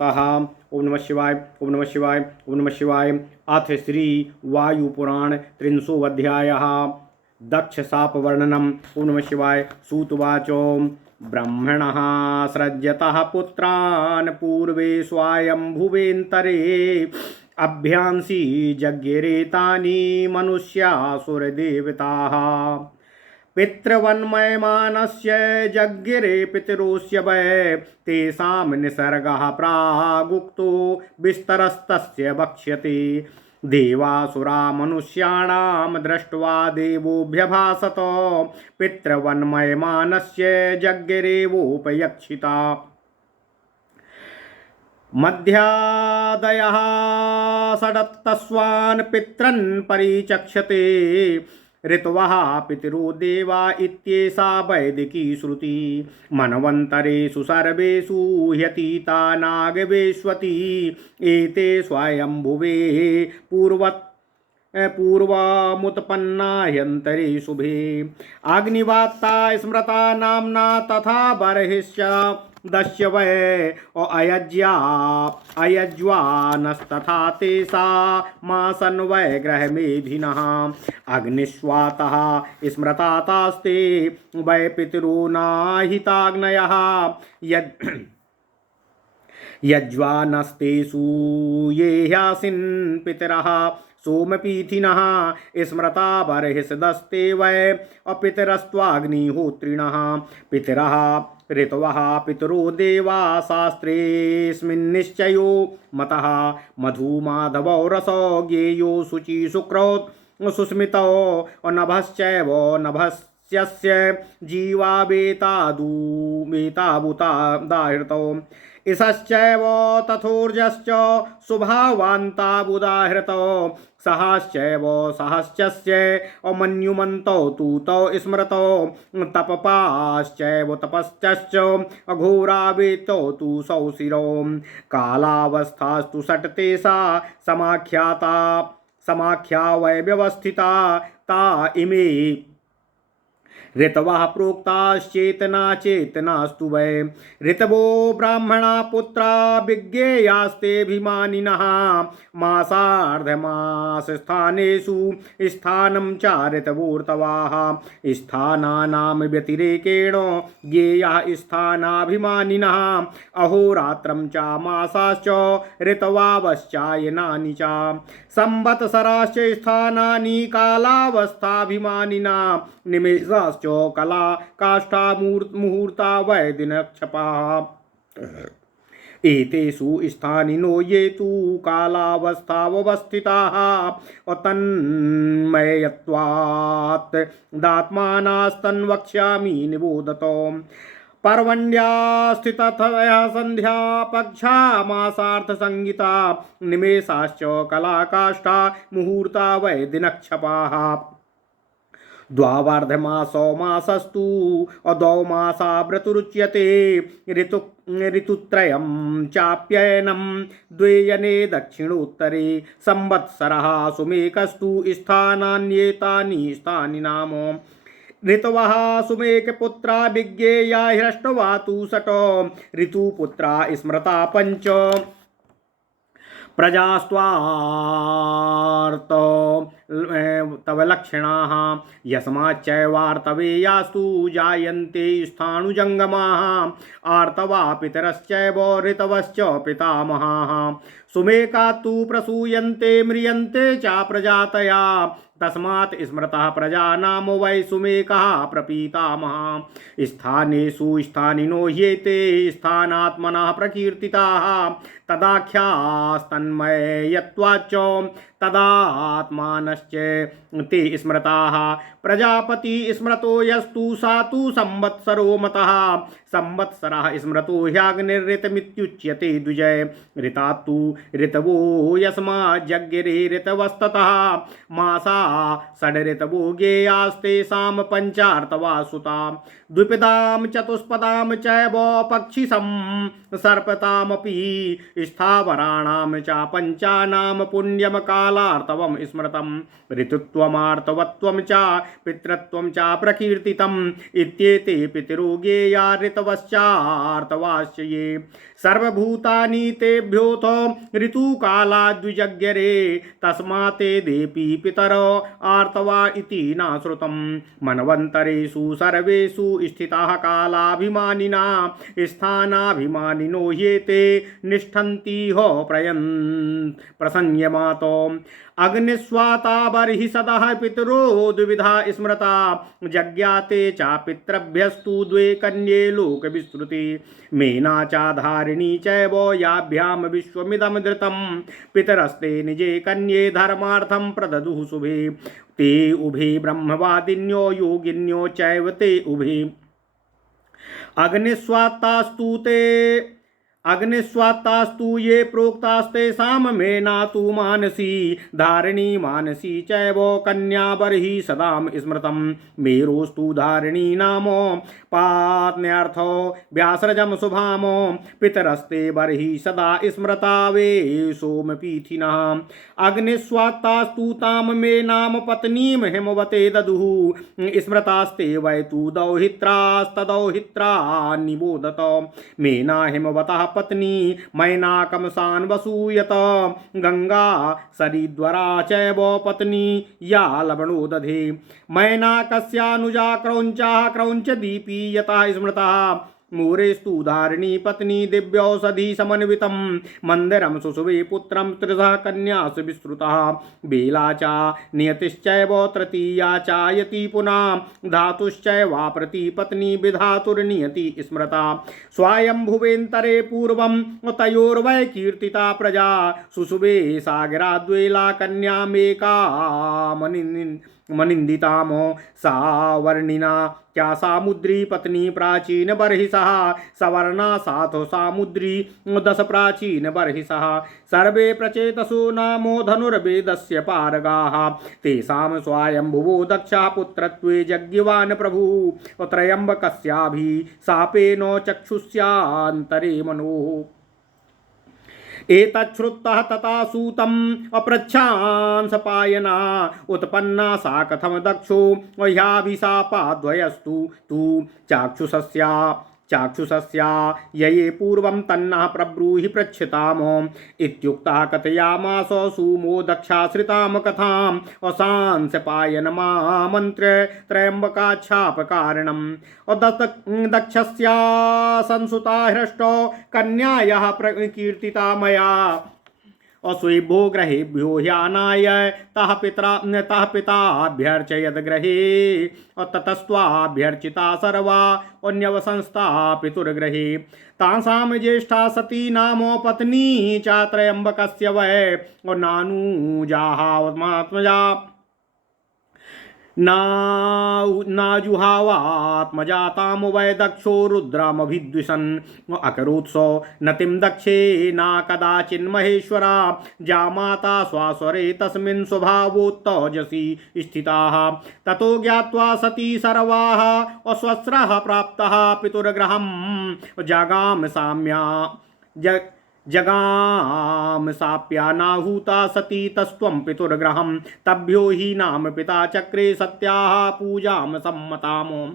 कहा। ओम नमः शिवाय, ओम नमः शिवाय, ओम नमः शिवाय। अथ श्री वायुपुराण त्रिंशोऽध्यायः दक्ष शाप वर्णनम। ओम नमः शिवाय। सूतवाच ब्रह्मणः सृज्यतः पुत्रान् पूर्वे स्वायंभुवेन्तरे अभ्यांसी जज्ञिरे तानि मनुष्यासुरदेवताः पितृवन्मयमानस्य जज्ञिरे पितरोऽस्य वै तेषां निसर्गः प्रागुक्तो विस्तरस्तस्य वक्ष्यते देवासुरा मनुष्याणां दृष्ट्वा देवोऽभ्यभासत पितृवन्मयमानस्य जज्ञिरेवोपयक्षिता मध्यादयः षडत्तस्वान् पितॄन् परिचक्षते ऋतवः पितरो देवा इत्येषा वैदिकी श्रुति मन्वन्तरेषु सर्वेषु ह्यतीता नागवेष्वती एते स्वयंभुवे पूर्वमुत्पन्ना ह्यन्तरे शुभे अग्निवात्ता स्मृता नाम्ना तथा बर्हिष्य दस्य वै अयज्वानस्तथा तेषा मासन् वै ग्रहमेधिनः अग्निष्वातः स्मृता तास्ते वै पितॄनाहिताग्नयः यज्वानस्तेषु ये ह्यासिन् पितरः सोमपीथिनः स्मृता बर्हिषदस्ते वै अपितरस्त्वाग्निहोत्रिणः पितरः ऋतवः पितरो देवा शास्त्रेऽस्मिन्निश्चयो मतः मधुमाधवो रसो ज्ञेयो शुचि शुक्रौ सुस्मितौ नभश्चैव नभस्यस्य जीवा बेताबुतादाहृतौ इसश्चैव तथोर्जश्च शुभावान्ताबुदाहृतौ सहश्चैव सहश्चस्य अमन्युमन्तौ तूतौ स्मृतौ तपपाश्चैव तपश्च अघोरावेतौ तु सौशिरौ कालावस्थास्तु षट्तेषा समाख्या वै व्यवस्थिता ता इमे ऋतवः प्रोक्ताश्चेतना चेतनास्तु वै ऋतवो ब्राह्मणा पुत्रा विज्ञेयास्तेऽभिमानिनः मासार्धमासस्थानेषु स्थानं च ऋतवोर्तवाः स्थानानां व्यतिरेकेण ज्ञेयाः स्थानाभिमानिनः अहोरात्रं च मासाश्च ऋतवावश्चायनानि च संवत्सराश्च स्थानानि कालावस्थाभिमानिना निमेषाश्च कला काष्ठा मुहूर्ता वै दिनक्षपाः एतेषु स्थानिनो ये तु कालावस्थावस्थिताः तन्मयत्वात् दात्मानास्तन्वक्ष्यामि निबोधतो पर्वण्या स्थिततया संध्या पक्षा मासार्थसंहिता निमेषाश्च कलाकाष्ठा मुहूर्ता वै दिनक्षपाः द्वावार्धमासो मासस्तु अद्वौ मासा व्रतुरुच्यते ऋतुत्रयं चाप्ययनं द्वयने दक्षिणोत्तरे संवत्सरः सुमेकस्तु स्थानान्येतानि स्थानि नाम ऋतवः सुमेकपुत्रा विज्ञेया ह्यष्टवा तु षट् ऋतुपुत्रा स्मृता पञ्च प्रजास्त्वार्त तव लक्षणाः यस्माच्चैवार्तवेयास्तु जायन्ते स्थाणुजङ्गमाः आर्तवा पितरश्चैव ऋतवश्च पितामहाः सुमेका तु प्रसूयन्ते म्रियन्ते च प्रजातया तस्मात् स्मृतः प्रजानाम वै सुमेकः प्रपीतामहः स्थानेषु स्थानिनो ह्येते स्थानात्मनः प्रकीर्तिताः तदाख्यास्तन्मयत्वाच्च तदात्मानश्च ते स्मृताः प्रजापति स्मृतो यस्तु सा तु संवत्सरो मतः संवत्सरः स्मृतो ह्याग्निर्ऋतमित्युच्यते द्विजय ऋतात्तु ऋतवो यस्माज्जज्ञिरे ऋतवस्ततः मासा षड्ऋतवो ज्ञेयास्तेषां पञ्चार्तवा सुता द्विपदां चतुष्पदां चैव पक्षिसं सर्पतामपि स्थावराणां च पञ्चानां पुण्यं कालार्तवं स्मृतं ऋतुत्वमार्तवत्वं च पितृत्वं च प्रकीर्तितम् इत्येते पितृज्ञेया ऋतवश्चार्तवाश्च ये सर्वभूतानि तेभ्योऽथ ऋतुकालाद्विजज्ञरे तस्माते देपि पितरो आर्तवा इति न श्रुतं मन्वन्तरेषु सर्वेषु स्थिताः कालाभिमानिना स्थानाभिमानिनो ह्येते निष्ठन्ति हो प्रसंयमातो अग्निस्वाता बर्हि सदः पितरो द्विविधा स्मृता जज्ञाते च पितृभ्यस्तु द्वे कन्ये लोकविस्तृति मेना च धारिणी चैव याभ्यां विश्वमिदं धृतं पितरस्ते निजे कन्ये धर्मार्थं प्रददुः शुभे ते उभे ब्रह्मवादिन्यो योगिन्यो चैव ते उभे अग्निस्वात्तास्तु ये प्रोक्तास्तेषां मेनातु मानसी धारिणी मानसी चैव कन्या बर्हि सदां स्मृतं मेरोस्तु धारिणी नामो पात्न्यर्थो व्यासरजं शुभामो पितरस्ते बर्हि सदा स्मृता वे सोमपीथिनः अग्निस्वात्तास्तु तां मे नाम पत्नीं हिमवते ददुः स्मृतास्ते वै तु दौहित्रास्तदौहित्रा निबोधत मेना हिमवतः पत्नी मैनाकमसान् वसूयत गंगा सरिद्वरा चैव पत्नी या लवणो दधे मैनाकस्यानुजा क्रौञ्चाः क्रौञ्चदीपी यथा स्मृता मूरेस्तु धारिणी पत्नी दिव्यौषधि समन्वितं मंदिरं सुषुवे पुत्रं त्रिधः कन्यासु विस्तृतः बेला च नियतिश्चैव तृतीया चायति पुनः धातुश्चैवाप्रति पत्नी विधातुर्नियति स्मृता स्वायंभुवेन्तरे पूर्वं तयोर्वै कीर्तिता प्रजा सुषुवे सागराद्वेला कन्यामेका मनिन्दितामो सा वर्णिना क्या सामुद्री पत्नी प्राचीन बर्हिषः सवर्णा साथो सामुद्री 10 प्राचीन बर्हिषः सर्वे प्रचेतसो नामो धनुर्वेदस्य पारगाः तेषां स्वायंभुवो दक्षः पुत्रत्वे यज्ञवान् प्रभुः त्रयम्बकस्याभिशापेन चक्षुष्यान्तरे मनोः एतच्छ्रुतः तथा सूतम् अपृच्छान् सपायना उत्पन्ना सा कथम दक्षो ह्याभिशापाद्वयस्तु तु चाक्षुषस्या यये पूर्वं तन्नः प्रब्रूहि पृच्छतामो इत्युक्तः कथयामास सुमो दक्षाश्रितां कथाम् असांसपायनमामन्त्र्य त्र्यम्बकाच्छापकारणम् दक्षस्या संसुता हृष्टो कन्यायाः प्रकीर्तिता मया अस्वेभ्यो ग्रहेभ्यो ह्यानाय तः पिताभ्यर्चयद् ग्रहे ततस्त्वाभ्यर्चिता सर्वा अन्यवसंस्था पितुर्गृहे तासां ज्येष्ठा सती नामो पत्नी च त्र्यम्बकस्य वै नानुजाहात्मजा नाजुहावात्मजातां वै दक्षो रुद्रामभिद्विषन् अकरोत्सो नतिं दक्षे न कदाचिन्महेश्वरा जामाता स्वास्वरे तस्मिन् स्वभावोत्तजसि स्थिताः ततो ज्ञात्वा सती सर्वाः अस्वस्रः प्राप्तः पितुर्गृहं जगाम साप्यानाहूता सती तस्त्वं पितुर्गृहं तभ्यो हि नाम पिता चक्रे सत्याः पूजां सम्मतामो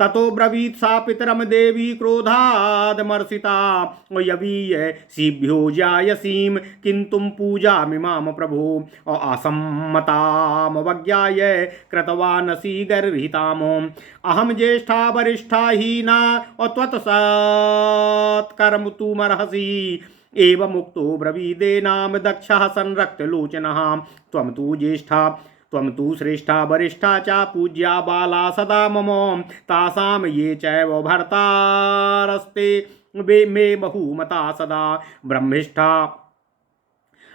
ततो ब्रवीत् सा पितरं देवी क्रोधादमर्षिता यवीय सीभ्यो जायसीं किन्तुं पूजामिमां प्रभो असम्मतामवज्ञाय कृतवानसि गर्वितामो अहं ज्येष्ठा वरिष्ठा हीना त्वत्सत्कर्म तुमर्हसि एवमुक्तो ब्रवीदेनाम दक्षः संरक्तलोचनः त्वं तु ज्येष्ठा त्वं तु श्रेष्ठा वरिष्ठा च पूज्या बाला सदा मम तासां ये चैव भर्तारस्ते मे बहुमता सदा ब्रह्मिष्ठा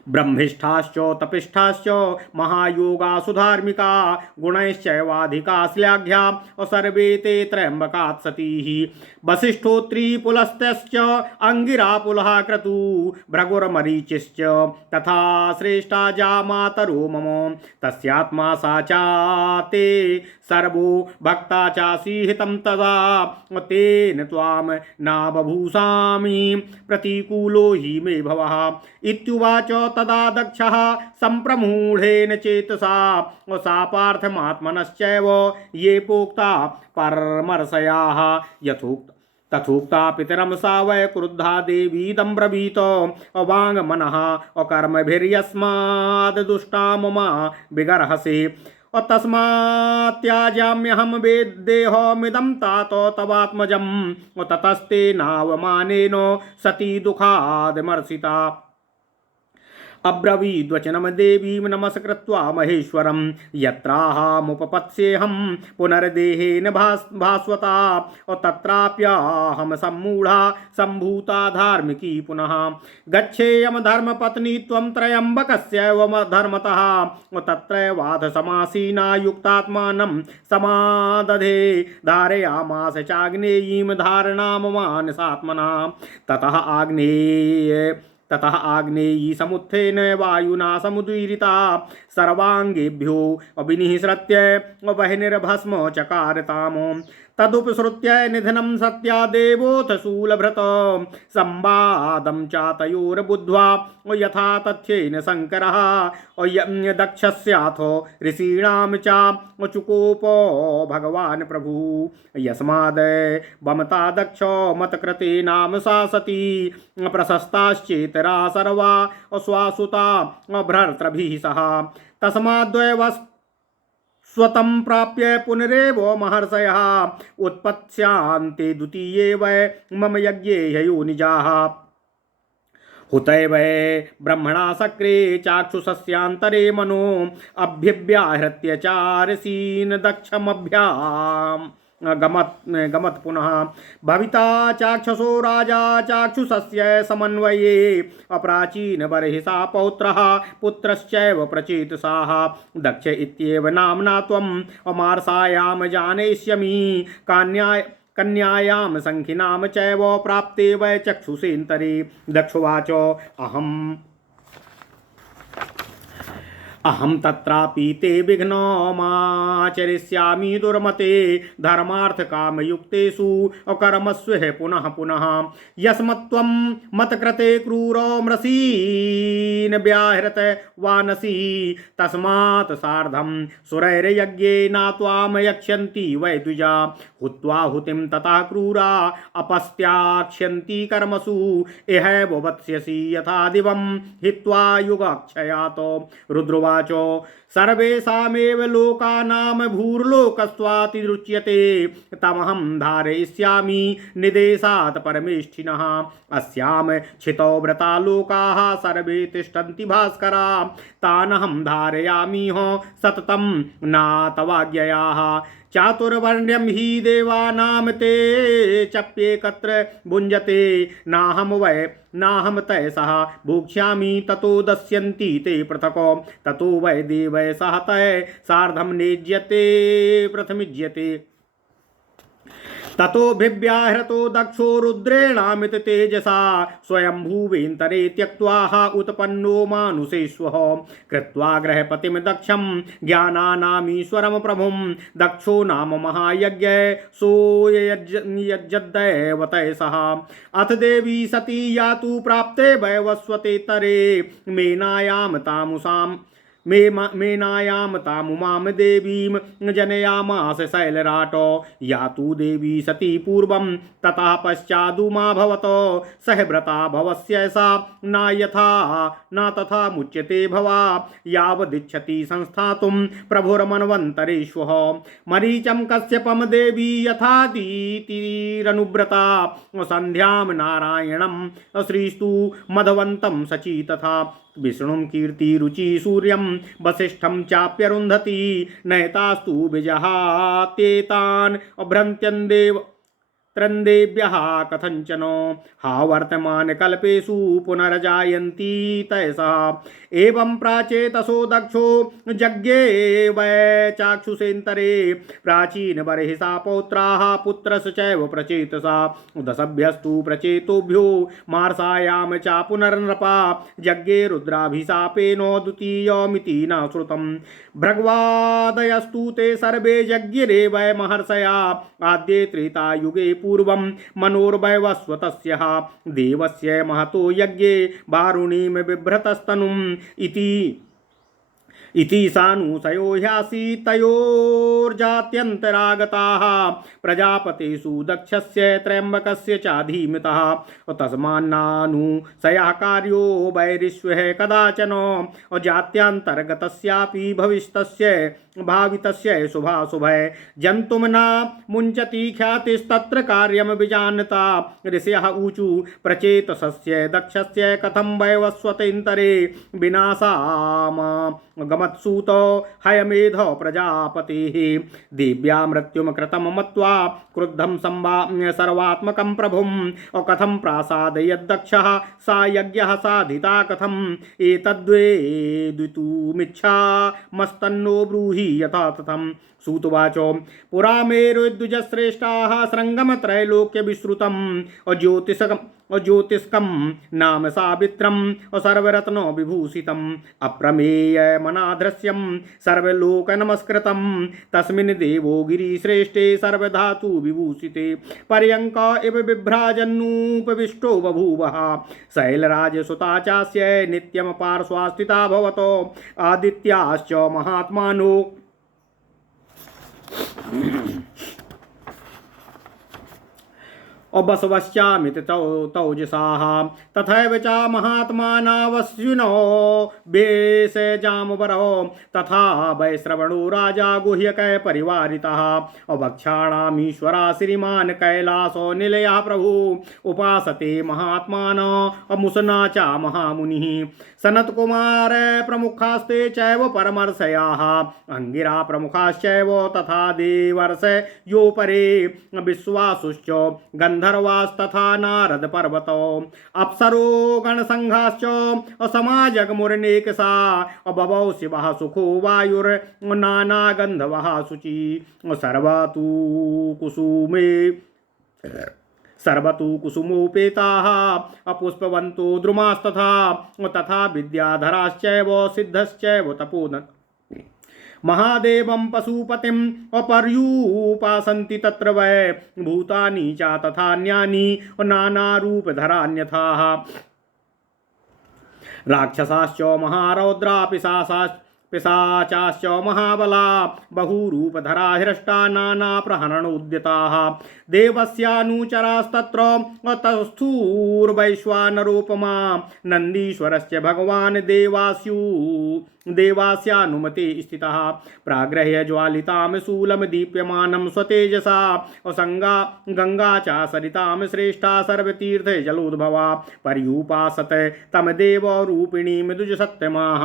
ब्रह्मिष्ठाश्च तपिष्ठाश्च महायोगा सुधार्मिका गुणैश्चैवाधिका श्लाघ्या सर्वे ते त्र्यंबकात् सतीः वसिष्ठोत्रीपुलस्तश्च अंगिरा पुलः क्रतु भृगुर्मरीचिश्च तथा श्रेष्ठा जामातरो मम तस्यात्मा सा चाते सर्वो भक्ता चासी हितं तदा तेन त्वां न बभूषामि प्रतिकूलो हि मे भवः इत्युवाच तदा दक्षः सम्प्रमूढेन चेतसा सा पार्थमात्मनश्चैव ये पोक्ता परमर्षयाः यथोक्त तथोक्ता पितरं सा वै क्रुद्धा देवीदं ब्रवीत अवाङ्मनः अकर्मभिर्यस्माद् दुष्टा मम विगर्हसि तस्मात्याजाम्यहं वेद्देहमिदं तात तवात्मजं ततस्ते नावमानेन सती दुःखादमर्षिता अब्रवीद्वचनं देवीं नमस्कृत्वा महेश्वरं यत्राहमुपपत्स्येऽहं पुनर्देहेन भास्वता तत्राप्याहं सम्मूढा सम्भूता धार्मिकी पुनः गच्छेयं धर्मपत्नी त्वं त्र्यम्बकस्यैव धर्मतः तत्रैवाधसमासीना युक्तात्मानं समादधे धारयामास चाग्नेयीं धारणाममानसात्मना ततः आग्नेयी समुत्थेन वायुना समुदीरिता सर्वांगेभ्यो अभिनिःसृत्य वह्निर्भस्म चकारताम तदुपसृत्य निधनं सत्या देवोऽथ शूलभृत संवादं चातयोर्बुद्ध्वा यथा तथ्येन शङ्करः दक्षस्याथ ऋषीणां च चुकोपो भगवान् प्रभु यस्माद् वमता दक्ष मतकृते नाम सा सती प्रशस्ताश्चेतरा सर्वा स्वासुता भर्तृभिः सह तस्माद्वयवस् स्वतं प्राप्य पुनरेव महर्षयः उत्पत्स्यान्ते द्वितीये वै मम यज्ञे हयोनिजाः हुतै वै ब्रह्मणा सक्रे चाक्षुषस्यान्तरे मनो अभ्यव्याहृत्य चारसीन् दक्षमभ्याम् गमत् पुनः भविता चाक्षसो राजा चाक्षुषस्य समन्वये अप्राचीन बर्हिषा पौत्रः पुत्रश्चैव प्रचेतसाः दक्ष इत्येव नाम्ना त्वम् अमार्षायां जानयिष्यमि कन्यायां संखिनां चैव प्राप्ते वै चक्षुषेन्तरे दक्षुवाच अहं तत्रापि ते विघ्नमाचरिष्यामि दुर्मते धर्मार्थकामयुक्तेषु अकर्मस्व पुनः पुनः यस्मत्त्वं मत्कृते क्रूरो मृषीन् व्याहृत वानसी तस्मात् सार्धं सुरैर्यज्ञेन त्वां यक्ष्यन्ति वै द्विजा हुत्वा हुतिं तथा क्रूरा अपस्त्याक्ष्यन्ति कर्मसु इहैव वत्स्यसि यथा दिवं हित्वा युगाक्षयात् रुद्रवा सर्वेषामेव लोकानां भूर्लोकस्त्वातिरुच्यते तमहं धारयिष्यामि निदेशात् परमेष्ठिनः अस्यां छितौ व्रता लोकाः सर्वे तिष्ठन्ति भास्करा तानहं धारयामिह सततं नातवाज्ञयाः चातुर्वर्ण्यं हि देवानां ते चप्येकत्र भुञ्जते नाहं तय सह भोक्ष्यामि ततो दस्यन्ति ते पृथको ततो वै देवै सह तय सार्धं नेज्यते प्रथमिज्यते ततोऽभिव्याहृतो दक्षो रुद्रेणामित तेजसा स्वयंभुवेन्तरे त्यक्त्वाः उत्पन्नो मानुषेष्वः कृत्वा गृहपतिं दक्षं ज्ञानानामीश्वरं प्रभुं दक्षो नाम महायज्ञ सोऽयजद्दैवतै सह अथ देवी सती यातु प्राप्ते वैवस्वतेतरे मेनायां तामुमां देवीं जनयामास शैलराटो यातु देवी सती पूर्वं ततः पश्चादुमा भवत सहव्रता भवस्य सा न तथा मुच्यते भवा यावदिच्छति संस्थातुं प्रभुर्मन्वन्तरेष्वः मरीचं कश्यपं देवी यथातीतिरनुव्रता सन्ध्यां नारायणं श्रीस्तु मधवन्तं सची तथा विष्णुं कीर्तिरुचि सूर्यं वसिष्ठं चाप्यरुन्धति नयतास्तु विजहात्येतान् अभ्रन्त्यन्देव त्रन्देभ्यः कथञ्चन हा वर्तमानकल्पेषु पुनर्जायन्ति तयसः एवं प्राचेतसो दक्षो यज्ञे वै चाक्षुषेन्तरे प्राचीनबर्हिषा पौत्राः पुत्रस्य चैव प्रचेतसा दशभ्यस्तु प्रचेतोभ्यो मार्सायां च पुनर्नृपा यज्ञे रुद्राभिशापेन द्वितीयमिति न श्रुतम् भृग्वादयस्तु ते सर्वे यज्ञिरे वै महर्षया आद्ये त्रेतायुगे पूर्वं मनोर्वैवस्वतस्य देवस्य महतो यज्ञे वारुणीं बिभ्रतस्तनुम् इति सानुसयो ह्यासि तयोर्जात्यन्तरागताः प्रजापतेषु दक्षस्य त्र्यम्बकस्य च धीमतः तस्मान्नानुसयः कार्यो वैरिष्वः कदाचन जात्यान्तर्गतस्यापि भविष्यस्य भावितस्य शुभाशुभय जन्तुं न मुञ्चति ख्यातिस्तत्र कार्यं विजानता ऋषयः ऊचु प्रचेतसस्य दक्षस्य कथं वैवस्वतेन्तरे विनाशाम गमत्सूत हयमेध प्रजापतेः देव्या मृत्युं कृतं मत्वा क्रुद्धं सर्वात्मकं प्रभुं कथं प्रासादयद्दक्षः सा यज्ञः साधिता कथम् एतद्वेदितुमिच्छा मस्तन्नो ब्रूहि यथा तथं सूतवाच पुरा मेरुद्विजश्रेष्ठाः शृङ्गमत्रैलोक्यविश्रुतम् अज्योतिष्कं नाम सावित्रं सर्वरत्नो विभूषितम् अप्रमेयमनाधृश्यं सर्वलोकनमस्कृतं तस्मिन् देवो गिरिश्रेष्ठे सर्वधातु विभूषिते पर्यङ्क इव बिभ्राजन्नुपविष्टो बभूवः शैलराजसुता चास्य नित्यं पार्श्वास्थिता भवतो आदित्याश्च महात्मानो बसवश्चामिति तौजसाः तथैव च महात्मानावस्विनो बेशजामवरो तथा वैश्रवणो राजा गुह्यकै परिवारितः अभक्षाणामीश्वरा श्रीमान् कैलासो निलयः प्रभु उपासते महात्मान अमुसना च महामुनिः सनत्कुमार प्रमुखास्ते चैव परमर्षयाः अंगिरा प्रमुखाश्चैव तथा देवर्ष यो परे विश्वासुश्च गन्धर्वास्तथा नारद पर्वतो अप्सरो गणसंघाश्च असमाजगमुरनेकसा बभौ शिवः सुखो वायुर्नाना गन्धवः शुचि सर्वतु कुसुमोपेताः अपुष्पवन्तो द्रुमास्तथा तथा विद्याधराश्चैव सिद्धश्चैव तपोन महादेवं पशुपतिम् अपर्युपासन्ति तत्र वै भूतानि च तथान्यानि नानारूपधरान्यथा राक्षसाश्च महारौद्रा पिशाचाश्च महाबला बहुरूपधरा हृष्टा नाना प्रहरणोद्यताः देवस्यानुचरास्तत्र तस्थूर्वैश्वानरोपमा नन्दीश्वरस्य भगवान् देवास्यानुमते स्थितः प्राग्रह्य ज्वालितां शूलं दीप्यमानं स्वतेजसा गंगा च सरितां श्रेष्ठा सर्वतीर्थे जलोद्भवा पर्युपासत तम देवरूपिणीं द्विजसत्यमाः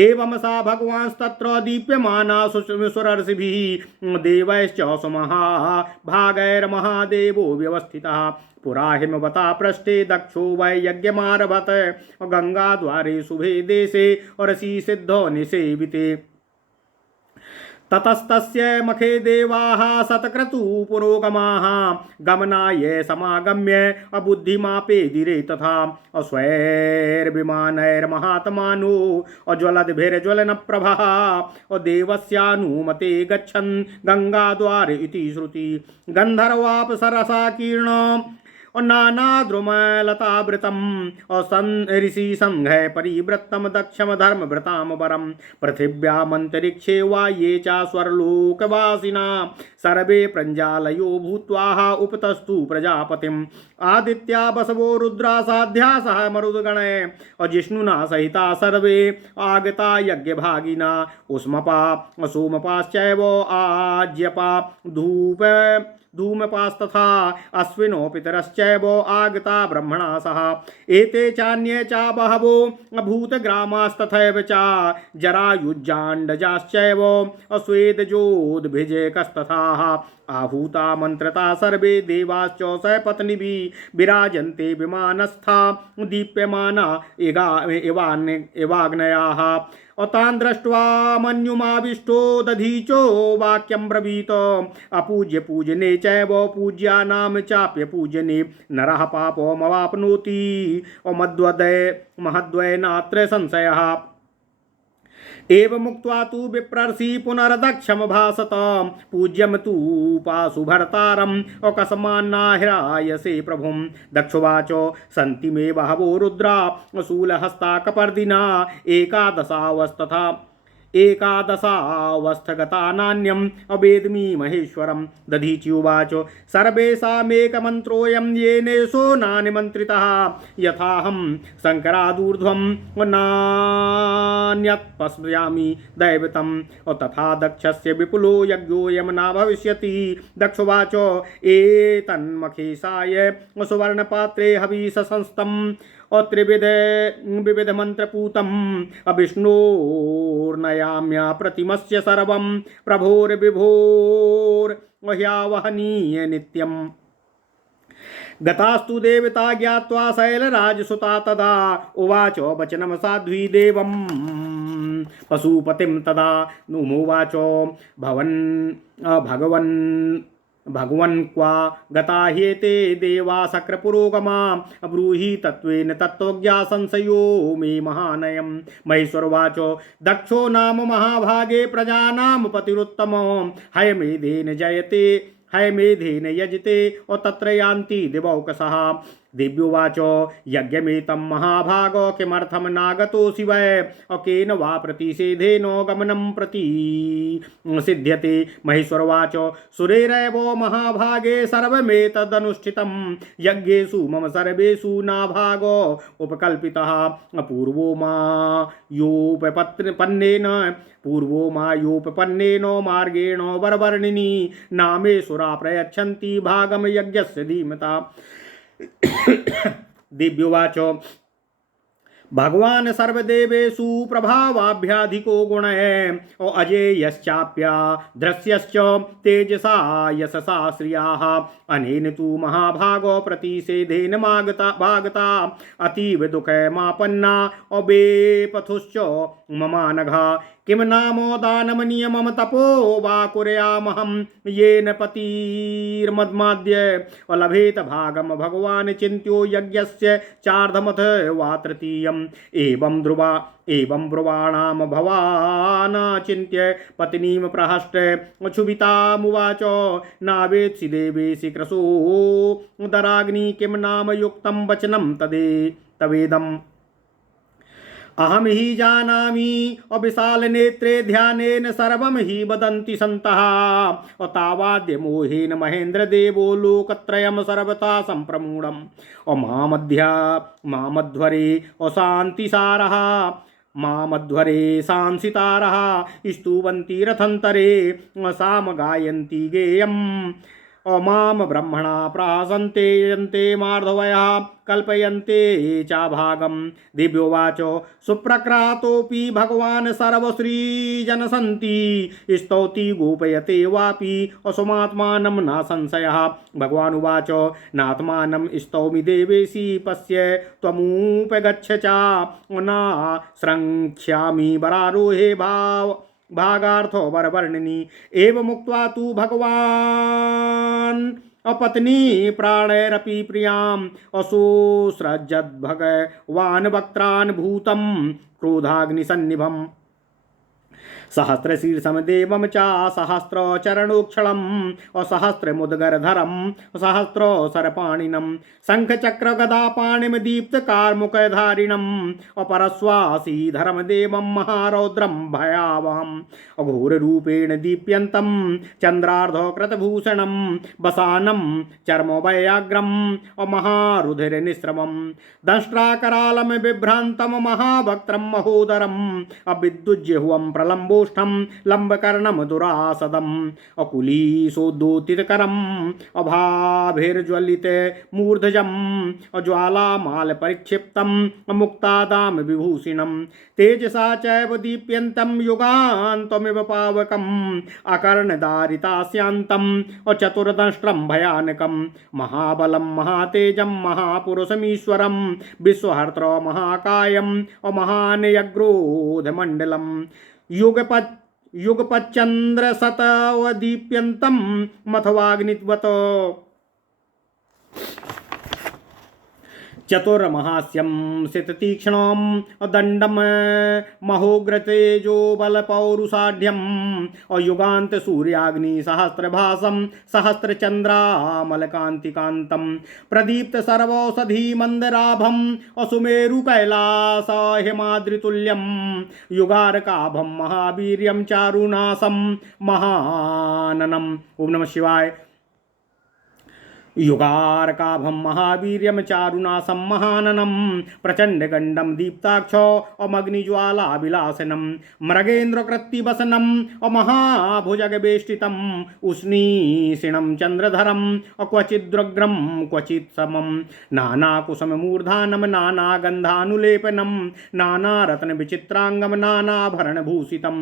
एवं सा भगवांस्तत्र दीप्यमाना सुरर्षिभिः देवैश्च सुमहाभागैर्महादेवो व्यवस्थितः पुरा हिमवता पृष्ठे दक्षो वै यज्ञमारभत गंगाद्वारे शुभे देशे ऋषि सिद्धो निसेविते ततस्तस्य मखे देवाः सतक्रतु पुरोगमाः गमनाय समागम्य अबुद्धिमापेदिरे तथा अस्वैर्विमानैर्महात्मानो अज्वलद्भिर्ज्वलनप्रभः देवस्यानुमते गच्छन् गंगाद्वार इति श्रुति गन्धर्वाप्सरसा कीर्ण नानाद्रुमलतावृतम् ऋषि संघै परिवृत्तं दक्षम धर्मभृतां वरं पृथिव्यामन्तरिक्षे वा ये च स्वर्लोकवासिना सर्वे प्रञ्जालयो भूत्वा उपतस्तु प्रजापतिम् आदित्या बसवो रुद्रा साध्या सह मरुद्गणे जिष्णुना सहिता सर्वे आगता यज्ञभागिना उष्मपा सोमपाश्चैव आज्यपा धूमपास्तथा अश्विनो पितरश्चैव आगता ब्रह्मणा सह एते चान्ये च बहवो भूतग्रामास्तथैव च जरायुज्जाण्डजाश्चैव अस्वेदजोद्भिजेकस्तथा आहूता मंत्रता सर्वे देवाश्च सपत्नीभिः विराजन्ते विमानस्था दीप्यमाना इवाग्नयाः तान् दृष्ट्वा मन्युमाविष्टो दधीचो वाक्यं ब्रवीत अपूज्य पूजने चैव पूज्यानां चाप्य पूजने नरः पापमवाप्नोति महद्वय नात्र संशयः एवमुक्त्वा तु विप्रर्षि पुनर्दक्षम भासत पूज्यम तु पाशुभर्तारम् अकस्मान्नाहिरायसे प्रभुं दक्षुवाच सन्ति मे बहवो रुद्रा शूलहस्ता कपर्दिना एकादशावस्थगता नान्यम् अवेद्मि महेश्वरं दधीच्युवाच सर्वेषामेकमन्त्रोऽयं येनेषो नानिमन्त्रितः यथाहं शङ्करादूर्ध्वं नान्यत् पश्यामि दैवतं तथा दक्षस्य विपुलो यज्ञोऽयं न भविष्यति दक्षुवाच एतन्मखेशाय सुवर्णपात्रे हविषसंस्थम् त्रिविध मंत्रपूतम् अविष्णोर्नयाम्या प्रतिमस्य सर्वं प्रभोर्विभोर्ह्यावहनीय नित्यम् गतास्तु देवता ज्ञात्वा शैलराजसुता तदा उवाच वचनं साध्वी देवं पशुपतिं तदा नुमोवाच भगवन् क्वा गता ह्येते देवा शक्रपुरोगमा ब्रूहि तत्त्वेन तत्त्वज्ञा संशयो मे महानयम् महेश्वरवाच दक्षो नाम महाभागे प्रजानां पतिरुत्तमो हयमेधेन यजते और तत्र यान्ति दिवौकसः दिव्योवाच यज्ञमेतं महाभागो किमर्थं नागतोऽसि वै केन वा प्रतिषेधेनो गमनं प्रति सिद्ध्यते महेश्वरवाच सुरेरैव महाभागे सर्वमेतदनुष्ठितं यज्ञेषु मम सर्वेषु नाभागो उपकल्पितः पूर्वो मायोपपन्नेन मार्गेण वरवर्णिनी नामेश्वरा प्रयच्छन्ति भागम यज्ञस्य धीमता दिव्योवाच भगवान सर्वदेवेषु प्रभावाभ्याधिको गुणः और अजेयश्चाप्या दृश्यश्च तेजसा यशसा श्रियाः अनेन तु महाभागो प्रतिषेधेन भागता अतीव दुःखमापन्ना और बेपथुश्च ममानघा किम नामो दानम नियमम तपो वा कुर्यामहं येन पतिर्मद्माद्य लभेत भागम भगवान् चिन्त्यो यज्ञस्य चार्धमथ वा तृतीयम् एवं ब्रुवाणां भवान् चिन्त्य पत्नीं प्रहष्ट क्षुभितामुवाच नावेत्सि देवेशि क्रसो दराग्नि किं नाम युक्तं वचनं तवेदम् अहम ही जानामि अविशाल नेत्रे ध्यानेन सर्वं हि वदन्ति सन्तः तावाद्य मोहेन महेन्द्र देवो लोकत्रयं सर्वथा सम्प्रमूढम् मामध्वरे अशान्तिसारः मामध्वरे सांसितारः स्तुवन्ति रथन्तरे साम गायन्ति गेयम् माम ब्रह्मणा प्रासन्ते यन्ते मार्धवयः कल्पयन्ते चाभागं दिव्योवाच सुप्रक्रातोऽपि भगवान् सर्वश्रीजनसन्ति स्तौति गोपयते वापि असमात्मानं न संशयः भगवानुवाच नात्मानं स्तौमि देवेशि पश्य त्वमुपगच्छ च न संख्यामि वरारोहे भागार्थो वरवर्णिनी एवमुक्त्वा तु भगवान् अपत्नी प्राणैरपि प्रियाम् असोसृजद् भगवान् वक्त्रान् भूतं क्रोधाग्निसन्निभम् सहस्रशीर्षं देवं च सहस्रचरणोक्षणम् सहस्रमुद्गरधरं सहस्रसरपाणिनं शङ्खचक्रगदापाणिं दीप्तकार्मुकधारिणम् अपरश्वासीधरं देवं महारौद्रं भयावहम् अघोररूपेण दीप्यन्तं चन्द्रार्धकृतभूषणं वसानं चर्मवैयाग्रं महारुधिरनिस्रमं दंष्ट्राकरालं बिभ्रान्तं महावक्त्रं महोदरम् अविद्युज्यहुवं प्रलम्ब लंबोष्ठम लंबकर्णम दुरासदम अकुलीसोद्योतितकरम अभाभिर्ज्वलित मूर्धजम ज्वालामाल परिक्षिप्तम मुक्तादाम विभूषिणम तेजसा चैव दीप्यन्तं युगान्तमिव पावकम् अकर्णदारितास्यान्तम् चतुर्दंष्ट्रं भयानकं महाबलं महातेजं महापुरुषमीश्वरं विश्वहर्त्र महाकायं महानयग्रोधमण्डलं युगपच्चन्द्रशतवदीप्यन्तं मथवाग्निवत् चतुर्महास्यं सिततीक्ष्णं दण्डं महोग्रतेजो बलपौरुषाढ्यं युगान्त सूर्याग्नि सहस्रभासं सहस्रचन्द्रामलकान्तिकान्तं प्रदीप्त सर्वौषधि मन्दराभं सुमेरु कैलास हिमाद्रितुल्यं युगारकाभं महावीर्यं चारुणासं महाननम्। ओम नमः शिवाय। युगारकाभं महावीर्यं चारुणासं महाननं प्रचण्डगण्डं दीप्ताक्षो अमग्निज्वालाविलासनं मृगेन्द्रकृत्तिवसनं महाभुजगवेष्टितं उष्णीषिणं चन्द्रधरं क्वचिद्रुग्रं क्वचित् समं नानाकुसुममूर्धानं नानागन्धानुलेपनं नानारत्नविचित्राङ्गं नानाभरणभूषितं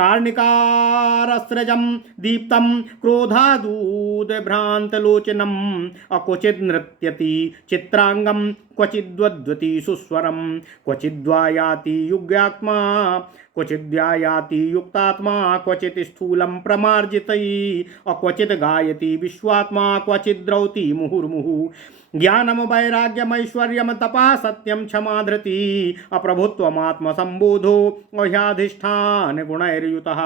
कार्णिकारस्रजं दीप्तं क्रोधादूतभ्रान्तलोचनं क्वचिद् नृत्यति चित्रांगम क्वचिद्वद्वति सुस्वरम क्वचिद्वा याति युग्यात्मा क्वचिद्यायाति युक्तात्मा क्वचित् स्थूलं प्रमार्जितै क्वचित् गायति विश्वात्मा क्वचिद्रौति मुहुर्मुहुः ज्ञानम वैराग्यमैश्वर्यम तपा सत्यम क्षमा धृति अप्रभुत्वमात्मसंबोधो ह्याधिष्ठान गुणैर्युतः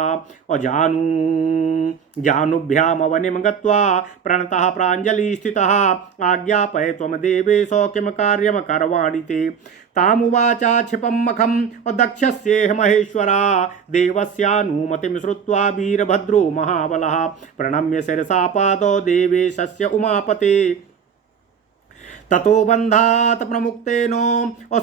जानुभ्यामवनिं गत्वा प्रणतः प्राञ्जलि स्थितः आज्ञापय त्वं देवेश किं कार्यं करवाणि ते तामुवाचा क्षिपं मखं दक्षस्येह महेश्वरा देवस्यानुमतिं श्रुत्वा वीरभद्रो महाबलः प्रणम्य शिरसा पादौ देवेशस्य उमापते ततो बन्धात् प्रमुक्तेन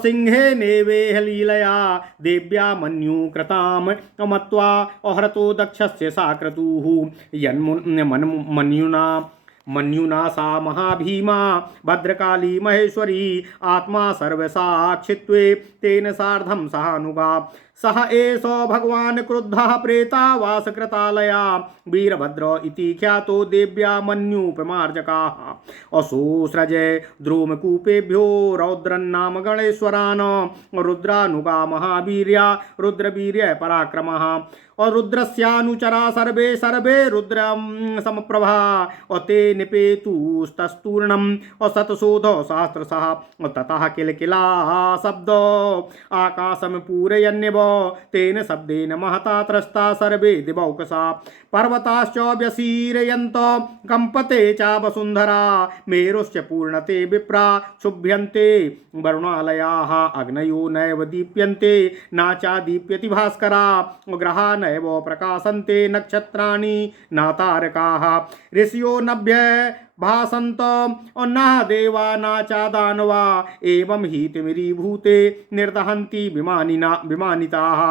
सिंहेनेवेह लीलया देव्या मन्युकृतां मत्वा अहरतो दक्षस्य साक्रतुः मन्युना सा महाभीमा भद्रकाली महेश्वरी आत्मा सर्वसाक्षित्वे तेन सार्धं सहानुगा सह एष भगवान् क्रुद्धः प्रेतावासकृतालया वीरभद्र इति ख्यातो देव्या मन्युपमार्जकाः असोसृजे द्रोमकूपेभ्यो रौद्रन्नाम गणेश्वरान् रुद्रानुगा महावीर्या रुद्रवीर्य पराक्रमः और रुद्रस्यानुचरा सर्वे सर्वे रुद्रं समप्रभा और ते निपेतुस्तस्तूर्णम् और शतशोध सहस्रशः और ततः किलकिला शब्द आकाशं पूरयन्यव तेन शब्देन महता त्रस्ता सर्वे दिवौकसा पर्वताश्च व्यसीरयन्त कंपते च वसुन्धरा मेरुश्च पूर्णते विप्रा शुभ्यन्ते वरुणालयाः अग्नयो नैव दीप्यन्ते नाचा दीप्यति भास्करा ग्रहा नैव प्रकाशन्ते नक्षत्राणि न तारकाः ऋषियो नभ्य भासन्त न देवा न च दानवा एवं हि तिमिरीभूते निर्दहन्ति विमानिताः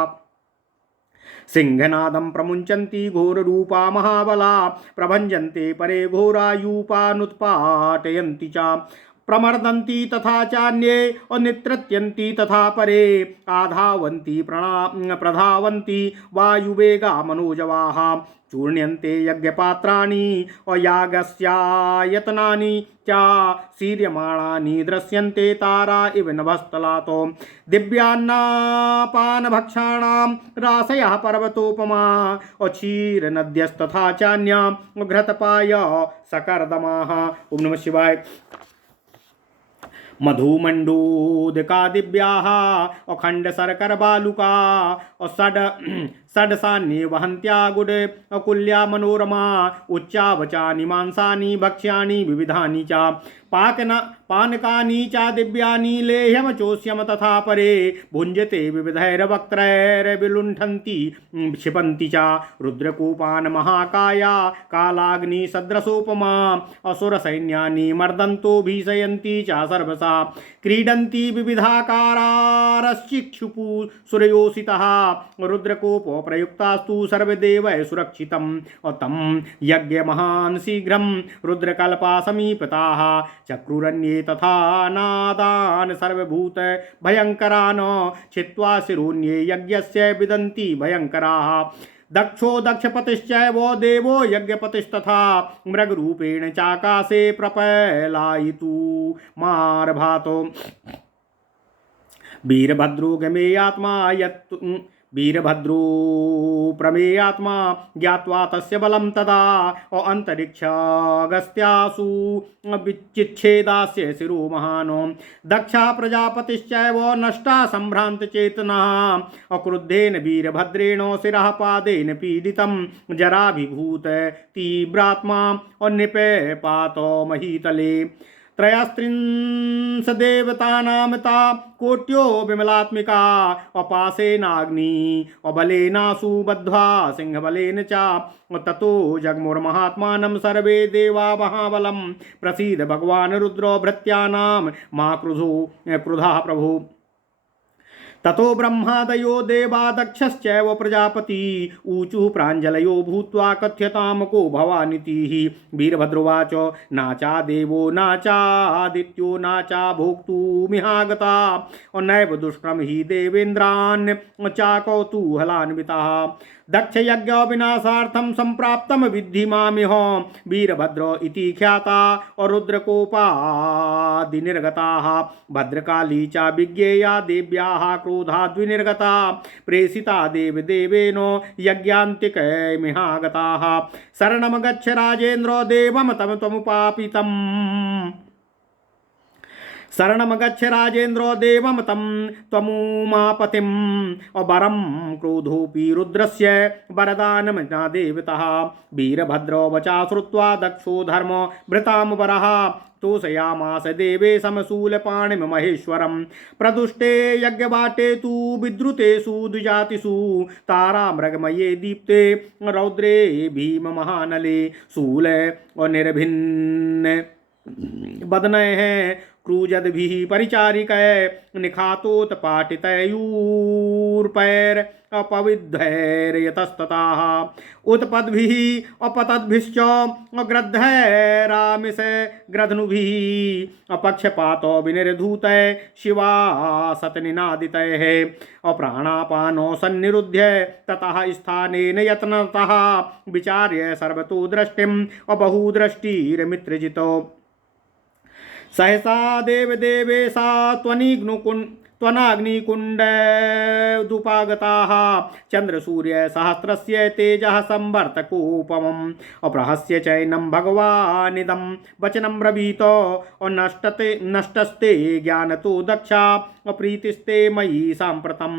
सिंहनादं प्रमुञ्चन्ति घोररूपा महाबला प्रभञ्जन्ते परे घोरायूपानुत्पाटयन्ति च प्रमर्दन्ति तथा चान्ये नित्रत्यन्ति तथा परे आधावन्ति प्रधावन्ति वायुवेगा मनोजवाः चूर्ण्यन्ते यज्ञपात्राणि यागस्यायतनानि च सीर्यमाणानि दृश्यन्ते तारा इव नभस्थलातो दिव्यान्नापानभक्षाणां राशयः पर्वतोपमा क्षीरनद्यस्तथा चान्या घृतपाय सकर्दमाः। ओम नमः शिवाय। मधुमंडोदका दिव्याः अखंड सरकर बालुका षड्सान्ये वहन्त्या गुड अकुल्या मनोरमा उच्चावचानि मांसानि भक्ष्यानि विविधानि च पानकानि च दिव्यानि लेह्यम चोष्यम तथा परे भुञ्जते विविधैर्वक्त्रैर्विलुण्ठन्ति क्षिपन्ति च रुद्रकूपान् महाकाया कालाग्नि सदृशोपमा असुरसैन्यानि मर्दन्तो भीषयन्ति च सर्वसा क्रीडन्ति विविधाकारारश्चिक्षुपु सूर्योषितः रुद्रकोपो प्रयुक्तास्तु सर्वदेवैः सुरक्षितं तं यज्ञ महान् शीघ्रं रुद्रकल्पा समीपताः चक्रुरन्ये तथा नादान् सर्वभूत भयङ्करान् छित्त्वा शिरोन्ये यज्ञस्य विदन्ति भयङ्कराः दक्षो दक्षपतिश्चैव देवो यज्ञपतिस्तथा मृगरूपेण चाकाशे प्रपलायितु मारभातो वीरभद्रो गमेयात्मा यत् वीरभद्रो प्रमेयात्मा ज्ञात्वा तस्य बलं तदा अन्तरिक्षागस्त्यासु विचिच्छेदास्य शिरो महानो दक्षा प्रजापतिश्चैव नष्टा सम्भ्रान्तचेतनः अक्रुद्धेन वीरभद्रेण शिरः पादेन पीडितं जराभिभूत तीव्रात्मा निपेपातो महीतले त्रयस्त्रिंशदेवतानां ता कोट्यो विमलात्मिका अपासेनाग्नि अबलेनासु बद्ध्वा सिंहबलेन च ततो जग्मुर्महात्मानं सर्वे देवा महाबलं प्रसीद भगवान् रुद्रो भृत्यानां मा क्रुधः प्रभु ततो ब्रह्मादयो देवा दक्षश्चैव प्रजापति ऊचुः प्राञ्जलयो भूत्वा कथ्यतां को भवानिति वीरभद्रोवाच नाचा देवो नाचादित्यो नाचा भोक्तुमिहागता नैव दुष्क्रम हि देवेन्द्रान् चाकौतूहलान्विताः दक्ष यज्ञ विनाशार्थं संप्राप्तं विद्धि मामिह वीरभद्र इति ख्याता और रुद्रकोपादिनिर्गताः भद्रकाली च विज्ञेया देव्याः क्रोधाद्विनिर्गता प्रेषिता देवदेवेन यज्ञान्तिकैमिहागताः शरणं गच्छ राजेन्द्र देवं तं त्वमुपापितम् शरणं गच्छ राजेन्द्रो देवं तं त्वमुमापतिम् वरं क्रोधोऽपि रुद्रस्य वरदानं न देवतः वीरभद्रो वचा श्रुत्वा दक्षो धर्म भृतां वरः तोषयामास देवे समशूलपाणिं महेश्वरं प्रदुष्टे यज्ञवाटे तु विद्रुतेषु द्विजातिषु तारामृगमये दीप्ते रौद्रे भीममहानले शूल निर्भिन्न बदनैः क्रूजद्भिः परिचारिकै निखातोत्पाटितयूर्पैर अपविद्धैर्यतस्तताः उत्पद्भिः अपतद्भिश्च ग्रद्धैरामिष ग्रधनुभिः अपक्षपातो विनिर्धूतै शिवासतनिनादितैः अप्राणापानो सन्निरुध्य ततः स्थानेन यत्नतः विचार्य सर्वतो दृष्टिम् अबहुदृष्टिर्मित्रजितो सहसा देवदेवेशा त्वनाग्निकुण्डोपागताः चन्द्रसूर्य सहस्रस्य तेजः संवर्तकोपमम् अप्रहस्य चैनं भगवानिदं वचनं ब्रवीत नष्टस्ते ज्ञानतो दक्षा अप्रीतिस्ते मयि साम्प्रतं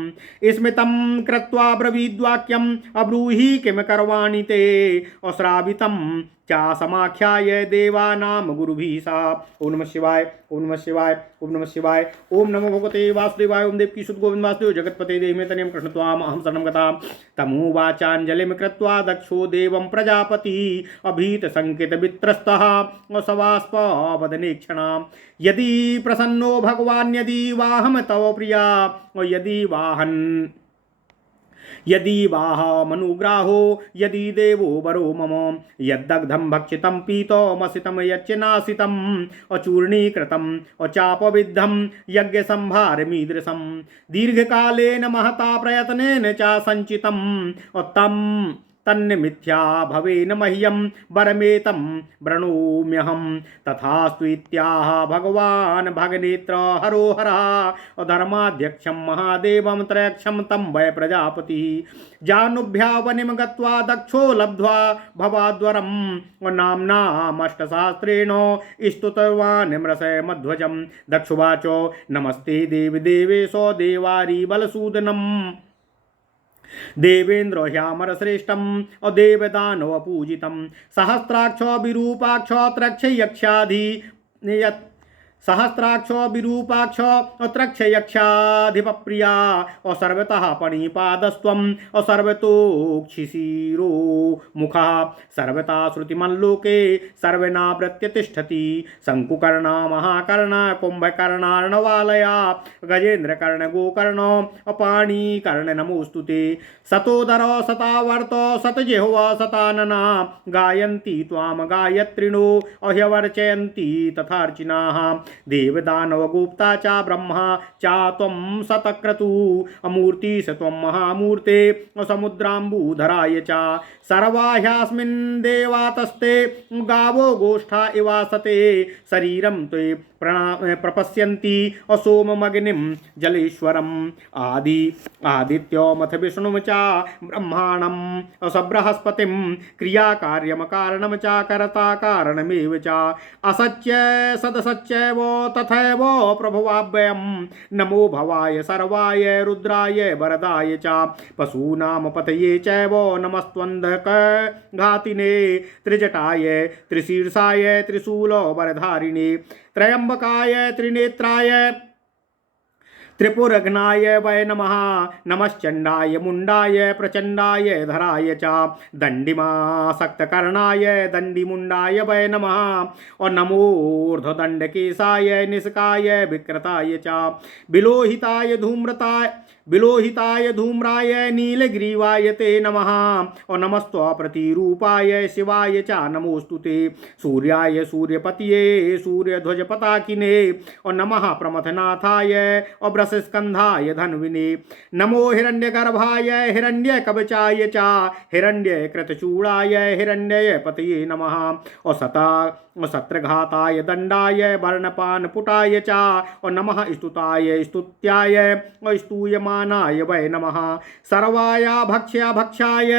स्मितं कृत्वा ब्रवीद्वाक्यम् अब्रूहि किं करवाणि ते अश्रावितं चा समाख्याय देवानां गुरुभिः सा। ओम नमः शिवाय, ओम नमः शिवाय, ओम नमः शिवाय। ओम नमो भगवते वासुदेवाय। ओम देवकी सुत गोविंद वासुदेव जगत्पते देहि तनियं कृष्ण त्वाम अहं शरणं गता तमुवाचाञ्जलिं कृत्वा दक्षो देवं प्रजापति अभीत संकेत वित्रस्तः सवास्पवदने क्षणां यदि प्रसन्नो भगवान् यदि वाहम तव प्रिया यदि वाहमनुग्राहो यदि देवो वरो मम यद्दग्धं भक्षितं पीतमसितं यच्चनासितम् अचूर्णीकृतम् अचापविद्धं यज्ञसंभारमीदृशं दीर्घकालेन महता प्रयत्नेन च सञ्चितम् उत्तम तन्निमिथ्या भवेन मह्यं वरमेतं वृणोम्यहं तथास्तु इत्याह भगवान् भगनेत्र हरो हरः धर्माध्यक्षं महादेवं त्रयक्षं तं वै प्रजापतिः जानुभ्यावनिं गत्वा दक्षो लब्ध्वा भवाद्वरं नाम्नामष्टसहस्रेण स्तुतवान् मृषमध्वजं दक्षुवाच नमस्ते देवदेवेश देवारी बलसूदनम् देवेन्द्र ह्यामरश्रेष्ठम् अदेवदानवपूजितं सहस्राक्ष विरूपाक्ष त्रक्ष यक्षाधि सहस्राक्षो विरूपाक्ष त्रक्ष यक्षाधिपप्रिया और सर्वतः पणिपादस्त्वं और सर्वतोक्षिशिरो मुखा सर्वता श्रुतिमल्लोके सर्वनावृत्य तिष्ठति शंकुकर्णा महाकर्णा कुंभकर्णार्णवालया गजेन्द्रकर्ण गोकर्ण अपाणिकर्ण नमोस्तुते सतोदर सतावर्तो सतजिह्वा सतानना गायन्ति त्वां गायत्रिणो अह्यवर्चयन्ति तथार्चिनाः देवदानवगुप्ता च ब्रह्मा चा त्वं सतक्रतु अमूर्ति स त्वं महामूर्ते समुद्राम्बुधराय च सर्वाह्यास्मिन् देवातस्ते गावो गोष्ठा इवासते शरीरं ते प्रपश्यन्ति असोममग्निं जलेश्वरम् आदित्योमथ विष्णुं च ब्रह्माणं सबृहस्पतिं क्रियाकार्यमकारणं च कर्ता कारणमेव च असत्य सदसच्चैव तथैव प्रभुवाभ्यं नमो भवाय सर्वाय रुद्राय वरदाय च पशूनां पतये चैव नमस्त्वन्धकघातिने त्रिजटाय त्रिशीर्षाय त्रिशूलवरधारिणे त्र्यंबकाय त्रिनेत्राय त्रिपुरघ्नाय वै नमः नमश्चंडाय मुंडाय प्रचंडाय धराय च दंडिमासक्तकर्णाय दंडिमुंडाय वै नमः और नमोर्ध्वदंडकेशाय निष्काय विकृताय च विलोहिताय धूम्राय नीलग्रीवाय ते नमः और नमस्त्वप्रतिरूपाय शिवाय च नमोस्तुते सूर्याय सूर्यपतये सूर्यध्वजपताकिने और नमः प्रमथनाथाय और वृषस्कंधाय धन्विने नमो हिरण्यगर्भाय हिरण्यकवचाय च हिरण्यकृतचूड़ाय हिरण्यपतये नमः और सत्रघाताय दंडाय वर्णपानपुटाय च और नमः स्तुताय स्तुत्याय और स्तूयमानाय वै नमः सर्वाय भक्ष्याय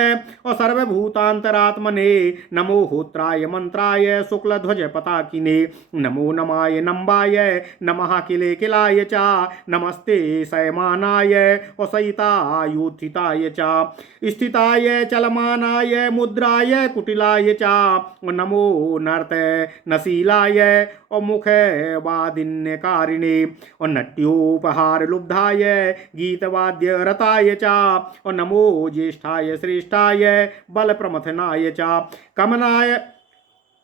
और सर्वभूतांतरात्मने नमो होत्राय मंत्राय शुक्लध्वज पताकिने नमो नमाय नम्बाय नमः किले किलाय च नमस्ते शयमानाय और सहितायुत्थिताय च स्थिताय चलमानाय मुद्राय कुटिलाय च नमो नर्त नशीलाय और मुख वादिन्यकारिणे और नट्योपहार लुब्धाय गीतवाद्य रताय च और नमो ज्येष्ठाय श्रेष्ठाय बल प्रमथनाय च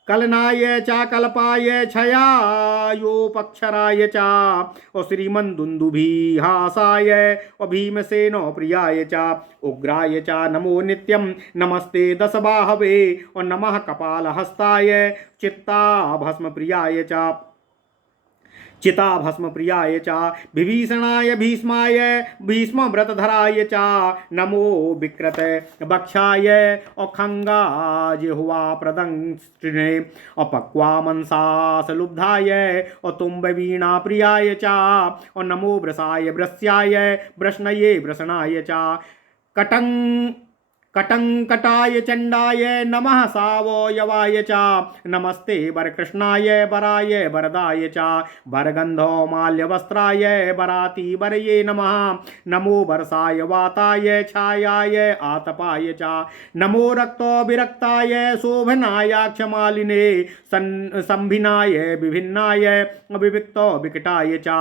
कलनाय च कल्पाय क्षयायोपक्षराय च और श्रीमन्दुन्दुभिहासाय और भीमसेनो प्रियाय च उग्राय च नमो नित्यं नमस्ते दशबाहवे और नमः कपालहस्ताय चित्ताभस्म प्रियाय च चिताभस्म प्रियाय च विभीषणाय भीष्माय भीष्म व्रतधराय च नमो विकृत बक्षाय और खंगा जिह्वा प्रदंष्टिने और पक्वा मनसास लुब्धाय और तुम्ब वीणा प्रियाय च और नमो वृषाय वृष्याय वृष्णये वृषणाय च कटंकटाय चंडाय नमः सावयवाय च नमस्ते वरकृष्णाय वराय वरदाय च वरगंधो माल्यवस्त्राय वराति वरये नमः नमो वर्षाय वाताय छायाय आतपाय च नमो रक्तो विरक्ताय शोभनायाक्षमालिने संभिनाय विभिन्नाय विविक्तो विकटाय च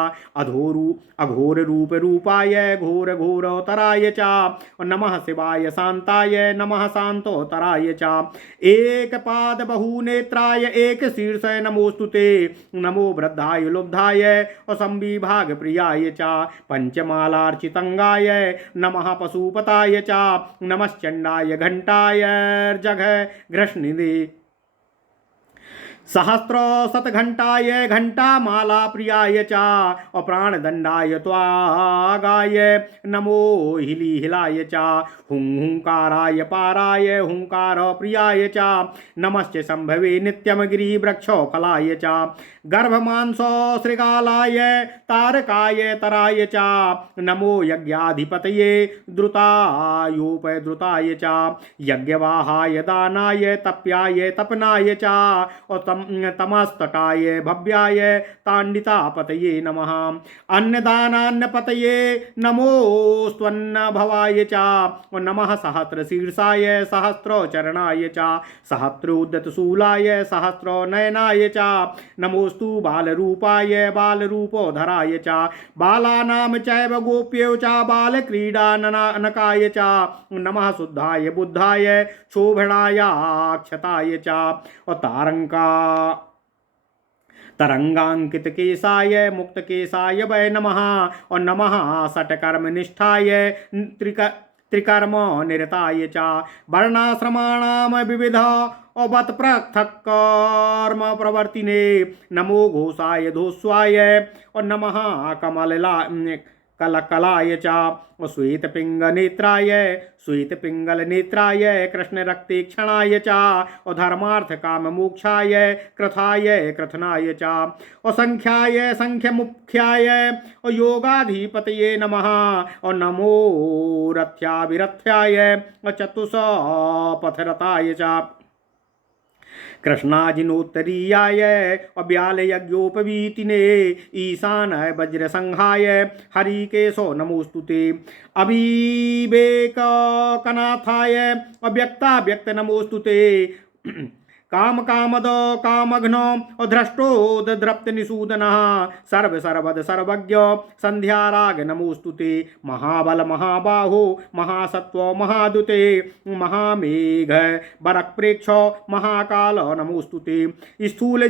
अघोर रूप रूपाय घोर घोरोतराय च नमः शिवाय शांताय नमः शांतोतराय च एक पाद बहुनेत्राय एक शीर्ष नमोस्तुते नमो वृद्धाय लुब्धाय और संविभाग प्रियाय च पंचमालार्चितंगाय नमः पशुपताय च नमश्चंडाय घंटाय जघ घृष्णिदे सहस्रो शतघंटाय घंटा माला प्रियाय च और प्राणदंडाय त्वागाय नमो हिलाय च हुंकाराय पाराय हुंकार प्रियाय च नमश्च संभवे नित्यम गिरिवृक्षो कलाय च गर्भमांसो श्रृगालाय तारकाय तराय च नमो यज्ञाधिपतये द्रुताय च यज्ञवाहाय दानाय तप्याय तपनाय च और तमस्तटाय भव्याय ताण्डितापतये नमः। अन्नदानान्नपतये नमोस्त्वन्न भवाय च नमः। सहस्रशीर्षाय सहस्रचरणाय च सहस्रोद्यतशूलाय सहस्रनयनाय च नमोस्तु बालरूपाय बालरूपोधराय च बालानां चैव गोप्यो च बालक्रीडानकाय च नमः। शुद्धाय बुद्धाय शोभणाय अक्षताय च तरंगांकित केशाय मुक्त केशाय वै नमः। और नमः षट्कर्मनिष्ठाय त्रिकर्म निरताय च वर्णाश्रमाणां विविध अवत पृथक् कर्म प्रवर्तिने नमो घोषाय धोस्वाय और नमः कलकलाय च श्वेत पिंगल नेत्राय कृष्ण रक्तेक्षणाय च और धर्मार्थ काम मोक्षाय कृथाय कृथनाय च और संख्याय संख्य मुख्याय और योगाधिपतये नमः। और नमो रथ्याभिरथ्याय और चतुष्पथरताय च कृष्णाजिनोत्तरीयाय अव्याल यज्ञोपवीतिने ईशान वज्र संहाय हरिकेशो नमोस्तुते अविवेक कनाथाय अव्यक्ताव्यक्त नमोस्तुते काम कामद कामघ्न धृष्टोद्रप्त निषूदनः सर्व सर्वद सर्वज्ञ संध्याराग नमोस्तुते महाबल महाबाहो महासत्व महादुते महामेघ बरक प्रेक्ष महाकाल नमोस्तुते स्थूल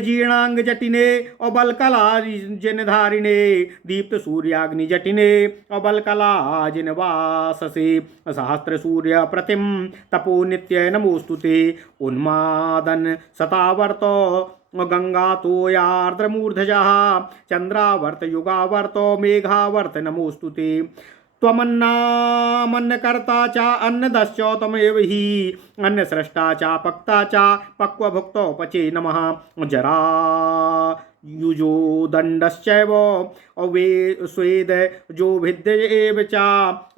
जीर्णांग जटिने और बलकला जिनधारिणे दीप्त सूर्याग्नि जटिने और बलकला जिनवाससे सहस्त्र सूर्य प्रतिम तपो नित्य नमोस्तुते उन्मादन सतावर्त गंगा तोयार्द्रमूर्धजः चंद्रावर्त युगावर्त मेघावर्त नमोस्तुते त्वमन्नामन्नकर्ता च अन्नदश्च त्वमेव हि अन्नस्रष्टा च पक्ता च पक्वभुक्तो पचे नमः। जरा युजो दण्डश्चैव अवे स्वेद जो भिद्य एव च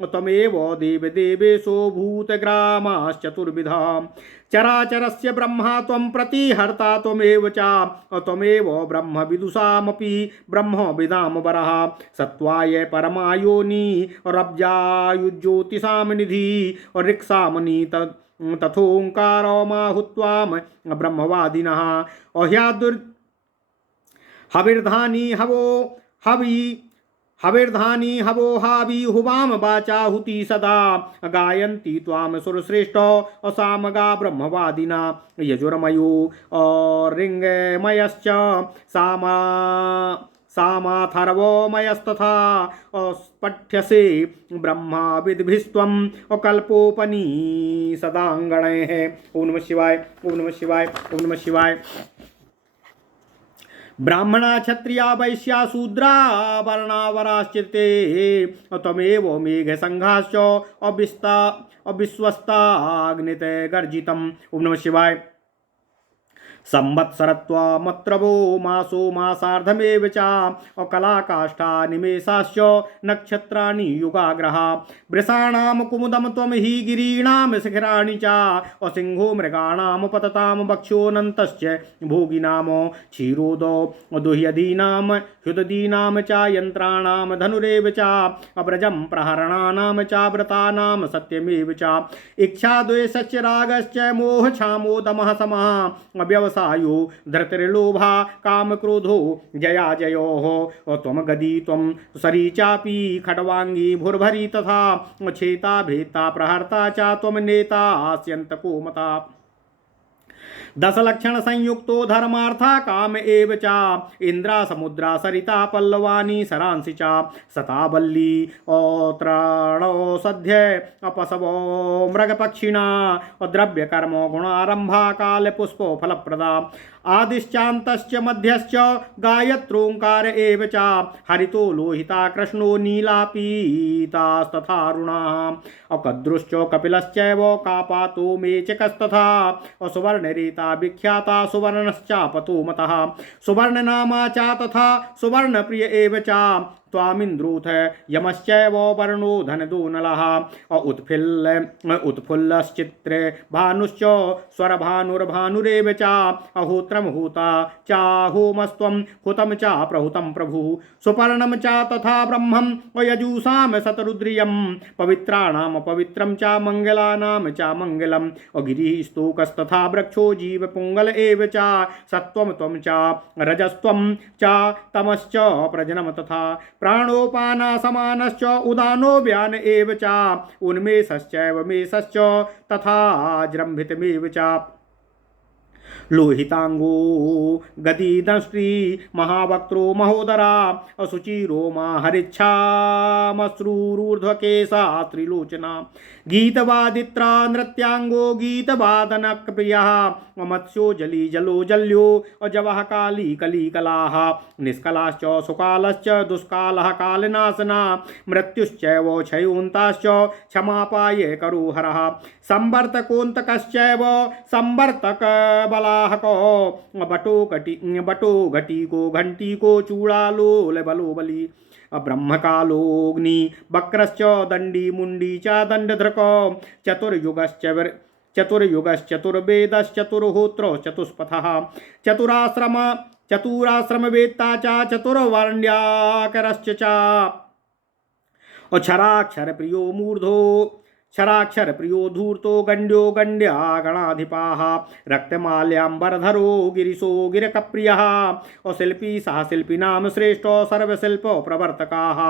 त्वमेव देवदेवेशो भूतग्रामाश्चतुर्विधा चराचरस्य ब्रह्मा त्वं प्रतिहर्ता त्वमेव च त्वमेव ब्रह्म विदुषामपि ब्रह्मविदां वरः सत्वाय परमायोनि रब्जायुज्योतिषां निधि ऋक्सामनि तथोंकारो माहुत्वां ब्रह्मवादिनः हविर्धानी हवो हावि हुवाम वाचाहुति सदा गायन्ति त्वाम सुरश्रेष्ठ असामगा ब्रह्मवादिना यजुर्मयो रिङ्गमयश्च सामाथर्वोमयस्तथा पठ्यसे ब्रह्मा विद्भिस्त्वं कल्पोपनिषदाङ्गणैः। ओम नमः शिवाय ओम नमः शिवाय ओम नमः शिवाय। ब्राह्मणा क्षत्रिया वैश्या शूद्रा वर्णावराश्चिते त्वमेव मेघसंघाश्च अविश्वस्ताग्नित गर्जितम्। ओम नमः शिवाय। संवत्सरत्वमत्रवो मासो मासार्धमेव च कलाकाष्ठा निमेषाश्च नक्षत्राणि युगाग्रहा वृषाणां कुमुदं त्वं हि गिरीणां शिखराणि च सिंहो मृगाणां पततां वक्षोऽनन्तश्च भोगिनां क्षीरोदो दुह्यदीनां ह्युददीनां च यन्त्राणां धनुरेव च अव्रजं प्रहरणानां च व्रतानां सत्यमेव च इच्छाद्वेषश्च रागश्च मोहक्षामोदमः समः व्यवसायो धृतिर्लोभा कामक्रोधो जया जयोः त्वं गदी त्वं सरी चापि खड्वांगी भुर्भरी तथा छेता भेता प्रहर्ता च त्वं नेता आस्यन्तको मता दशलक्षण संयुक्तो धर्मार्था काम एव च इंद्रा समुद्रा सरिता पल्लवानी सरांसि च सतावल्ली औत्राणो सद्य अपसवो मृगपक्षिणा द्रव्य कर्म गुणारंभा काल पुष्पो फलप्रदा आदिश्चान्तश्च मध्यश्च गायत्रोंकार एव च हरितो लोहिता कृष्णो नीलापीतास्तथारुणाः अकद्रुश्च कपिलश्चैव कापातो मेचकस्तथा सुवर्णरेता विख्याता सुवर्णश्चापतो मतः सुवर्णनामा च तथा सुवर्णप्रिय एव च त्वामिन्द्रोऽथ यमश्चैव वर्णो धनदो नलः उत्फुल्लश्चित्रे भानुश्च स्वरभानुर्भानुरेव च अहोत्रम होता चाहोमस्त्वं हुतं च प्रहुतं प्रभुः सुपर्णं च तथा ब्रह्मं यजूषां शतरुद्रियं पवित्राणां पवित्रं च मङ्गलानां च मङ्गलम् गिरिः स्तोकस्तथा वृक्षो जीवपुङ्गल एव च सत्त्वं त्वं च रजस्त्वं च तमश्च प्रजनम तथा प्राणोपानसमानश्च उदानो व्यान एव च उन्मेषश्चैव मेषश्च तथा जृम्भितमेव च लोहितांगो गदिदंष्ट्री महावक्त्रो महोदरा असुचिरोमा हरिच्छामश्रूरूर्ध्वकेशा त्रिलोचना गीतवादित्रा नृत्यांगो गीतवादनप्रियः मत्स्यो जली जलो जल्यो अजवः काली कलीकलाः निष्कलाश्च सुकालश्च दुष्कालः कालनाशना मृत्युश्चैव क्षयोन्ताश्च क्षमापाये करोहरः संवर्तकोऽन्तकश्चैव संवर्तकबलाहको बटो घटीको घंटीको चूड़ालोल बलो बली ब्रह्मकालोऽग्नि वक्रश्च दंडी मुंडी च दंडधृक चतुर्युगश्चतुर्वेदश्चतुर्होत्रो चतुष्पथः चतुराश्रमवेत्ता च चतुर्वर्ण्याकरश्च च क्षराक्षरप्रियो मूर्धो क्षराक्षरप्रियो धूर्तो गण्ड्यो गण्ड्या गणाधिपाः रक्तमाल्याम्बरधरो गिरिशो गिरकप्रियः शिल्पी सह शिल्पिनां श्रेष्ठो सर्वशिल्पो प्रवर्तकाः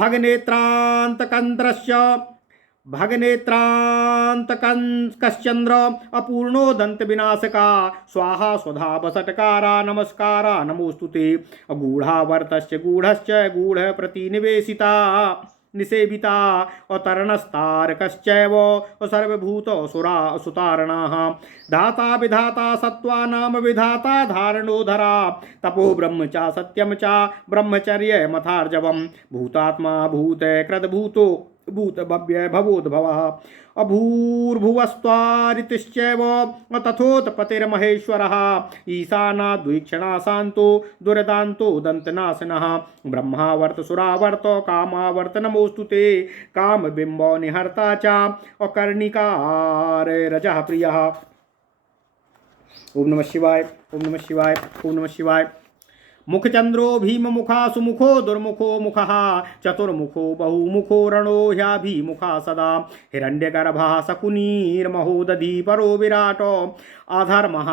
भगनेत्रान्तकश्चन्द्र अपूर्णो दन्तविनाशका स्वाहा स्वधा वसटकारा नमस्कारा नमोस्तुते गूढ़ावर्तश्च गूढ़श्च गूढ़ प्रतिनिवेशिता निसेविता अतरणस्तारकश्चैव सर्वभूतसुरा सुतारणाः दाता विधाता सत्त्वानां विधाता धारणोधरा तपो ब्रह्म च सत्यं च ब्रह्मचर्यमथार्जवं भूतात्मा भूतकृद्भूतो भूतभव्य भवोद्भवः अभूर्भुवस्त्वारितिश्चैव तथोत्पतिर्महेश्वरः ईशानाद्वीक्षणा शान्तो दुर्दान्तो दन्तनाशनः ब्रह्मावर्त सुरावर्त कामावर्त नमोऽस्तु ते कामबिम्बो निहर्ता च अकर्णिकार रजः प्रियः। ओम नमः शिवाय ओम नमः शिवाय ओम नमः शिवाय। मुखचंद्रो भीममुखा सुमुखो दुर्मुखो मुखः चतुर्मुखो बहुमुखो रणो ह्याभिमुखा सदा हिरण्यगर्भः शकुनीर्महोदधी परो विराटो अधर्मः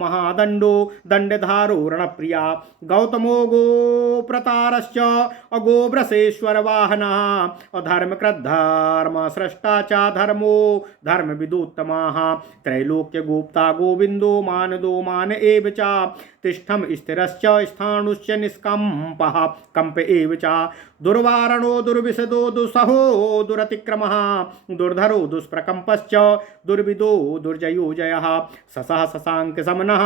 महादण्डो दण्डधारो रणप्रिया गौतमो गोप्रतारश्च अगोभ्रसेश्वरवाहनः अधर्मकृद्धर्मस्रष्टा च धर्मो धर्मविदोत्तमाः त्रैलोक्यगोप्ता गोविन्दो मानदो मान एव च तिष्ठं स्थिरश्च स्थाणुश्च निष्कम्पः कम्प एव च दुर्वारणो दुर्विशदो दुस्सहो दुरतिक्रमः दुर्धरो दुष्प्रकम्पश्च दुर्विदो दुर्जयो जयः ससः शशाङ्क समनः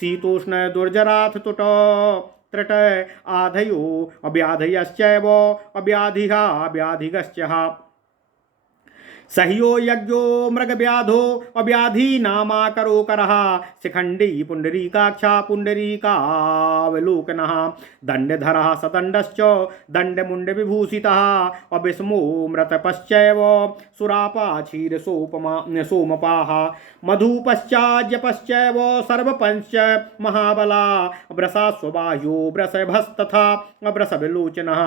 शीतोष्ण दुर्जराथ तुट त्रट आधयो अव्याधयश्चैव अव्याधिः व्याधिगश्च सह्यो यज्ञो मृगव्याधो अव्याधि नामाकरो करः शिखण्डी पुण्डरीकाक्षा पुण्डरीकावलोकनः दण्डधरः सदण्डश्च दण्डमुण्डविभूषितः अविस्मो मृतपश्चैव सुरापाक्षीरसोपमा सोमपाः मधुपश्चाज्यपश्चैव सर्वपञ्च महाबला व्रसा स्वबाह्यो व्रसभस्तथा व्रसविलोचनः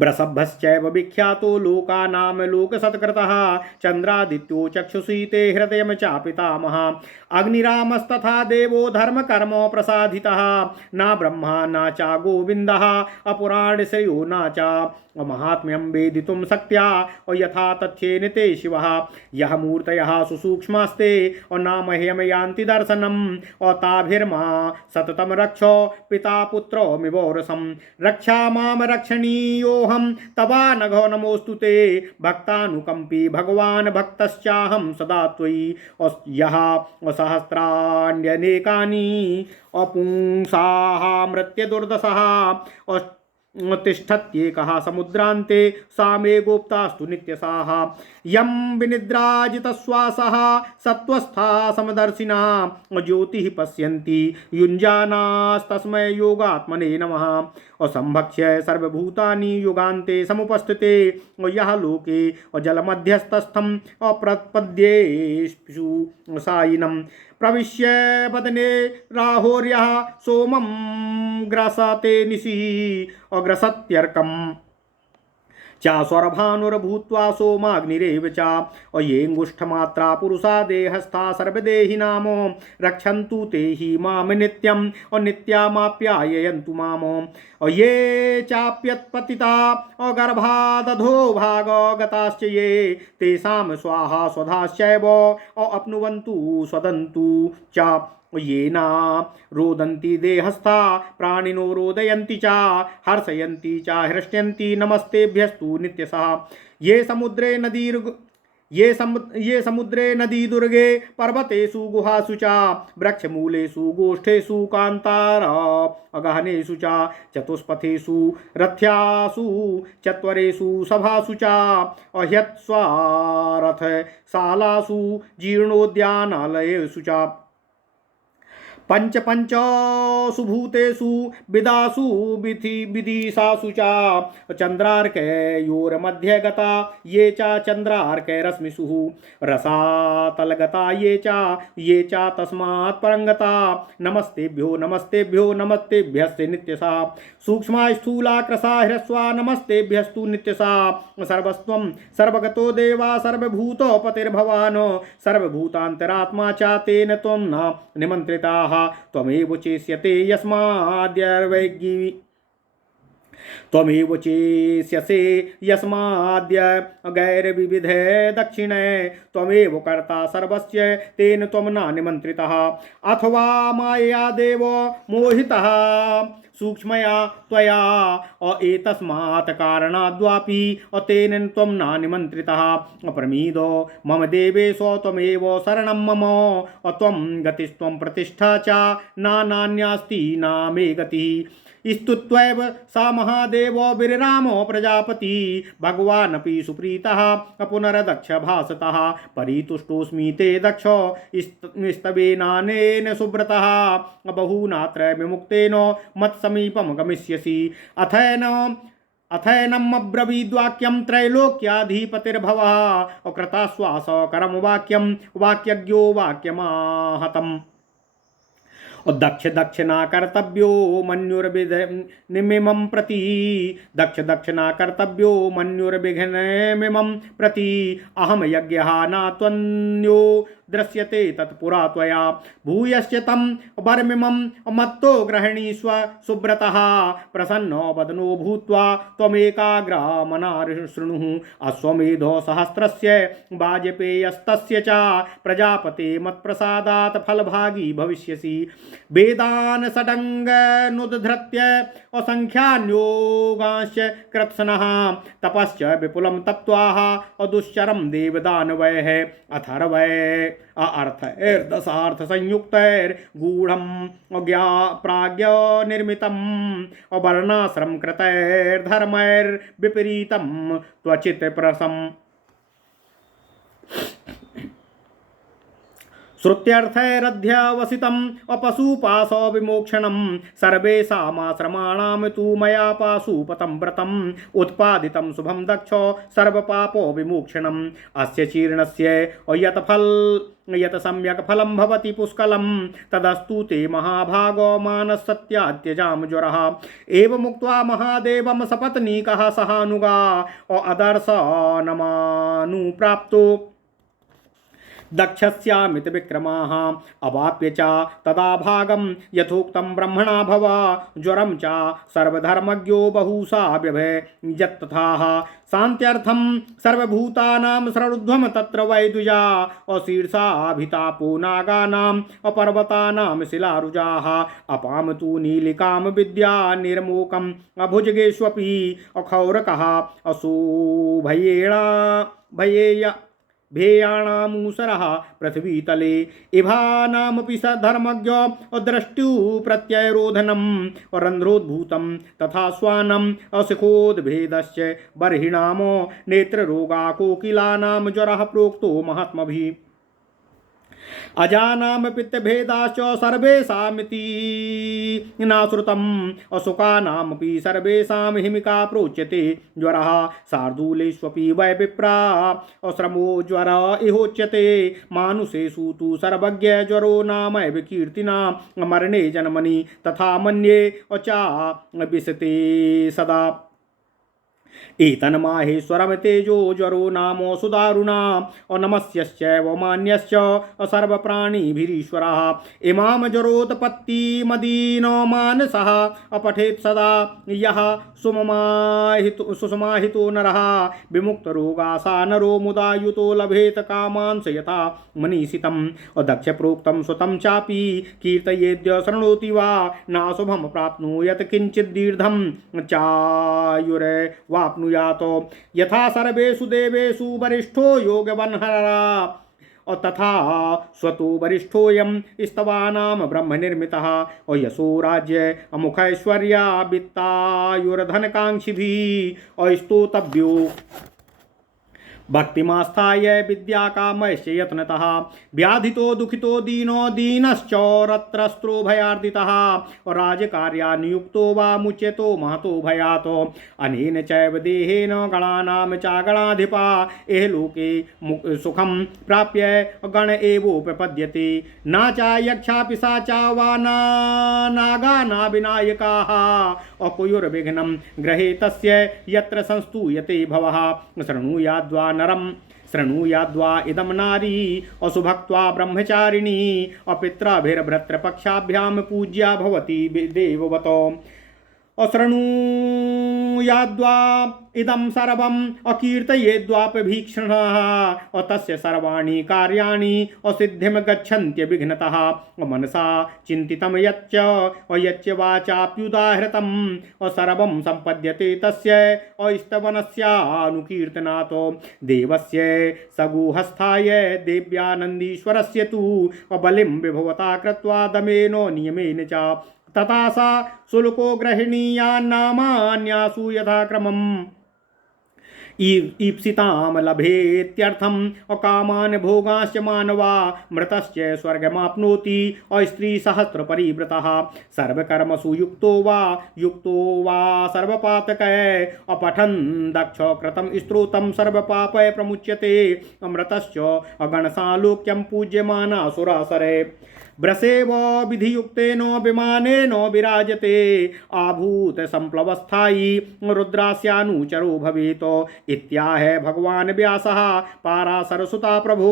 व्रसभश्चैव विख्यातो लोकानां लोकसत्कृतः चन्द्रादित्यो चक्षुषी ते हृदयं च पितामहः अग्निरामस्तथा देवो धर्मकर्म प्रसादितः न ब्रह्मा न च गोविन्दः अपुराणश्रेयो न च महात्म्यं वेदितुं शक्त्या यथा तथ्येन ते शिवः यः मूर्तयः सुसूक्ष्मास्ते नामह्यं यान्ति दर्शनम् ताभिर्मा सततं रक्ष पिता पुत्रोमिवोरसं रक्षा मां रक्षणीयोऽहं तवानघो नमोऽस्तु ते भक्तानुकम्पी भगवान् भक्तश्चाहं सदा त्वयि यः सहस्राण्यनेकानि अपुंसाः मृत्युदुर्दशः तिष्ठत्येकः समुद्रान्ते सा मे गोप्तास्तु नित्यसाः यं विनिद्राजितश्वासः सत्त्वस्था समदर्शिनः ज्योतिः पश्यन्ति युञ्जानास्तस्मै योगात्मने नमः और संभक्ष्य सर्वभूतानि युगान्ते समुपस्थिते यः लोके जलमध्यस्थस्थं अप्रपद्येषु सायिनं प्रविश्य वदने राहोर्यः सोमं ग्रसते निशि अग्रसत्यर्कम् चास्वरभानुर्भूत्वा सोमाग्निरेव च येऽङ्गुष्ठमात्रा पुरुषा देहस्था सर्वदेहि नाम रक्षन्तु ते हि मां नित्यं नित्यामाप्याययन्तु माम ये चाप्यत्पतिता गर्भादधो भागगताश्च ये तेषां स्वाहा स्वधाश्चैव अप्नुवन्तु स्वदन्तु च येना रोदन्ति देहस्था प्राणिनो रोदयन्ति च हर्षयन्ति च हृष्यन्ति नमस्तेभ्यस्तु नित्यशः ये समुद्रे नदी दुर्गे पर्वतेषु गुहासु च वृक्षमूलेषु गोष्ठेषु कान्तार अगहनेषु च चतुष्पथेषु रथ्यासु चत्वरेषु सभासु च अह्यत्स्वारथशालासु जीर्णोद्यानालयेषु च पंचसु भूतेषु विदासु विदिशासु च चन्द्रार्कयोर्मध्ये गता ये च चन्द्रार्करश्मिषु रसातलगता ये च तस्मात् परंगता नमस्तेभ्यो नमस्तेभ्यो नमस्तेभ्यस्ते नित्यसा सूक्ष्मा स्थूलाकृसा ह्रस्वा नमस्तेभ्यस्तु नित्यसा सर्वस्वं सर्वगतो देवा सर्वभूतोपतिर्भवान् सर्वभूतान्तरात्मा च तेन त्वं न निमन्त्रिताः त्वमेव चेष्यते यस्माद्य गैरविविधे दक्षिणे त्वमेव कर्ता सर्वस्य तेन त्वं न निमन्त्रितः अथवा मायया देव मोहितः सूक्ष्मया त्वया एतस्मात् कारणाद्वापि तेन त्वं न निमन्त्रितः प्रमीदो मम देवेशो त्वमेव शरणं मम त्वं गतिस्त्वं प्रतिष्ठा च नान्यास्ति न मे गतिः स्तुत्वैव सा महादेवो विररामो प्रजापति भगवानपि सुप्रीतः पुनरदक्ष भासतः परितुष्टोऽस्मि ते दक्ष स्तवेनानेन सुव्रतः बहूनात्र विमुक्तेन मत्समीपं गमिष्यसि अथैनमब्रवीद्वाक्यं त्रैलोक्याधिपतिर्भवः कृताश्वास करम वाक्यज्ञो वाक्यमाहतम् दक्षिणा कर्तव्यो मन्युर्विघ्नमिमं प्रति दक्षिणा कर्तव्यो मन्युर्विघ्नमिमं प्रति अहम यज्ञः न त्वन्यो दृश्यते तत्पुरा त्वया भूयश्च तं वरमिमं मत्तो गृह्णीष्व सुब्रतः प्रसन्नो वदनो भूत्वा त्वमेकाग्रामनाशृणुः अश्वमेधो सहस्रस्य वाजपेयस्तस्य च प्रजापते मत्प्रसादात् फलभागी भविष्यसि वेदान् षडङ्गनुद्धृत्य असङ्ख्यान्योगांश्च कृत्स्नः तपश्च विपुलं तप्त्वाः अदुश्चरं देवदानवैः अर्थैर्दशार्थसंयुक्तैर्गूढं प्राज्ञनिर्मितं वर्णाश्रम कृतैर्धर्मैर्विपरीतं त्वचित्प्रसम् श्रुत्यर्थैरध्यवसितम् अपशुपाशो विमोक्षणं सर्वेषामाश्रमाणां तु मया पाशुपतं व्रतम् उत्पादितं शुभं दक्षो सर्वपापो विमोक्षणम् अस्य चीर्णस्य यत् सम्यक् फलं भवति पुष्कलं तदस्तु ते महाभागो मानसत्यात्यजां ज्वरः एवमुक्त्वा महादेवं सपत्नीकः सहानुगा अदर्शनमानुप्राप्तो दक्षस्यामित विक्रमाः अवाप्य च तदा भागं यथोक्तं ब्रह्मणा भव ज्वरं च सर्वधर्मज्ञो बहुशा व्यभय यत्तथाः शान्त्यर्थं सर्वभूतानां शरणुध्वं तत्र वैदुजा अशीर्षाभितापो नागानां अपर्वतानां शिलारुजाः अपां तु नीलिकां विद्या निर्मोकम् अभुजगेष्वपि अखौरकः भेयाणामूसरः पृथ्वीतले इभानामपि स धर्मज्ञ द्रष्टु प्रत्ययरोधनं रन्ध्रोद्भूतं तथा स्वानम् अशिखोद्भेदश्च बर्हिणामो नेत्ररोगा कोकिलानां ज्वरः प्रोक्तो महात्मभिः अजानाम पित्तभेदाश्च सर्वेषामिति नाश्रुतम् असुकानामपि सर्वेषां हिमिका प्रोच्यते ज्वरः शार्दूलेष्वपि वै विप्रा अश्रमो ज्वर इहोच्यते मानुषेषु तु सर्वज्ञ ज्वरो नामैव कीर्तिना मरणे जन्मनि तथा मन्ये अचा विशते सदा एतन्माहेश्वरं तेजो ज्वरो नामो सुदारुणा अनमस्यश्चैव मान्यश्च असर्वप्राणिभिरीश्वरः इमां ज्वरोत्पत्तिमदीनो मानसः अपठेत् सदा यः सुसमाहितो नरः विमुक्तरोगासा नरो मुदा युतो लभेत कामांस यथा मनीषितम् अदक्ष प्रोक्तं सुतं चापि कीर्तयेद्य शृणोति वा नाशुभं प्राप्नुयात् किञ्चिद्दीर्घं चायुर्वाप्नुयात् यथा सर्वेषु देवेषु वरिष्ठो योगवन्हरा तथा स्वतो वरिष्ठोऽयं स्तवानां ब्रह्मनिर्मितः यशो राज्य अमुखैश्वर्या वित्तायुर्धनकाङ्क्षिभिः अस्तोतव्यो भक्तिमास्थाय विद्याकामश्च यत्नतः व्याधितो दुखितो दीनो दीनश्चोरत्रस्त्रो भयार्दितः राजकार्यानियुक्तो वा मुच्यतो महतो भयात् अनेन चैव देहेन गणानां चागणाधिपा एह लोके सुखं प्राप्य गण एवोपपद्यते न चायक्षा पिशाचा वा नागा न विनायकाः अकुयुर्विघ्नं गृहे तस्य यत्र संस्तूयते भवः शृणुयाद्वा नरं शृणुयाद्वा इदं नारी असुभक्त्वा ब्रह्मचारिणी अपित्राभिर्भ्रतृपक्षाभ्यां पूज्या भवति देववतो अशृणुयाद्वा इदं सर्वम् अकीर्तयेद्वापभीक्षणः तस्य सर्वाणि कार्याणि असिद्धिं गच्छन्त्य विघ्नतः मनसा चिन्तितं यच्च वाचाप्युदाहृतम् सर्वं सम्पद्यते तस्य अस्तवनस्यानुकीर्तनात् देवस्य सगुहस्थाय देव्यानन्दीश्वरस्य तु बलिं विभवता कृत्वा दमेनो नियमेन च तथा सा शुल्को गृहिणीयान्नामान्यासु यथाक्रमम् ईप्सितां लभेत्यर्थम् अकामान् भोगांश्च मानवा मृतश्च स्वर्गमाप्नोति अस्त्रीसहस्रपरिवृतः सर्वकर्मसु युक्तो वा सर्वपातकः अपठन् दक्ष कृतं स्तोत्रं सर्वपापै प्रमुच्यते अमृतश्च अगणसालोक्यं पूज्यमानासुरासरे भ्रसेव विधियुक्तेन विमानेन विराजते आभूत संप्लवस्थायी रुद्रास्यानुचरो भवेत् इत्याह भगवान् व्यासः पाराशरसुता प्रभो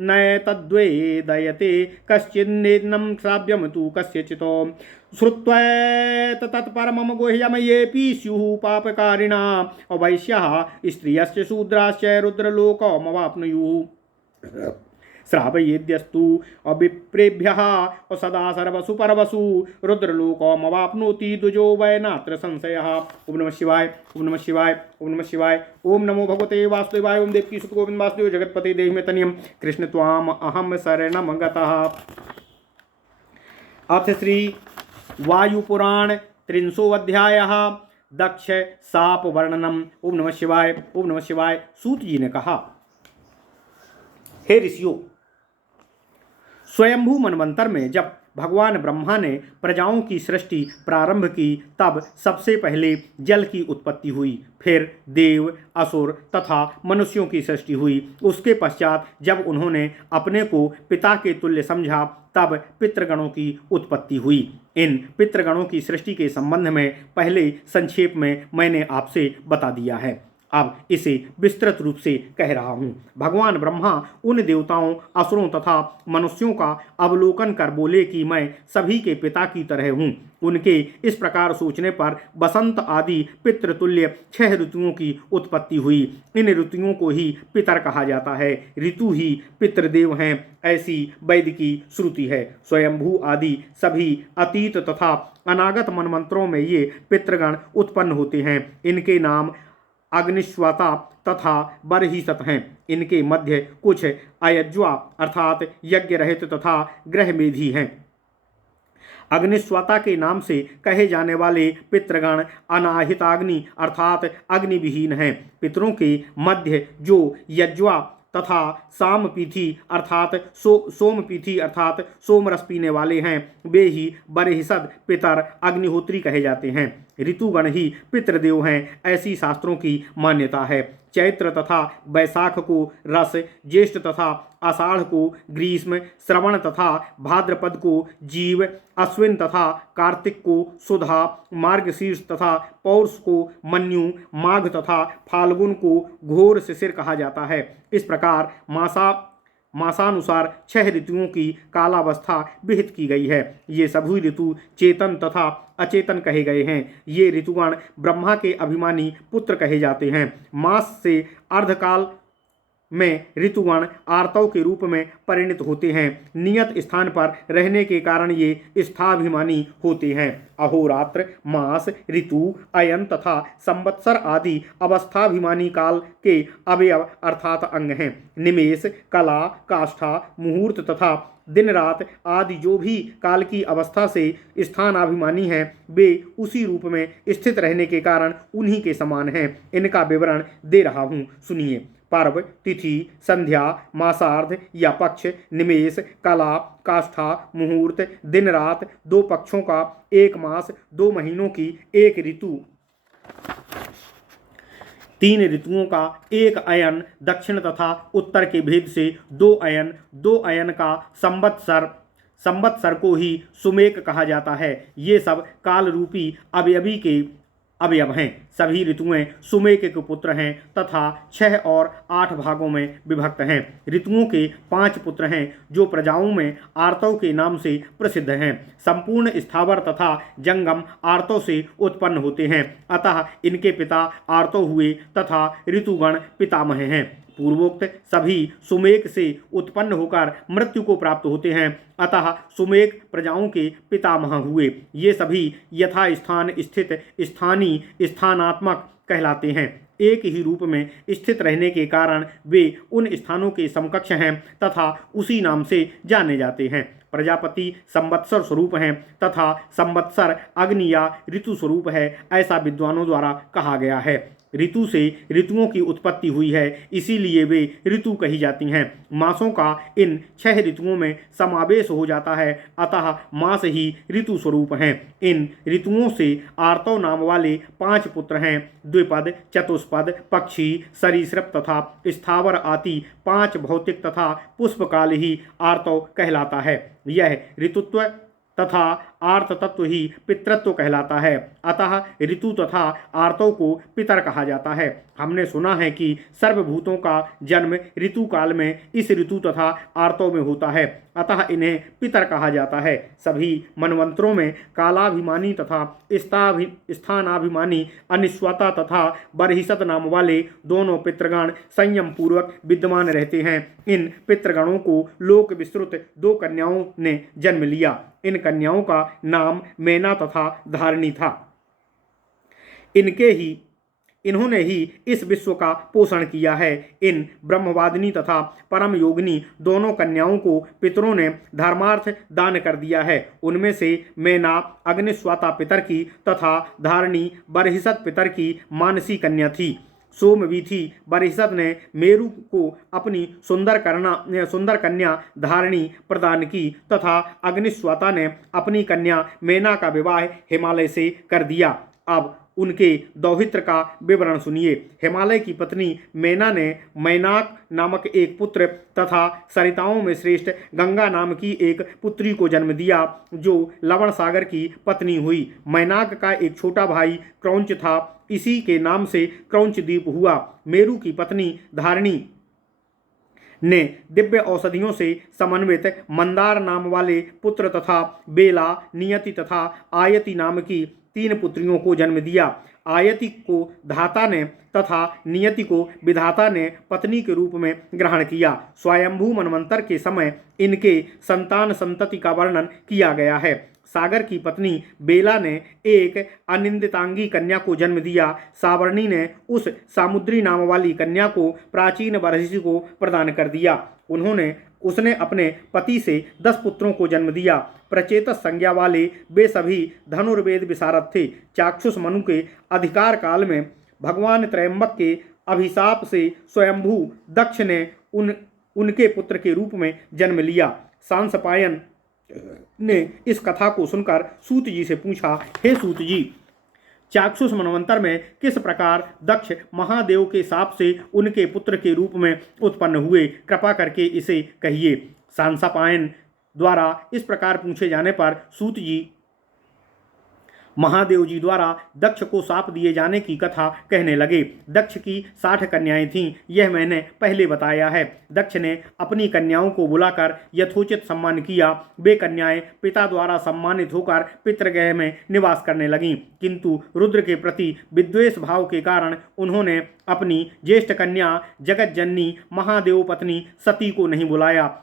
नैतद्वेदयते कश्चिन्नेदं श्राव्यं तु कस्यचित् श्रुत्वैतत्परमं गुह्यं येऽपि स्युः पापकारिणा वैश्याः स्त्रियश्च शूद्राश्च रुद्रलोकमवाप्नुयुः श्रावयेद्यस्तु अभिप्रेभ्यः सदा सर्वसु परवसु रुद्रलोकमवाप्नोति द्विजो वै नात्र संशयः। ओम नमः शिवाय, ओम नमः शिवाय, ओम नमः शिवाय। ओम नमो भगवते वासुदेवाय। ओम देवकी सुत गोविंद वासुदेव जगतपते देहि में तनियम कृष्ण त्वाम अहम शरणं गतः। अथ श्री वायुपुराण 300 अध्यायः दक्ष साप वर्णनम। ओम नमः शिवाय, ओम नमः शिवाय। सूत जी ने कहा, हे ऋषियों, स्वयंभू मनवंतर में जब भगवान ब्रह्मा ने प्रजाओं की सृष्टि प्रारंभ की तब सबसे पहले जल की उत्पत्ति हुई, फिर देव, असुर तथा मनुष्यों की सृष्टि हुई। उसके पश्चात जब उन्होंने अपने को पिता के तुल्य समझा तब पितृगणों की उत्पत्ति हुई। इन पितृगणों की सृष्टि के संबंध में पहले संक्षेप में मैंने आपसे बता दिया है, अब इसे विस्तृत रूप से कह रहा हूँ। भगवान ब्रह्मा उन देवताओं, असुरों तथा मनुष्यों का अवलोकन कर बोले कि मैं सभी के पिता की तरह हूँ। उनके इस प्रकार सोचने पर बसंत आदि पितृतुल्य 6 ऋतुओं की उत्पत्ति हुई। इन ऋतुओं को ही पितर कहा जाता है। ऋतु ही पितृदेव हैं, ऐसी वैदिक की श्रुति है। स्वयंभू आदि सभी अतीत तथा अनागत मनमंत्रों में ये पितृगण उत्पन्न होते हैं। इनके नाम अग्निश्वाता तथा बरहिसत हैं। इनके मध्य कुछ अयज्वा अर्थात यज्ञ रहित तथा ग्रहमेधी हैं। अग्निश्वाता के नाम से कहे जाने वाले पितृगण अनाहिताग्नि अर्थात अग्निविहीन हैं। पितरों के मध्य जो यज्वा तथा सामपीथी अर्थात सोमपीथी अर्थात सोमरस पीने वाले हैं, वे ही बरहिसद पितर अग्निहोत्री कहे जाते हैं। ऋतुगण ही पितृदेव हैं, ऐसी शास्त्रों की मान्यता है। चैत्र तथा वैशाख को रस, ज्येष्ठ तथा आषाढ़ को ग्रीष्म, श्रवण तथा भाद्रपद को जीव, अश्विन तथा कार्तिक को सुधा, मार्गशीर्ष तथा पौष को मन्यु, माघ तथा फाल्गुन को घोर शिशिर कहा जाता है। इस प्रकार मासानुसार 6 ऋतुओं की कालावस्था विहित की गई है। ये सभी ऋतु चेतन तथा अचेतन कहे गए हैं। ये ऋतुगण ब्रह्मा के अभिमानी पुत्र कहे जाते हैं। मास से अर्धकाल में ऋतुगण आर्तव के रूप में परिणत होते हैं। नियत स्थान पर रहने के कारण ये स्थाभिमानी होते हैं। अहोरात्र, मास, ऋतु, अयन तथा संवत्सर आदि अवस्थाभिमानी काल के अवयव अर्थात अंग हैं। निमेष, कला, काष्ठा, मुहूर्त तथा दिन रात आदि जो भी काल की अवस्था से स्थानाभिमानी हैं, वे उसी रूप में स्थित रहने के कारण उन्हीं के समान हैं। इनका विवरण दे रहा हूँ, सुनिए। पर्व, तिथि, संध्या, मासार्ध या पक्ष, निमेष, कला, काष्ठा, मुहूर्त, दिन रात, 2 पक्षों का 1 मास, 2 महीनों की 1 ऋतु, 3 ऋतुओं का 1 अयन, दक्षिण तथा उत्तर के भेद से 2 अयन, 2 अयन का संवत्सर को ही सुमेक कहा जाता है। ये सब काल रूपी अवयव हैं। सभी ऋतुएं सुमेक के पुत्र हैं तथा 6 और 8 भागों में विभक्त हैं। ऋतुओं के 5 पुत्र हैं जो प्रजाओं में आर्तव के नाम से प्रसिद्ध हैं। संपूर्ण स्थावर तथा जंगम आर्तव से उत्पन्न होते हैं, अतः इनके पिता आर्तव हुए तथा ऋतुगण पितामह हैं। पूर्वोक्त सभी सुमेक से उत्पन्न होकर मृत्यु को प्राप्त होते हैं, अतः सुमेक प्रजाओं के पितामह हुए। ये सभी यथास्थान स्थित स्थानात्मक कहलाते हैं। एक ही रूप में स्थित रहने के कारण वे उन स्थानों के समकक्ष हैं तथा उसी नाम से जाने जाते हैं। प्रजापति संवत्सर स्वरूप हैं तथा संवत्सर अग्नि या ऋतु स्वरूप है, ऐसा विद्वानों द्वारा कहा गया है। ऋतु से ऋतुओं की उत्पत्ति हुई है, इसीलिए वे ऋतु कही जाती हैं। मासों का इन 6 ऋतुओं में समावेश हो जाता है, अतः मास ही ऋतु स्वरूप हैं। इन ऋतुओं से आर्तव नाम वाले 5 पुत्र हैं। द्विपद, चतुष्पद, पक्षी, सरीसृप तथा स्थावर आदि 5 भौतिक तथा पुष्पकाल ही आर्तव कहलाता है। यह ऋतुत्व तथा आर्त तत्व ही पितृत्व कहलाता है, अतः ऋतु तथा आर्तों को पितर कहा जाता है। हमने सुना है कि सर्वभूतों का जन्म ऋतु काल में इस ऋतु तथा आर्तों में होता है, अतः इन्हें पितर कहा जाता है। सभी मनवंतरों में कालाभिमानी तथा स्थानाभिमानी अनिश्वता तथा बरहिसत नाम वाले दोनों पितृगण संयम पूर्वक विद्यमान रहते हैं। इन पितृगणों को लोक विस्तृत 2 कन्याओं ने जन्म लिया। इन कन्याओं का नाम मेना तथा धारिणी था। इन्होंने ही इस विश्व का पोषण किया है। इन ब्रह्मवादिनी तथा परम योगिनी दोनों कन्याओं को पितरों ने धर्मार्थ दान कर दिया है। उनमें से मेना अग्निस्वाता पितर की तथा धारिणी बरहिसत पितर की मानसी कन्या थी। सोमवीथी बरहिसत ने मेरु को अपनी सुंदर कन्या धारिणी प्रदान की तथा अग्निस्वाता ने अपनी कन्या मेना का विवाह हिमालय से कर दिया। अब उनके दौहित्र का विवरण सुनिए। हिमालय की पत्नी मेना ने मैनाक नामक एक पुत्र तथा सरिताओं में श्रेष्ठ गंगा नाम की एक पुत्री को जन्म दिया, जो लवण सागर की पत्नी हुई। मैनाक का एक छोटा भाई क्रौंच था, इसी के नाम से क्रौंच द्वीप हुआ। मेरु की पत्नी धारिणी ने दिव्य औषधियों से समन्वित मंदार नाम वाले पुत्र तथा बेला, नियति तथा आयति नाम की 3 पुत्रियों को जन्म दिया। आयति को धाता ने तथा नियति को विधाता ने पत्नी के रूप में ग्रहण किया। स्वयंभू मनवंतर के समय इनके संतान संतति का वर्णन किया गया है। सागर की पत्नी बेला ने एक अनिंदितांगी कन्या को जन्म दिया। सावर्णी ने उस सामुद्री नाम वाली कन्या को प्राचीन बरहिसी को प्रदान कर दिया। उसने अपने पति से 10 पुत्रों को जन्म दिया। प्रचेतस संज्ञा वाले वे सभी धनुर्वेद विशारद थे। चाक्षुष मनु के अधिकार काल में भगवान त्रयंबक के अभिशाप से स्वयंभू दक्ष ने उनके पुत्र के रूप में जन्म लिया। सांसपायन ने इस कथा को सुनकर सूत जी से पूछा, हे सूत जी, चाक्षुष मनवंतर में किस प्रकार दक्ष महादेव के शाप से उनके पुत्र के रूप में उत्पन्न हुए, कृपा करके इसे कहिए। सांसपायन द्वारा इस प्रकार पूछे जाने पर सूत जी महादेव जी द्वारा दक्ष को शाप दिए जाने की कथा कहने लगे। दक्ष की 60 कन्याएं थीं, यह मैंने पहले बताया है। दक्ष ने अपनी कन्याओं को बुलाकर यथोचित सम्मान किया। वे कन्याएं पिता द्वारा सम्मानित होकर पितृगृह में निवास करने लगीं, किंतु रुद्र के प्रति विद्वेष भाव के कारण उन्होंने अपनी ज्येष्ठ कन्या जगत जननी महादेव पत्नी सती को नहीं बुलाया।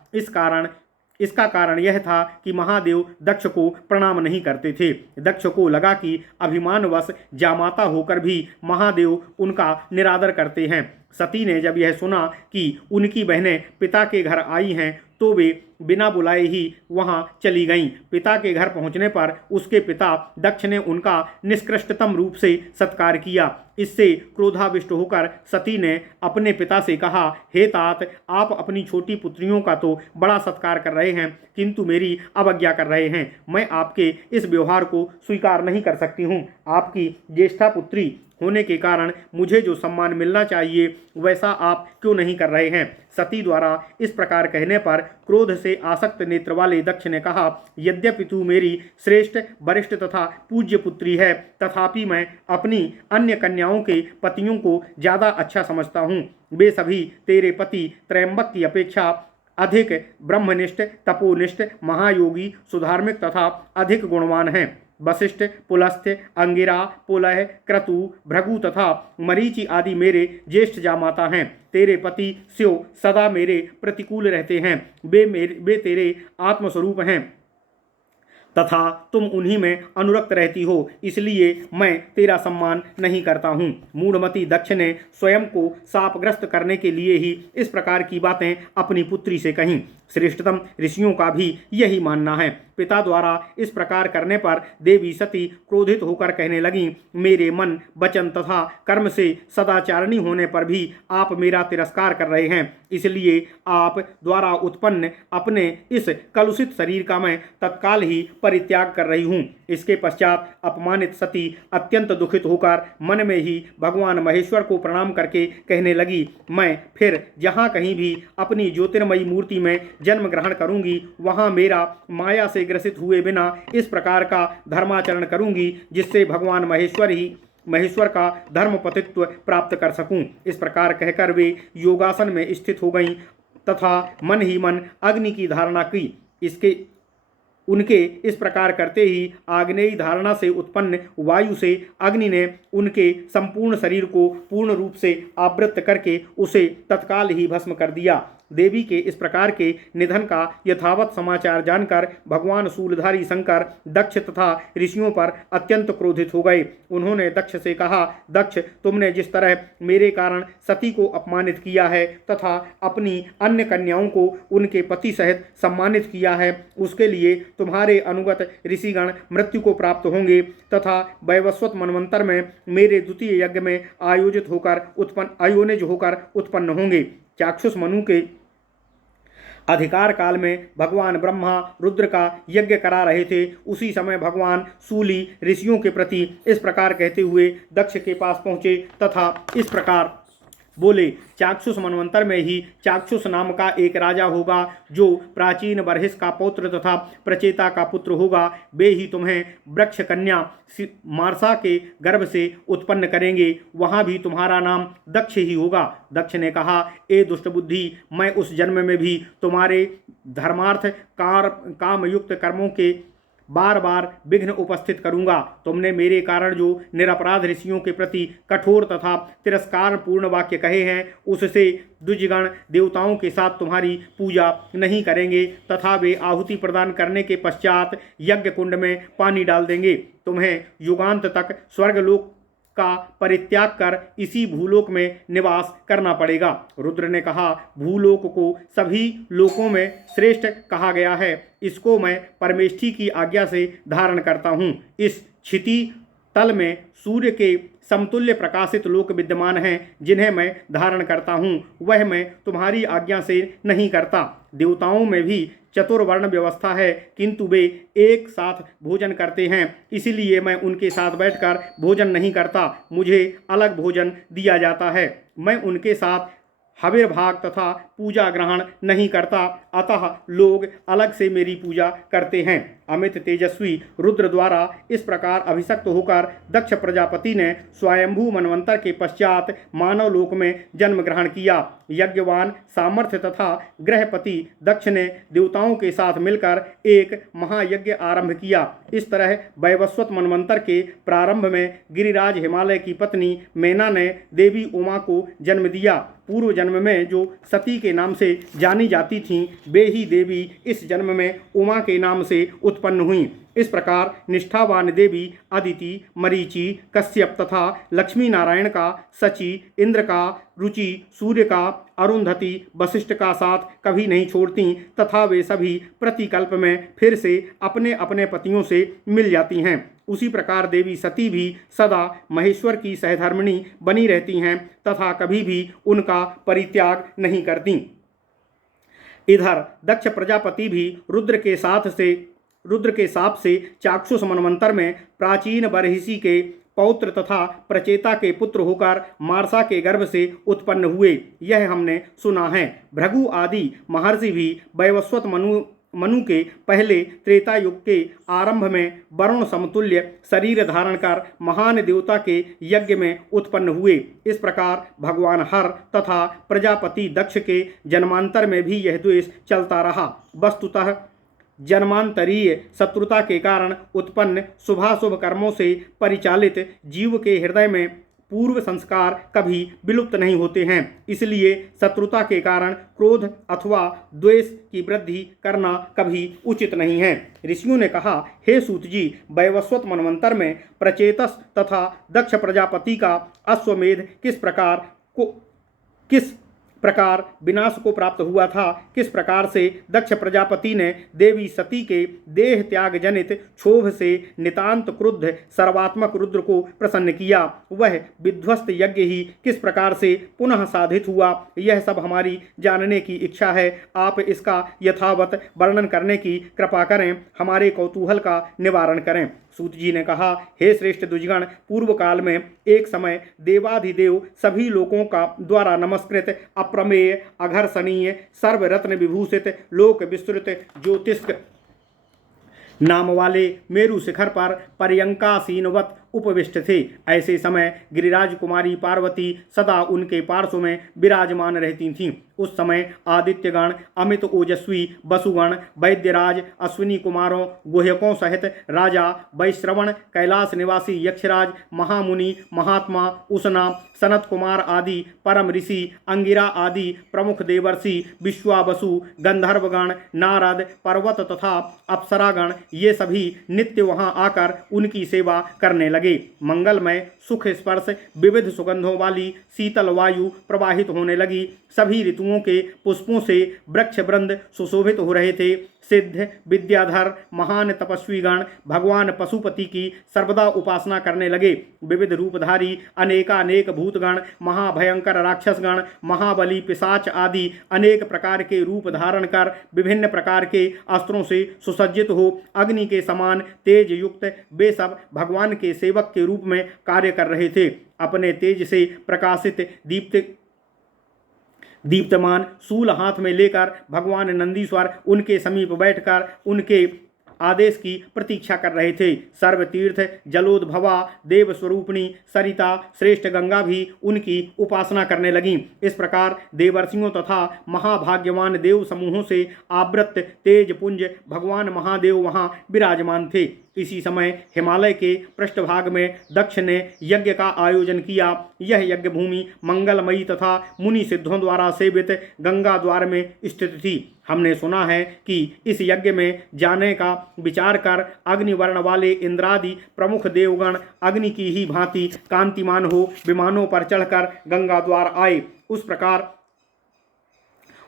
इसका कारण यह था कि महादेव दक्ष को प्रणाम नहीं करते थे। दक्ष को लगा कि अभिमानवश जामाता होकर भी महादेव उनका निरादर करते हैं। सती ने जब यह सुना कि उनकी बहनें पिता के घर आई हैं तो वे बिना बुलाए ही वहां चली गईं। पिता के घर पहुंचने पर उसके पिता दक्ष ने उनका निष्कृष्टतम रूप से सत्कार किया। इससे क्रोधाविष्ट होकर सती ने अपने पिता से कहा, हे तात, आप अपनी छोटी पुत्रियों का तो बड़ा सत्कार कर रहे हैं, किंतु मेरी अवज्ञा कर रहे हैं। मैं आपके इस व्यवहार को स्वीकार नहीं कर सकती हूँ। आपकी ज्येष्ठा पुत्री होने के कारण मुझे जो सम्मान मिलना चाहिए वैसा आप क्यों नहीं कर रहे हैं। सती द्वारा इस प्रकार कहने पर क्रोध से आसक्त नेत्र वाले दक्ष ने कहा, यद्यपि तू मेरी श्रेष्ठ वरिष्ठ तथा पूज्य पुत्री है, तथापि मैं अपनी अन्य कन्याओं के पतियों को ज़्यादा अच्छा समझता हूँ। वे सभी तेरे पति त्रयंबक की अपेक्षा अधिक ब्रह्मनिष्ठ, तपोनिष्ठ, महायोगी, सुधार्मिक तथा अधिक गुणवान हैं। वशिष्ठ, पुलस्त्य, अंगिरा, पुलह, क्रतु, भृगु तथा मरीचि आदि मेरे ज्येष्ठ जामाता हैं। तेरे पति स्यो सदा मेरे प्रतिकूल रहते हैं। वे तेरे आत्मस्वरूप हैं तथा तुम उन्हीं में अनुरक्त रहती हो, इसलिए मैं तेरा सम्मान नहीं करता हूँ। मूढ़मती दक्ष ने स्वयं को शापग्रस्त करने के लिए ही इस प्रकार की बातें अपनी पुत्री से कहीं। श्रेष्ठतम ऋषियों का भी यही मानना है। पिता द्वारा इस प्रकार करने पर देवी सती क्रोधित होकर कहने लगीं, मेरे मन, वचन तथा कर्म से सदाचारणी होने पर भी आप मेरा तिरस्कार कर रहे हैं, इसलिए आप द्वारा उत्पन्न अपने इस कलुषित शरीर का मैं तत्काल ही परित्याग कर रही हूँ। इसके पश्चात अपमानित सती अत्यंत दुखित होकर मन में ही भगवान महेश्वर को प्रणाम करके कहने लगी, मैं फिर जहाँ कहीं भी अपनी ज्योतिर्मयी मूर्ति में जन्म ग्रहण करूंगी, वहाँ मेरा माया से ग्रसित हुए बिना इस प्रकार का धर्माचरण करूंगी जिससे भगवान महेश्वर का धर्मपतित्व प्राप्त कर सकूं। इस प्रकार कहकर वे योगासन में स्थित हो गईं तथा मन ही मन अग्नि की धारणा की। उनके इस प्रकार करते ही आग्नेयी धारणा से उत्पन्न वायु से अग्नि ने उनके संपूर्ण शरीर को पूर्ण रूप से आवृत करके उसे तत्काल ही भस्म कर दिया। देवी के इस प्रकार के निधन का यथावत समाचार जानकर भगवान शूलधारी शंकर दक्ष तथा ऋषियों पर अत्यंत क्रोधित हो गए। उन्होंने दक्ष से कहा, दक्ष, तुमने जिस तरह मेरे कारण सती को अपमानित किया है तथा अपनी अन्य कन्याओं को उनके पति सहित सम्मानित किया है, उसके लिए तुम्हारे अनुगत ऋषिगण मृत्यु को प्राप्त होंगे तथा वैवस्वत मनवंतर में मेरे द्वितीय यज्ञ में आयोनिज होकर उत्पन्न होंगे। चाक्षुष मनु के अधिकार काल में भगवान ब्रह्मा रुद्र का यज्ञ करा रहे थे। उसी समय भगवान सूली ऋषियों के प्रति इस प्रकार कहते हुए दक्ष के पास पहुँचे तथा इस प्रकार बोले, चाक्षुष मनवंतर में ही चाक्षुष नाम का एक राजा होगा जो प्राचीन बर्हिस का पौत्र तथा प्रचेता का पुत्र होगा। वे ही तुम्हें वृक्ष कन्या मार्सा के गर्भ से उत्पन्न करेंगे। वहाँ भी तुम्हारा नाम दक्ष ही होगा। दक्ष ने कहा, ए दुष्ट बुद्धि, मैं उस जन्म में भी तुम्हारे धर्मार्थ कामयुक्त कर्मों के बार बार विघ्न उपस्थित करूंगा। तुमने मेरे कारण जो निरपराध ऋषियों के प्रति कठोर तथा तिरस्कार पूर्ण वाक्य कहे हैं, उससे द्विजगण देवताओं के साथ तुम्हारी पूजा नहीं करेंगे तथा वे आहुति प्रदान करने के पश्चात यज्ञ कुंड में पानी डाल देंगे। तुम्हें युगांत तक स्वर्गलोक का परित्याग कर इसी भूलोक में निवास करना पड़ेगा। रुद्र ने कहा, भूलोक को सभी लोकों में श्रेष्ठ कहा गया है, इसको मैं परमेष्ठी की आज्ञा से धारण करता हूँ। इस क्षिति तल में सूर्य के समतुल्य प्रकाशित लोक विद्यमान हैं, जिन्हें मैं धारण करता हूँ, वह मैं तुम्हारी आज्ञा से नहीं करता। देवताओं में भी चतुर्वर्ण व्यवस्था है, किंतु वे एक साथ भोजन करते हैं, इसलिए मैं उनके साथ बैठकर भोजन नहीं करता। मुझे अलग भोजन दिया जाता है। मैं उनके साथ हविर्भाग तथा पूजा ग्रहण नहीं करता, अतः लोग अलग से मेरी पूजा करते हैं। अमित तेजस्वी रुद्र द्वारा इस प्रकार अभिषक्त होकर दक्ष प्रजापति ने स्वयंभू मनवंतर के पश्चात मानव लोक में जन्म ग्रहण किया। यज्ञवान सामर्थ्य तथा ग्रहपति दक्ष ने देवताओं के साथ मिलकर एक महायज्ञ आरंभ किया। इस तरह वैवस्वत मनवंतर के प्रारंभ में गिरिराज हिमालय की पत्नी मैना ने देवी उमा को जन्म दिया। पूर्व जन्म में जो सती के नाम से जानी जाती थीं, वे ही देवी इस जन्म में उमा के नाम से उत्पन्न हुईं। इस प्रकार निष्ठावान देवी अदिति, मरीचि, कश्यप तथा लक्ष्मी नारायण का, शची, इंद्र का, रुचि, सूर्य का, अरुंधति, वशिष्ठ का साथ कभी नहीं छोड़ती तथा वे सभी प्रतिकल्प में फिर से अपने अपने पतियों से मिल जाती हैं। उसी प्रकार देवी सती भी सदा महेश्वर की सहधर्मिणी बनी रहती हैं तथा कभी भी उनका परित्याग नहीं करती। इधर दक्ष प्रजापति भी रुद्र के साप से चाक्षुष मनवंतर में प्राचीन बरहिसी के पौत्र तथा प्रचेता के पुत्र होकर मार्सा के गर्भ से उत्पन्न हुए, यह हमने सुना है। भृगु आदि महर्षि भी वैवस्वत मनु के पहले त्रेता युग के आरंभ में वरुण समतुल्य शरीर धारण कर महान देवता के यज्ञ में उत्पन्न हुए। इस प्रकार भगवान हर तथा प्रजापति दक्ष के जन्मांतर में भी यह द्वेष चलता रहा। वस्तुतः जन्मांतरीय शत्रुता के कारण उत्पन्न शुभाशुभ कर्मों से परिचालित जीव के हृदय में पूर्व संस्कार कभी विलुप्त नहीं होते हैं, इसलिए शत्रुता के कारण क्रोध अथवा द्वेष की वृद्धि करना कभी उचित नहीं है। ऋषियों ने कहा, हे सूत जी, वैवस्वत मनवंतर में प्रचेतस तथा दक्ष प्रजापति का अश्वमेध किस प्रकार विनाश को प्राप्त हुआ था, किस प्रकार से दक्ष प्रजापति ने देवी सती के देह त्याग जनित क्षोभ से नितांत क्रुद्ध सर्वात्मक रुद्र को प्रसन्न किया, वह विध्वस्त यज्ञ ही किस प्रकार से पुनः साधित हुआ, यह सब हमारी जानने की इच्छा है। आप इसका यथावत वर्णन करने की कृपा करें, हमारे कौतूहल का निवारण करें। सूत जी ने कहा, हे श्रेष्ठ द्विजगण, पूर्व काल में एक समय देवाधिदेव सभी लोकों का द्वारा नमस्कृत अप्रमेय अघर्षणीय सर्वरत्न विभूषित लोक विस्तृत ज्योतिष्क नाम वाले मेरु शिखर पर पर्यंकासीनवत उपविष्ट थे। ऐसे समय गिरिराज कुमारी पार्वती सदा उनके पार्श्व में विराजमान रहती थीं। उस समय आदित्यगण, अमित ओजस्वी वसुगण, वैद्यराज, अश्विनी कुमारों, गुह्यकों सहित राजा वैश्रवण, कैलाश निवासी यक्षराज, महामुनि, महात्मा, उषना, सनत कुमार आदि परम ऋषि, अंगिरा आदि प्रमुख देवर्षि, विश्वावसु, गंधर्वगण, नारद, पर्वत तथा अप्सरागण, ये सभी नित्य वहां आकर उनकी सेवा करने लगे। मंगलमय सुख स्पर्श विविध सुगंधों वाली शीतल वायु प्रवाहित होने लगी। सभी ऋतुओं के पुष्पों से वृक्ष वृंद सुशोभित हो रहे थे। सिद्ध विद्याधर महान तपस्वीगण भगवान पशुपति की सर्वदा उपासना करने लगे। विविध रूपधारी अनेकानेक भूतगण, महाभयंकर राक्षसगण, महाबली पिशाच आदि अनेक प्रकार के रूप धारण कर विभिन्न प्रकार के अस्त्रों से सुसज्जित हो अग्नि के समान तेज युक्त वे सब भगवान के सेवक के रूप में कार्य कर रहे थे। अपने तेज से प्रकाशित दीप्तमान शूल हाथ में लेकर भगवान नंदीश्वर उनके समीप बैठकर उनके आदेश की प्रतीक्षा कर रहे थे। सर्वतीर्थ जलोद्भवा देव स्वरूपिणी सरिता श्रेष्ठ गंगा भी उनकी उपासना करने लगीं। इस प्रकार देवर्षियों तथा महाभाग्यवान देव समूहों से आवृत तेजपुंज भगवान महादेव वहां विराजमान थे। इसी समय हिमालय के पृष्ठभाग में दक्ष ने यज्ञ का आयोजन किया। यह यज्ञ भूमि मंगलमयी तथा मुनि सिद्धों द्वारा सेवित गंगा द्वार में स्थित थी। हमने सुना है कि इस यज्ञ में जाने का विचार कर अग्निवर्ण वाले इंद्रादि प्रमुख देवगण अग्नि की ही भांति कांतिमान हो विमानों पर चढ़कर गंगा द्वार आए।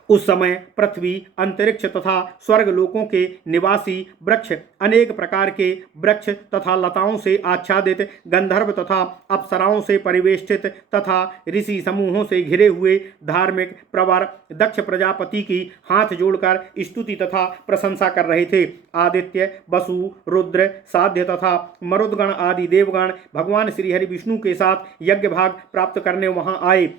उस समय पृथ्वी, अंतरिक्ष तथा स्वर्ग लोकों के निवासी वृक्ष, अनेक प्रकार के वृक्ष तथा लताओं से आच्छादित, गंधर्व तथा अप्सराओं से परिवेष्टित तथा ऋषि समूहों से घिरे हुए धार्मिक प्रवर दक्ष प्रजापति की हाथ जोड़कर स्तुति तथा प्रशंसा कर रहे थे। आदित्य, वसु, रुद्र, साध्य तथा मरुदगण आदि देवगण भगवान श्री हरि विष्णु के साथ यज्ञ भाग प्राप्त करने वहां आए।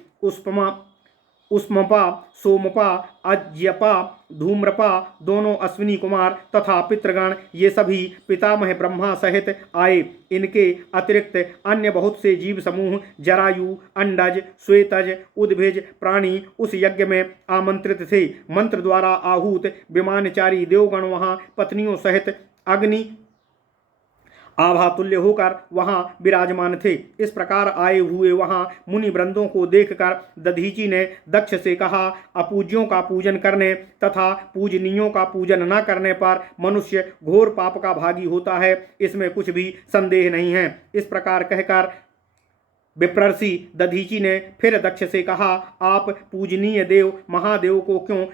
उष्मपा, सोमपा, अज्यपा, धूम्रपा, दोनों अश्विनी कुमार तथा पितृगण ये सभी पितामह ब्रह्मा सहित आए। इनके अतिरिक्त अन्य बहुत से जीव समूह जरायु, अंडज, श्वेतज, उद्भिज प्राणी उस यज्ञ में आमंत्रित थे। मंत्र द्वारा आहूत विमानचारी देवगण वहां पत्नियों सहित अग्नि आभातुल्य होकर वहां विराजमान थे। इस प्रकार आए हुए वहां मुनि वृंदों को देखकर दधीचि ने दक्ष से कहा, अपूज्यों का पूजन करने तथा पूजनीयों का पूजन न करने पर मनुष्य घोर पाप का भागी होता है, इसमें कुछ भी संदेह नहीं है। इस प्रकार कहकर विप्रर्षि दधीचि ने फिर दक्ष से कहा, आप पूजनीय देव महादेव को क्यों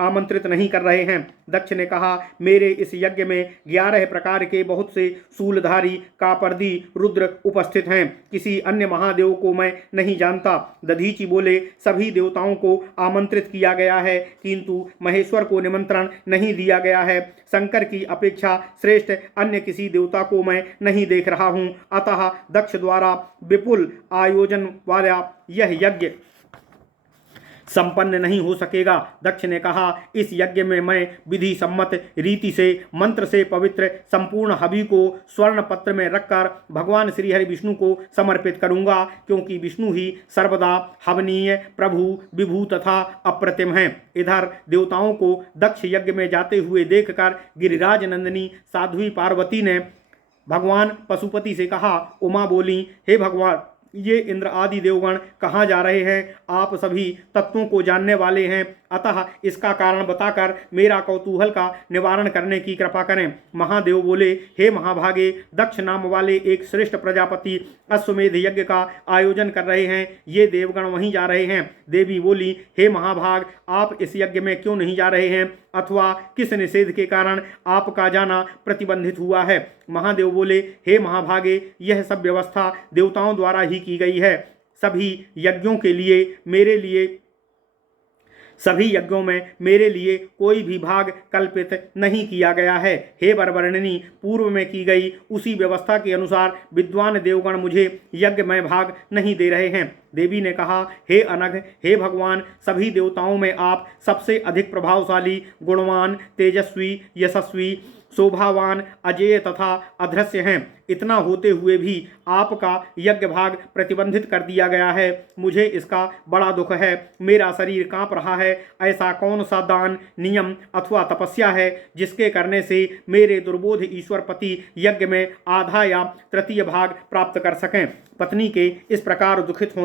आमंत्रित नहीं कर रहे हैं? दक्ष ने कहा, मेरे इस यज्ञ में 11 प्रकार के बहुत से शूलधारी कापर्दी रुद्र उपस्थित हैं। किसी अन्य महादेव को मैं नहीं जानता। दधीचि बोले, सभी देवताओं को आमंत्रित किया गया है, किंतु महेश्वर को निमंत्रण नहीं दिया गया है। शंकर की अपेक्षा श्रेष्ठ अन्य किसी देवता को मैं नहीं देख रहा हूँ। अतः दक्ष द्वारा विपुल आयोजन वाला यह यज्ञ संपन्न नहीं हो सकेगा। दक्ष ने कहा, इस यज्ञ में मैं विधि सम्मत रीति से मंत्र से पवित्र संपूर्ण हवि को स्वर्ण पत्र में रखकर भगवान श्री हरि विष्णु को समर्पित करूंगा, क्योंकि विष्णु ही सर्वदा हवनीय, प्रभु, विभू तथा अप्रतिम हैं। इधर देवताओं को दक्ष यज्ञ में जाते हुए देखकर गिरिराज नंदिनी साध्वी पार्वती ने भगवान पशुपति से कहा। उमा बोली, हे भगवान, ये इंद्र आदि देवगण कहाँ जा रहे हैं? आप सभी तत्वों को जानने वाले हैं, अतः इसका कारण बताकर मेरा कौतूहल का निवारण करने की कृपा करें। महादेव बोले, हे महाभागे, दक्ष नाम वाले एक श्रेष्ठ प्रजापति अश्वमेध यज्ञ का आयोजन कर रहे हैं, ये देवगण वहीं जा रहे हैं। देवी बोली, हे महाभाग, आप इस यज्ञ में क्यों नहीं जा रहे हैं, अथवा किस निषेध के कारण आपका जाना प्रतिबंधित हुआ है? महादेव बोले, हे महाभागे, यह सब व्यवस्था देवताओं द्वारा ही की गई है। सभी यज्ञों में मेरे लिए कोई भी भाग कल्पित नहीं किया गया है। हे वरवर्णिनी, पूर्व में की गई उसी व्यवस्था के अनुसार विद्वान देवगण मुझे यज्ञ में भाग नहीं दे रहे हैं। देवी ने कहा, हे अनघ, हे भगवान, सभी देवताओं में आप सबसे अधिक प्रभावशाली, गुणवान, तेजस्वी, यशस्वी, शोभावान, अजेय तथा अधृश्य हैं। इतना होते हुए भी आपका यज्ञ भाग प्रतिबंधित कर दिया गया है। मुझे इसका बड़ा दुख है। मेरा शरीर कांप रहा है। ऐसा कौन सा दान, नियम अथवा तपस्या है जिसके करने से मेरे दुर्बोध ईश्वरपति यज्ञ में आधा या तृतीय भाग प्राप्त कर सकें? पत्नी के इस प्रकार दुखित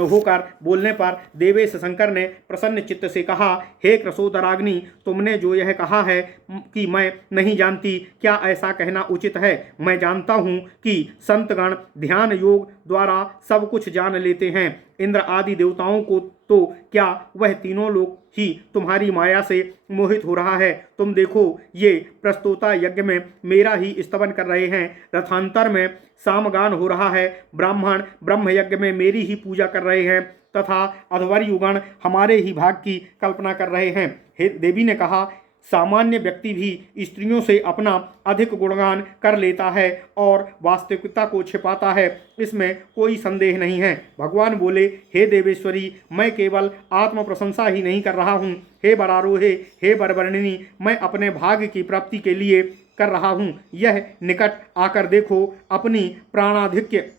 होकर बोलने पर देवेश शंकर ने प्रसन्न चित्त से कहा, हे कृशोदराग्नि, तुमने जो यह कहा है कि मैं नहीं जानती, क्या ऐसा कहना उचित है? मैं जानता हूँ कि संतगण ध्यान योग द्वारा सब कुछ जान लेते हैं। इंद्र आदि देवताओं को तो क्या वह तीनों लोग ही तुम्हारी माया से मोहित हो रहा है। तुम देखो, ये प्रस्तोता यज्ञ में मेरा ही स्तवन कर रहे हैं। रथांतर में सामगान हो रहा है। ब्राह्मण ब्रह्म यज्ञ में मेरी ही पूजा कर रहे हैं तथा अध्वर्युगण हमारे ही भाग की कल्पना कर रहे हैं। हे देवी ने कहा, सामान्य व्यक्ति भी स्त्रियों से अपना अधिक गुणगान कर लेता है और वास्तविकता को छिपाता है, इसमें कोई संदेह नहीं है। भगवान बोले, हे देवेश्वरी, मैं केवल आत्म प्रशंसा ही नहीं कर रहा हूँ। हे वरारोहे, हे वरवर्णिनी, मैं अपने भाग्य की प्राप्ति के लिए कर रहा हूँ। यह निकट आकर देखो। अपनी प्राणाधिक्य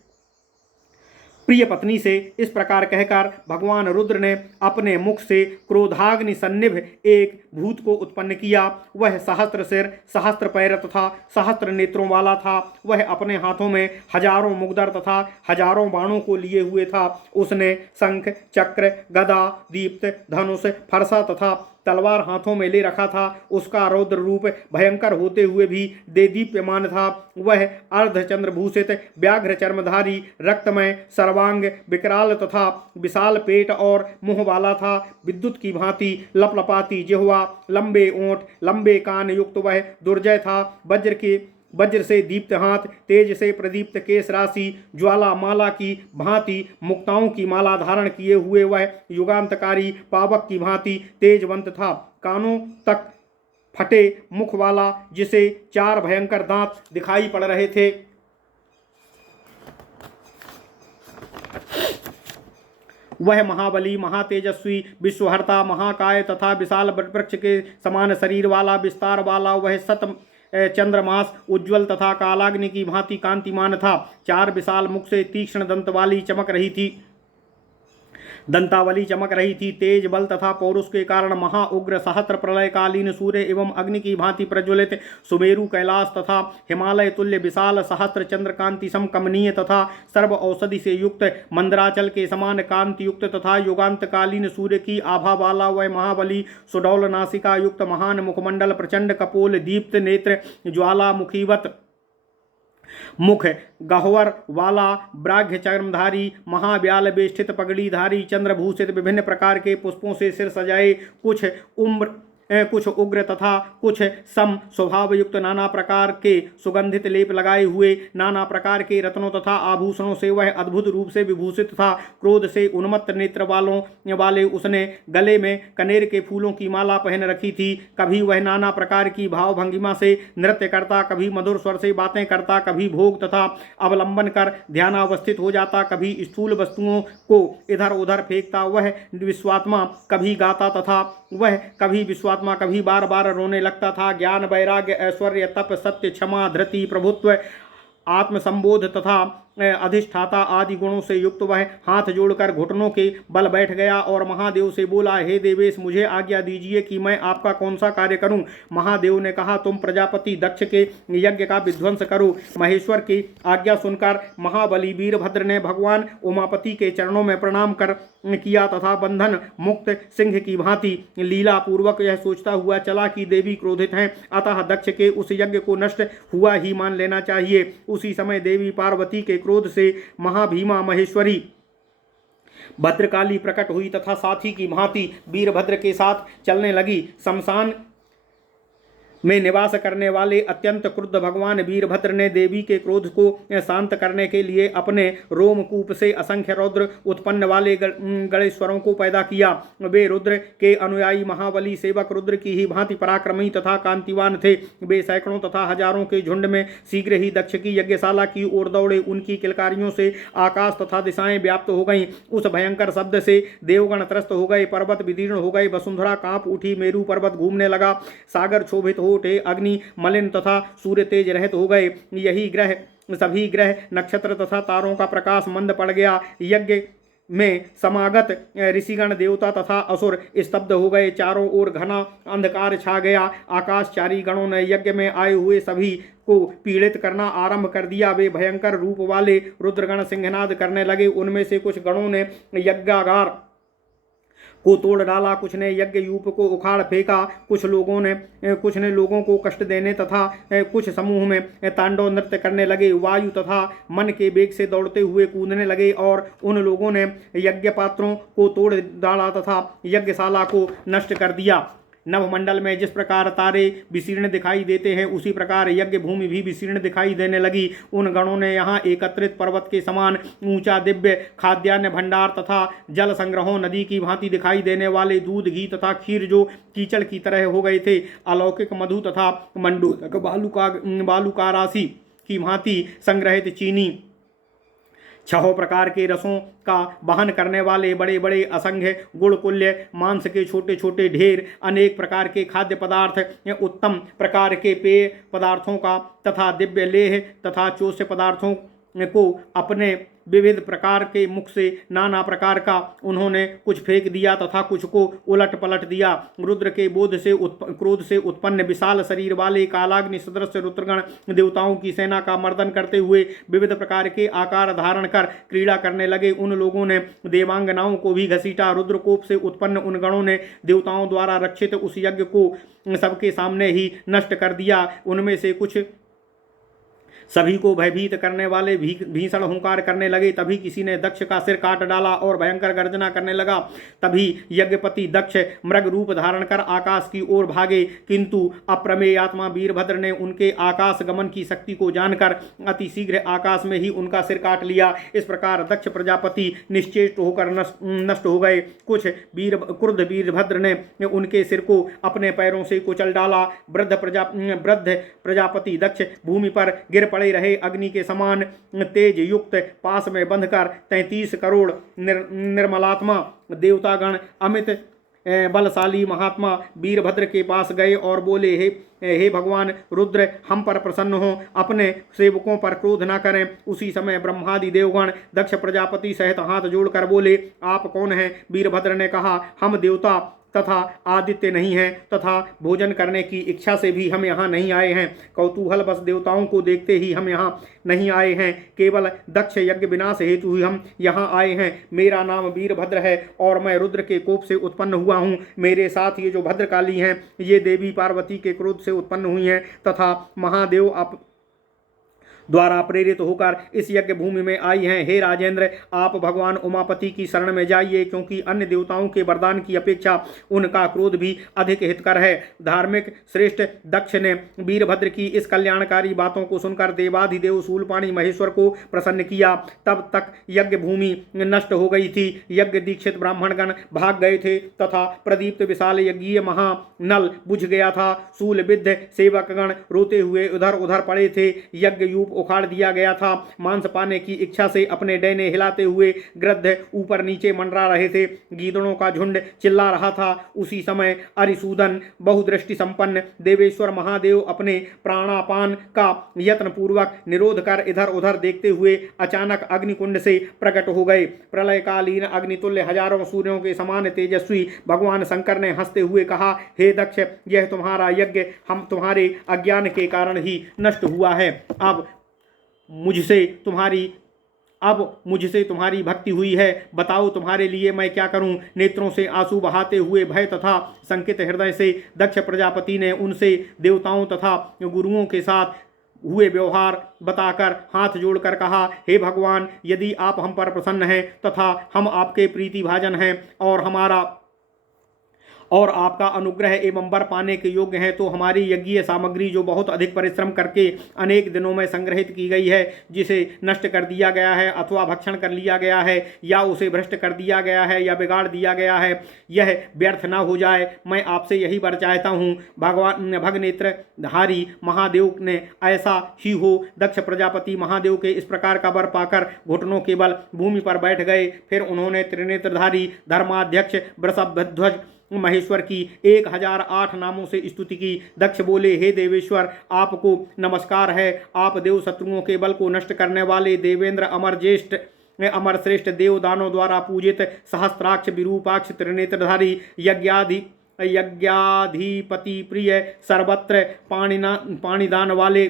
प्रिय पत्नी से इस प्रकार कहकर भगवान रुद्र ने अपने मुख से क्रोधाग्नि सन्निभ एक भूत को उत्पन्न किया। वह सहस्त्र सिर, सहस्त्र पैर तथा सहस्त्र नेत्रों वाला था। वह अपने हाथों में हजारों मुग्दर तथा हजारों बाणों को लिए हुए था। उसने शंख, चक्र, गदा, दीप्त, धनुष, फरसा तथा तलवार हाथों में ले रखा था। उसका रौद्र रूप भयंकर होते हुए भी देदीप्यमान था। वह अर्धचंद्रभूषित व्याघ्र चर्मधारी रक्तमय सर्वांग विकराल तथा विशाल पेट और मुंह वाला था। विद्युत की भांति लपलपाती जिह्वा, लंबे ओंठ, लंबे कान युक्त वह दुर्जय था। वज्र से दीप्त हाथ, तेज से प्रदीप्त केश राशि, ज्वाला माला की भांति मुक्ताओं की माला धारण किए हुए वह युगांतकारी पावक की भांति तेजवंत था। कानों तक फटे मुख वाला, जिसे 4 भयंकर दांत दिखाई पड़ रहे थे। वह महाबली, महातेजस्वी, विश्वहर्ता, महाकाय तथा विशाल वृक्ष के समान शरीर वाला, विस्तार वाला वह चंद्रमास उज्ज्वल तथा कालाग्नि की भांति कांतिमान था। 4 विशाल मुख से तीक्ष्ण दंतावली चमक रही थी। तेज बल तथा पौरुष के कारण महाउग्र सहस्त्र प्रलयकालीन सूर्य एवं अग्नि की भांति प्रज्वलित सुमेरु, कैलाश तथा हिमालय तुल्य विशाल सहस्त्र चंद्रकांति सम कमनीय तथा सर्व औषधि से युक्त मंदराचल के समान कांति युक्त तथा युगांतकालीन सूर्य की आभा वाला वह महाबली, सुडौल नासिका युक्त महान मुखमंडल, प्रचंड कपोल, दीप्त नेत्र, ज्वालामुखीवत मुख, गह्वर वाला, ब्राघ्य चर्मधारी, महाव्याल बेष्ठित पगड़ीधारी, चंद्रभूषित, विभिन्न प्रकार के पुष्पों से सिर सजाए, कुछ उग्र तथा कुछ सम स्वभाव युक्त, नाना प्रकार के सुगंधित लेप लगाए हुए, नाना प्रकार के रत्नों तथा आभूषणों से वह अद्भुत रूप से विभूषित था। क्रोध से उन्मत्त नेत्र वाले उसने गले में कनेर के फूलों की माला पहन रखी थी। कभी वह नाना प्रकार की भाव भंगिमा से नृत्य करता, कभी मधुर स्वर से बातें करता, कभी भोग तथा अवलंबन कर ध्यानावस्थित हो जाता, कभी स्थूल वस्तुओं को इधर उधर फेंकता। वह विश्वात्मा कभी गाता तथा वह कभी बार बार रोने लगता था। ज्ञान, वैराग्य, ऐश्वर्य, तप, सत्य, क्षमा, धृति, प्रभुत्व, आत्मसंबोध तथा अधिष्ठाता आदि गुणों से युक्त वह हाथ जोड़कर घुटनों के बल बैठ गया और महादेव से बोला, हे देवेश, मुझे आज्ञा दीजिए कि मैं आपका कौन सा कार्य करूं। महादेव ने कहा, तुम प्रजापति दक्ष के यज्ञ का विध्वंस करो। महेश्वर की आज्ञा सुनकर महाबली वीरभद्र ने भगवान उमापति के चरणों में प्रणाम कर किया तथा बंधन मुक्त सिंह की भांति लीला पूर्वक यह सोचता हुआ चला कि देवी क्रोधित हैं, अतः दक्ष के उस यज्ञ को नष्ट हुआ ही मान लेना चाहिए। उसी समय देवी पार्वती के क्रोध से महाभीमा महेश्वरी भद्रकाली प्रकट हुई तथा साथी की भांति वीरभद्र के साथ चलने लगी। शमशान में निवास करने वाले अत्यंत क्रुद्ध भगवान वीरभद्र ने देवी के क्रोध को शांत करने के लिए अपने रोमकूप से असंख्य रुद्र उत्पन्न वाले गणेश्वरों को पैदा किया। वे रुद्र के अनुयायी महाबली सेवक रुद्र की ही भांति पराक्रमी तथा कांतिवान थे। वे सैकड़ों तथा हजारों के झुंड में शीघ्र ही दक्ष की यज्ञशाला की ओर दौड़े। उनकी किलकारियों से आकाश तथा दिशाएं व्याप्त हो गईं। उस भयंकर शब्द से देवगण त्रस्त हो गए, पर्वत विदीर्ण हो गए, वसुंधरा कांप उठी, मेरू पर्वत घूमने लगा, सागर क्षोभित हो उठे, अग्नि मलिन तथा सूर्य तेज रहित हो गए। सभी ग्रह नक्षत्र तथा तारों का प्रकाश मंद पड़ गया। यज्ञ में समागत ऋषिगण, देवता तथा असुर स्तब्ध हो गए। चारों ओर घना अंधकार छा गया। आकाशचारी गणों ने यज्ञ में आए हुए सभी को पीड़ित करना आरंभ कर दिया। वे भयंकर रूप वाले रुद्रगण सिंहनाद करने लगे। उनमें से कुछ गणों ने यज्ञागार को तोड़ डाला, कुछ ने यज्ञ यूप को उखाड़ फेंका, कुछ ने लोगों को कष्ट देने तथा कुछ समूह में तांडव नृत्य करने लगे। वायु तथा मन के वेग से दौड़ते हुए कूदने लगे और उन लोगों ने यज्ञ पात्रों को तोड़ डाला तथा यज्ञशाला को नष्ट कर दिया। नवमंडल में जिस प्रकार तारे विशीर्ण दिखाई देते हैं, उसी प्रकार यज्ञ भूमि भी विशीर्ण दिखाई देने लगी। उन गणों ने यहाँ एकत्रित पर्वत के समान ऊंचा दिव्य खाद्यान्न भंडार तथा जल संग्रहों, नदी की भांति दिखाई देने वाले दूध, घी तथा खीर जो कीचड़ की तरह हो गए थे, अलौकिक मधु तथा मंडूक बालुका राशि की भांति संग्रहित चीनी, 6 प्रकार के रसों का वहन करने वाले बड़े बड़े असंख्य गुणकुल्य, मांस के छोटे छोटे ढेर, अनेक प्रकार के खाद्य पदार्थ, उत्तम प्रकार के पेय पदार्थों का तथा दिव्य लेह तथा चोष्य पदार्थों को अपने विविध प्रकार के मुख से नाना प्रकार का उन्होंने कुछ फेंक दिया तथा कुछ को उलट पलट दिया। रुद्र के बोध से क्रोध से उत्पन्न विशाल शरीर वाले कालाग्नि सदृश रुद्रगण देवताओं की सेना का मर्दन करते हुए विविध प्रकार के आकार धारण कर क्रीड़ा करने लगे। उन लोगों ने देवांगनाओं को भी घसीटा। रुद्रकोप से उत्पन्न उन गणों ने देवताओं द्वारा रक्षित उस यज्ञ को सबके सामने ही नष्ट कर दिया। उनमें से कुछ सभी को भयभीत करने वाले भीषण हुंकार करने लगे। तभी किसी ने दक्ष का सिर काट डाला और भयंकर गर्जना करने लगा। तभी यज्ञपति दक्ष मृग रूप धारण कर आकाश की ओर भागे, किंतु अप्रमेय आत्मा वीरभद्र ने उनके आकाश गमन की शक्ति को जानकर अति शीघ्र आकाश में ही उनका सिर काट लिया। इस प्रकार दक्ष प्रजापति निश्चेष्ट होकर नष्ट हो गए। कुछ क्रुद्ध वीरभद्र ने उनके सिर को अपने पैरों से कुचल डाला। वृद्ध प्रजापति दक्ष भूमि पर गिर पड़े रहे। अग्नि के समान तेज युक्त पास में बंधकर 33 करोड़ निर्मलात्मा देवतागण अमित बलशाली महात्मा वीरभद्र के पास गए और बोले, हे भगवान रुद्र, हम पर प्रसन्न हो, अपने सेवकों पर क्रोध न करें। उसी समय ब्रह्मादि देवगण दक्ष प्रजापति सहित हाथ जोड़कर बोले, आप कौन हैं? वीरभद्र ने कहा, हम देवता तथा आदित्य नहीं हैं तथा भोजन करने की इच्छा से भी हम यहाँ नहीं आए हैं। कौतूहल बस देवताओं को देखते ही हम यहाँ नहीं आए हैं। केवल दक्ष यज्ञ विनाश हेतु ही हम यहाँ आए हैं। मेरा नाम वीरभद्र है और मैं रुद्र के कोप से उत्पन्न हुआ हूँ। मेरे साथ ये जो भद्रकाली हैं, ये देवी पार्वती के क्रोध से उत्पन्न हुई हैं तथा महादेव आप द्वारा प्रेरित होकर इस यज्ञ भूमि में आई हैं। हे राजेंद्र, आप भगवान उमापति की शरण में जाइए, क्योंकि अन्य देवताओं के वरदान की अपेक्षा उनका क्रोध भी अधिक हितकर है। धार्मिक श्रेष्ठ दक्ष ने वीरभद्र की इस कल्याणकारी बातों को सुनकर देवाधिदेव शूलपाणी महेश्वर को प्रसन्न किया। तब तक यज्ञ भूमि नष्ट हो गई थी। यज्ञ दीक्षित ब्राह्मणगण भाग गए थे तथा प्रदीप्त विशाल यज्ञीय महानल बुझ गया था। शूलविद्ध सेवकगण रोते हुए उधर उधर पड़े थे। यज्ञ यूप उखाड़ दिया गया था। मांस पाने की इच्छा से अपने डैने हिलाते हुए गृध्र ऊपर नीचे मंडरा रहे थे। गीदड़ों का झुंड चिल्ला रहा था। उसी समय अरिसूदन बहुदृष्टि संपन्न देवेश्वर महादेव अपने प्राणापान का यत्न पूर्वक निरोध कर इधर उधर देखते हुए अचानक अग्निकुंड से प्रकट हो गए। प्रलयकालीन अग्नितुल्य हजारों सूर्यों के समान तेजस्वी भगवान शंकर ने हंसते हुए कहा, हे दक्ष, यह तुम्हारा यज्ञ हम तुम्हारे अज्ञान के कारण ही नष्ट हुआ है। अब मुझसे तुम्हारी भक्ति हुई है। बताओ तुम्हारे लिए मैं क्या करूं? नेत्रों से आंसू बहाते हुए भय तथा संकित हृदय से दक्ष प्रजापति ने उनसे देवताओं तथा गुरुओं के साथ हुए व्यवहार बताकर हाथ जोड़कर कहा, हे भगवान, यदि आप हम पर प्रसन्न हैं तथा हम आपके प्रीतिभाजन हैं और आपका अनुग्रह एवं वर पाने के योग्य हैं, तो हमारी यज्ञीय सामग्री जो बहुत अधिक परिश्रम करके अनेक दिनों में संग्रहित की गई है, जिसे नष्ट कर दिया गया है अथवा भक्षण कर लिया गया है या उसे भ्रष्ट कर दिया गया है या बिगाड़ दिया गया है, यह व्यर्थ न हो जाए। मैं आपसे यही वर चाहता हूँ। भगवान भगनेत्रधारी महादेव ने ऐसा ही हो। दक्ष प्रजापति महादेव के इस प्रकार का वर पाकर घुटनों के बल भूमि पर बैठ गए। फिर उन्होंने त्रिनेत्रधारी धर्माध्यक्ष वृषभध्वज महेश्वर की 1008 नामों से स्तुति की। दक्ष बोले, हे देवेश्वर, आपको नमस्कार है। आप देव शत्रुओं के बल को नष्ट करने वाले देवेंद्र अमर श्रेष्ठ देव दानों द्वारा पूजित सहस्त्राक्ष विरूपाक्ष त्रिनेत्रधारी यज्ञाधिपति प्रिय सर्वत्र पाणिदान वाले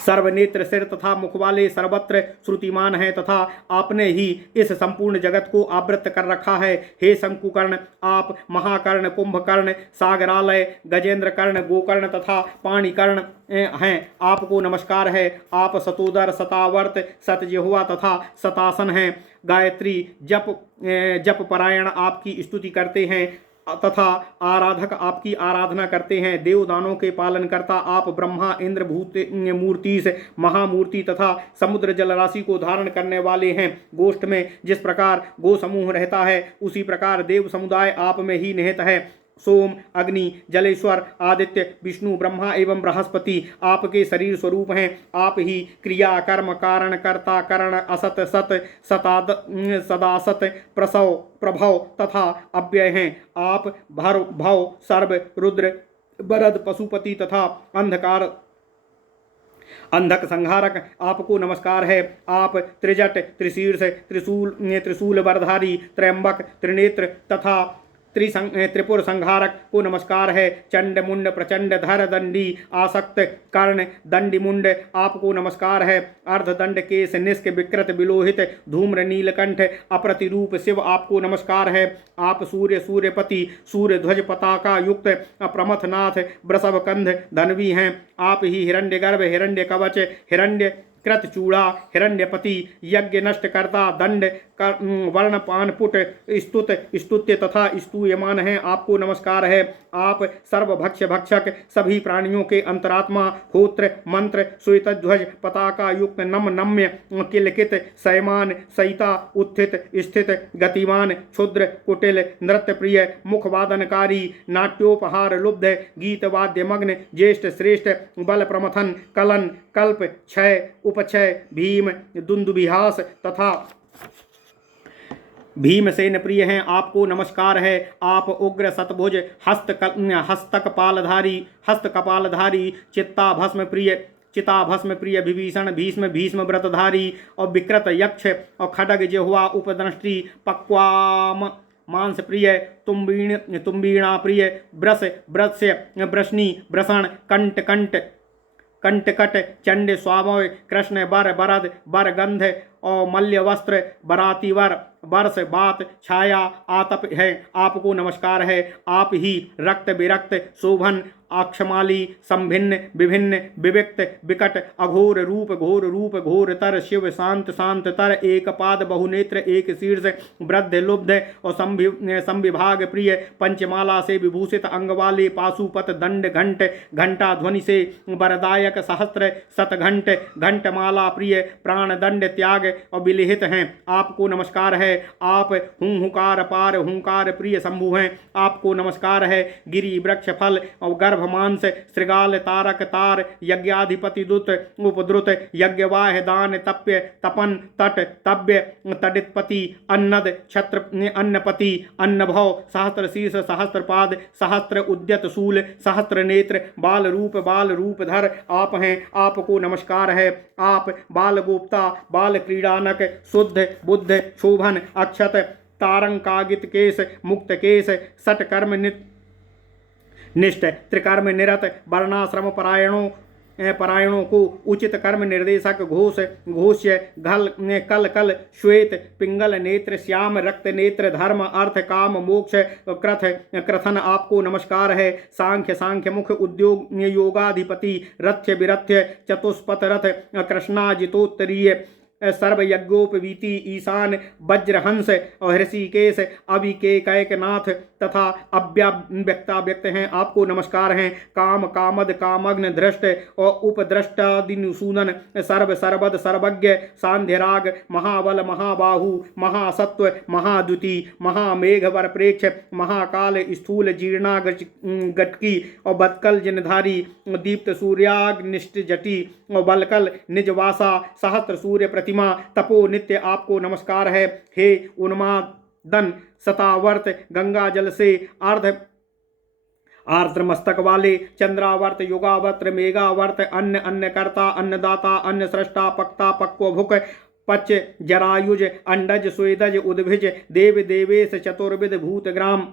सर्वनेत्र सिर तथा मुख वाले सर्वत्र श्रुतिमान है तथा आपने ही इस संपूर्ण जगत को आवृत कर रखा है। हे शंकुकर्ण, आप महाकर्ण, कुंभकर्ण, सागरालय, गजेंद्र कर्ण, गोकर्ण तथा पाणिकर्ण हैं। आपको नमस्कार है। आप सतोदर, सतावर्त, सतजिह्वा तथा सतासन हैं। गायत्री जप परायण आपकी स्तुति करते हैं तथा आराधक आपकी आराधना करते हैं। देवदानों के पालन करता आप ब्रह्मा, इंद्र, भूत मूर्तिस, महामूर्ति तथा समुद्र जलराशि को धारण करने वाले हैं। गोष्ठ में जिस प्रकार गो समूह रहता है, उसी प्रकार देव समुदाय आप में ही निहित है। सोम, अग्नि, जलेश्वर, आदित्य, विष्णु, ब्रह्मा एवं बृहस्पति आपके शरीर स्वरूप हैं। आप ही क्रिया, कर्म, कारण, कर्ता, करण, असत, सत, सदासत, प्रसव, प्रभव तथा अव्यय हैं। आप भर, भव, सर्व, रुद्र, वरद, पशुपति तथा अंधकार अंधक संहारक आपको नमस्कार है। आप त्रिजट त्रिशीर्ष त्रिशूल वरधारी त्रयंबक त्रिनेत्र तथा त्रिपुर संहारक को नमस्कार है। चंड मुंड प्रचंड धर दंडी आसक्त कर्ण दंडी मुंड आपको नमस्कार है। अर्धदंड केश निष्क विकृत विलोहित धूम्र नीलकंठ अप्रतिरूप शिव आपको नमस्कार है। आप सूर्यपति सूर्य ध्वज पताका युक्त प्रमथनाथ वृषभ कंध धनवी हैं। आप ही हिरण्य गर्भ हिरण्य कवच हिरण्य कृत चूड़ा हिरण्यपति यज्ञ नष्ट करता दंड वर्णपान पुट स्तुत्य तथा स्तूयमान हैं आपको नमस्कार है। आप सर्वभक्ष भक्षक सभी प्राणियों के अंतरात्मा होत्र मंत्र श्वेतध्वज पताका युक्त नम्य किलकित सयमान सहिता उत्थित स्थित गतिमान क्षुद्र कुटिल नृत्य प्रिय मुखवादनकारी नाट्योपहार लुब्ध गीत वाद्य मग्न ज्येष्ठ श्रेष्ठ बल प्रमथन कलन कल्प क्षय उपक्षय भीम दुंदुभिहास तथा भीमसेन प्रिय हैं आपको नमस्कार है। आप उग्र सतभुज हस्तकपालधारी चिताभस्म प्रिय विभीषण भीष्म व्रतधारी और विकृत यक्ष और खडग जिह्वा उपदंष्टि पक्वाम मांस प्रिय तुम्बीणा प्रिय ब्रश्नि ब्रषण कंटकट चंड स्वामय कृष्ण बरद बरगंध और मल्य वस्त्र बराती वर्ष बात छाया आतप है आपको नमस्कार है। आप ही रक्त विरक्त शोभन अक्षमाली संभिन्न विभिन्न विविक्त विकट अघोर रूप घोर तर शिव शांत तर एक पाद बहुनेत्र एक शीर्ष वृद्ध लुब्ध और संविभाग प्रिय पंचमाला से विभूषित अंग वाले पाशुपत दंड घंटा ध्वनि से वरदायक सहस्त्र शतघंट घंटमाला प्रिय प्राण दंड त्याग और विलिहित हैं आपको नमस्कार है। आप हुंकार पार हुंकार प्रिय शंभु हैं आपको नमस्कार है। गिरी वृक्ष फल और गर्भ मांस श्रृगाल तारक तार यज्ञाधिपति दुत उपद्रुत यज्ञवाह दान तप्य तपन तट तव्य तडितपति अन्नद छत्र अन्नपति अन्नभव सहस्त्र शीर्ष सहस्त्र पाद सहस्त्र उद्यत शूल सहस्त्र नेत्र बाल रूप धर आप हैं आपको नमस्कार है। आप बाल गोप्ता बाल क्रीडानक शुद्ध बुद्ध शोभन अक्षत तारंकागित केश मुक्त केश सटकर्म निष्ठ त्रिकर्म निरत वर्णाश्रम परायणों को उचित कर्म निर्देशक घोष्य कल श्वेत पिंगल नेत्र श्याम रक्त नेत्र धर्म अर्थ काम मोक्ष क्रथन आपको नमस्कार है। सांख्य मुख उद्योग योगाधिपति रथ्य विरथ्य चतुष्पथ रथ कृष्णाजितोत्तरीय सर्वयज्ञोपवीति ईशान वज्रहंस और ऋषिकेश अभिकेकनाथ तथा अव्यक्त हैं आपको नमस्कार हैं। काम कामद कामग्न धृष्ट और उपद्रष्टादिनुसूदन सर्वद सर्वज्ञ सांध्यराग महाबल महाबाहु महासत्व महाद्युति महामेघ वर प्रेक्ष महाकाल स्थूल जीर्णा गटकी और बदकल जिनधारी दीप्त सूर्याग्निष्ट जटी और बलकल निजवासा सहस्त्र सूर्य प्रतिमा तपो नित्य आपको नमस्कार है। हे उन्मादन सतावर्त गंगा जल से आर्द्र मस्तक वाले चंद्रावर्त युगावर्त मेघावर्त अन्न कर्ता अन्नदाता अन्न सृष्टा पक्ता पक्व भुक पच जरायुज अंडज स्वेदज उद्भिज देव देवेश चतुर्विद भूतग्राम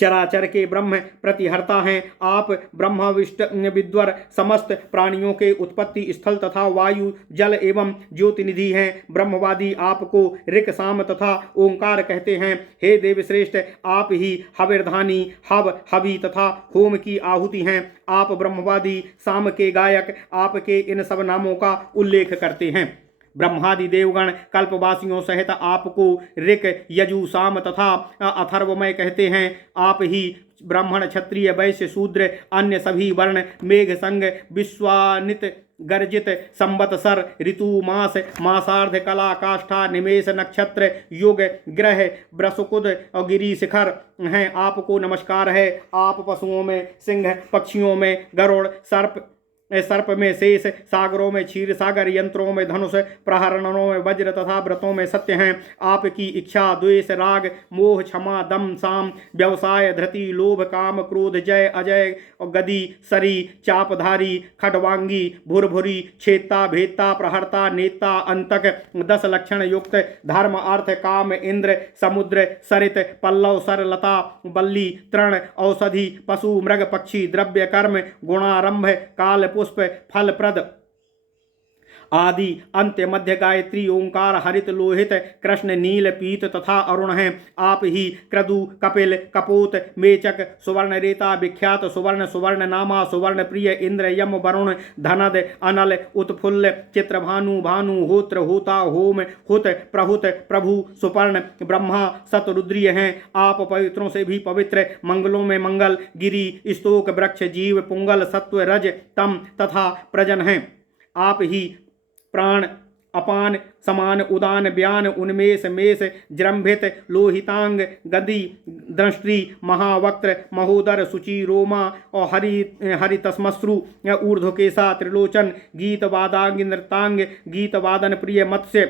चराचर के ब्रह्म प्रतिहर्ता हैं आप ब्रह्मा विष्णु विद्वर समस्त प्राणियों के उत्पत्ति स्थल तथा वायु जल एवं ज्योतिनिधि हैं। ब्रह्मवादी आपको ऋक साम तथा ओंकार कहते हैं। हे देवश्रेष्ठ आप ही हविर्धानी हवि तथा होम की आहुति हैं। आप ब्रह्मवादी साम के गायक आपके इन सब नामों का उल्लेख करते हैं। ब्रह्मादि देवगण कल्पवासियों सहित आपको ऋक यजु साम तथा अथर्वमय कहते हैं। आप ही ब्राह्मण क्षत्रिय वैश्य शूद्र अन्य सभी वर्ण मेघ संग विश्वानित गर्जित संवत्सर ऋतु मास मासार्ध कला काष्ठा निमेष नक्षत्र युग ग्रह बृहस्पति और गिरी शिखर हैं आपको नमस्कार है। आप पशुओं में सिंह पक्षियों में गरुड़ सर्प सर्प में शेष, सागरों में क्षीर सागर, यंत्रों में धनुष, प्रहरणों में वज्र तथा व्रतों में सत्य हैं। आपकी इच्छा, द्वेष, राग, मोह, क्षमा, दम, साम, व्यवसाय, धृति, लोभ, काम, क्रोध, जय, अजय, गदी, सरी, चापधारी, खडवांगी, भुरभुरी, छेदता, भेदता, प्रहरता, नेता, अंतक, 10 लक्षण युक्त, धर्म, अर्थ, काम, इंद्र, समुद्र, सरित, पल्लव, सरलता, बल्ली, तृण, औषधि, पशु, मृग, पक्षी, द्रव्य, कर्म, गुणारंभ, काल, पुष्प, फलप्रद आदि, अंत्य, मध्य, गायत्री, ओंकार, हरित, लोहित, कृष्ण, नील, पीत तथा अरुण हैं। आप ही क्रदु, कपिल, कपोत, मेचक, सुवर्ण रेता, विख्यात, सुवर्ण, सुवर्ण नामा, सुवर्ण प्रिय, इंद्र, यम, वरुण, धनद, अनल, उत्फुल्ल, चित्रभानु, भानु, होत्र, होता, होम, हुत, प्रहुत, प्रभु, सुपर्ण, ब्रह्मा, सतरुद्रीय हैं। आप पवित्रों से भी पवित्र, मंगलों में मंगल, गिरि, स्तोक, वृक्ष, जीव, पुंगल, सत्व, रज, तम तथा प्रजन हैं। आप ही प्राण, अपान, समान, उदान, ब्यान, उन्मेष, मेष, जृंभित, लोहितांग, गदी, दंष्ट्री, महावक्त्र, महोदर, सुचि, रोमा और हरितश्मश्रु, ऊर्ध्वकेशा, त्रिलोचन, गीत वादांग, नृतांग, गीत वादन प्रिय, मत्स्य,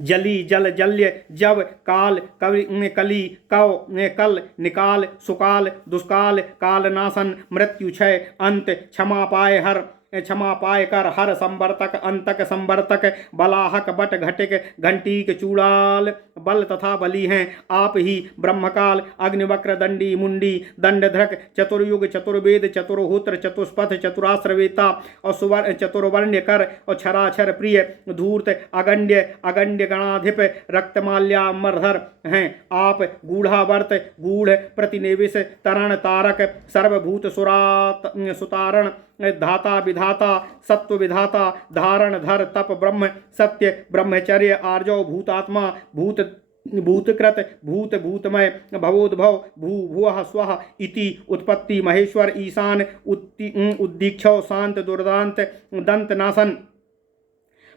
जली, जल, जल्य, जव, काल, कली, कल, निकाल, सुकाल, दुष्काल, कालनाशन, मृत्यु, क्षय, अंत, क्षमा पाए हर, क्षमा पाए कर, हर, संवर्तक, अंतक, संवर्तक, बलाहक, बट, घटिक, घंटीक, चूड़ाल, बल तथा बली हैं। आप ही ब्रह्मकाल, अग्निवक्र, दंडी, मुंडी, दंडधृक, चतुर्युग, चतुर्वेद, चतुर्होत्र, चतुष्पथ, चतुराश्रवेता और सुवर्ण, चतुर्वर्ण्य कर और छराछर प्रिय, धूर्त, अगंड्य, अगंड्य गणाधिप, रक्तमाल्यामरधर हैं। आप गूढ़ावर्त, गूढ़, प्रतिनिविश, तरण, तारक, सर्वभूत सुतारण, धाता, विधाता, सत्व विधाता, धारण, धर, तप, ब्रह्म, सत्य, ब्रह्मचर्य, आर्जव, भूतात्मा, भूतकृत, भूत, भूतमय, भवोद्भव, भू, भुवः, स्वः इति, उत्पत्ति, महेश्वर, ईशान, उद्दीक्षव, शांत, दुर्दांत, दंत नाशन,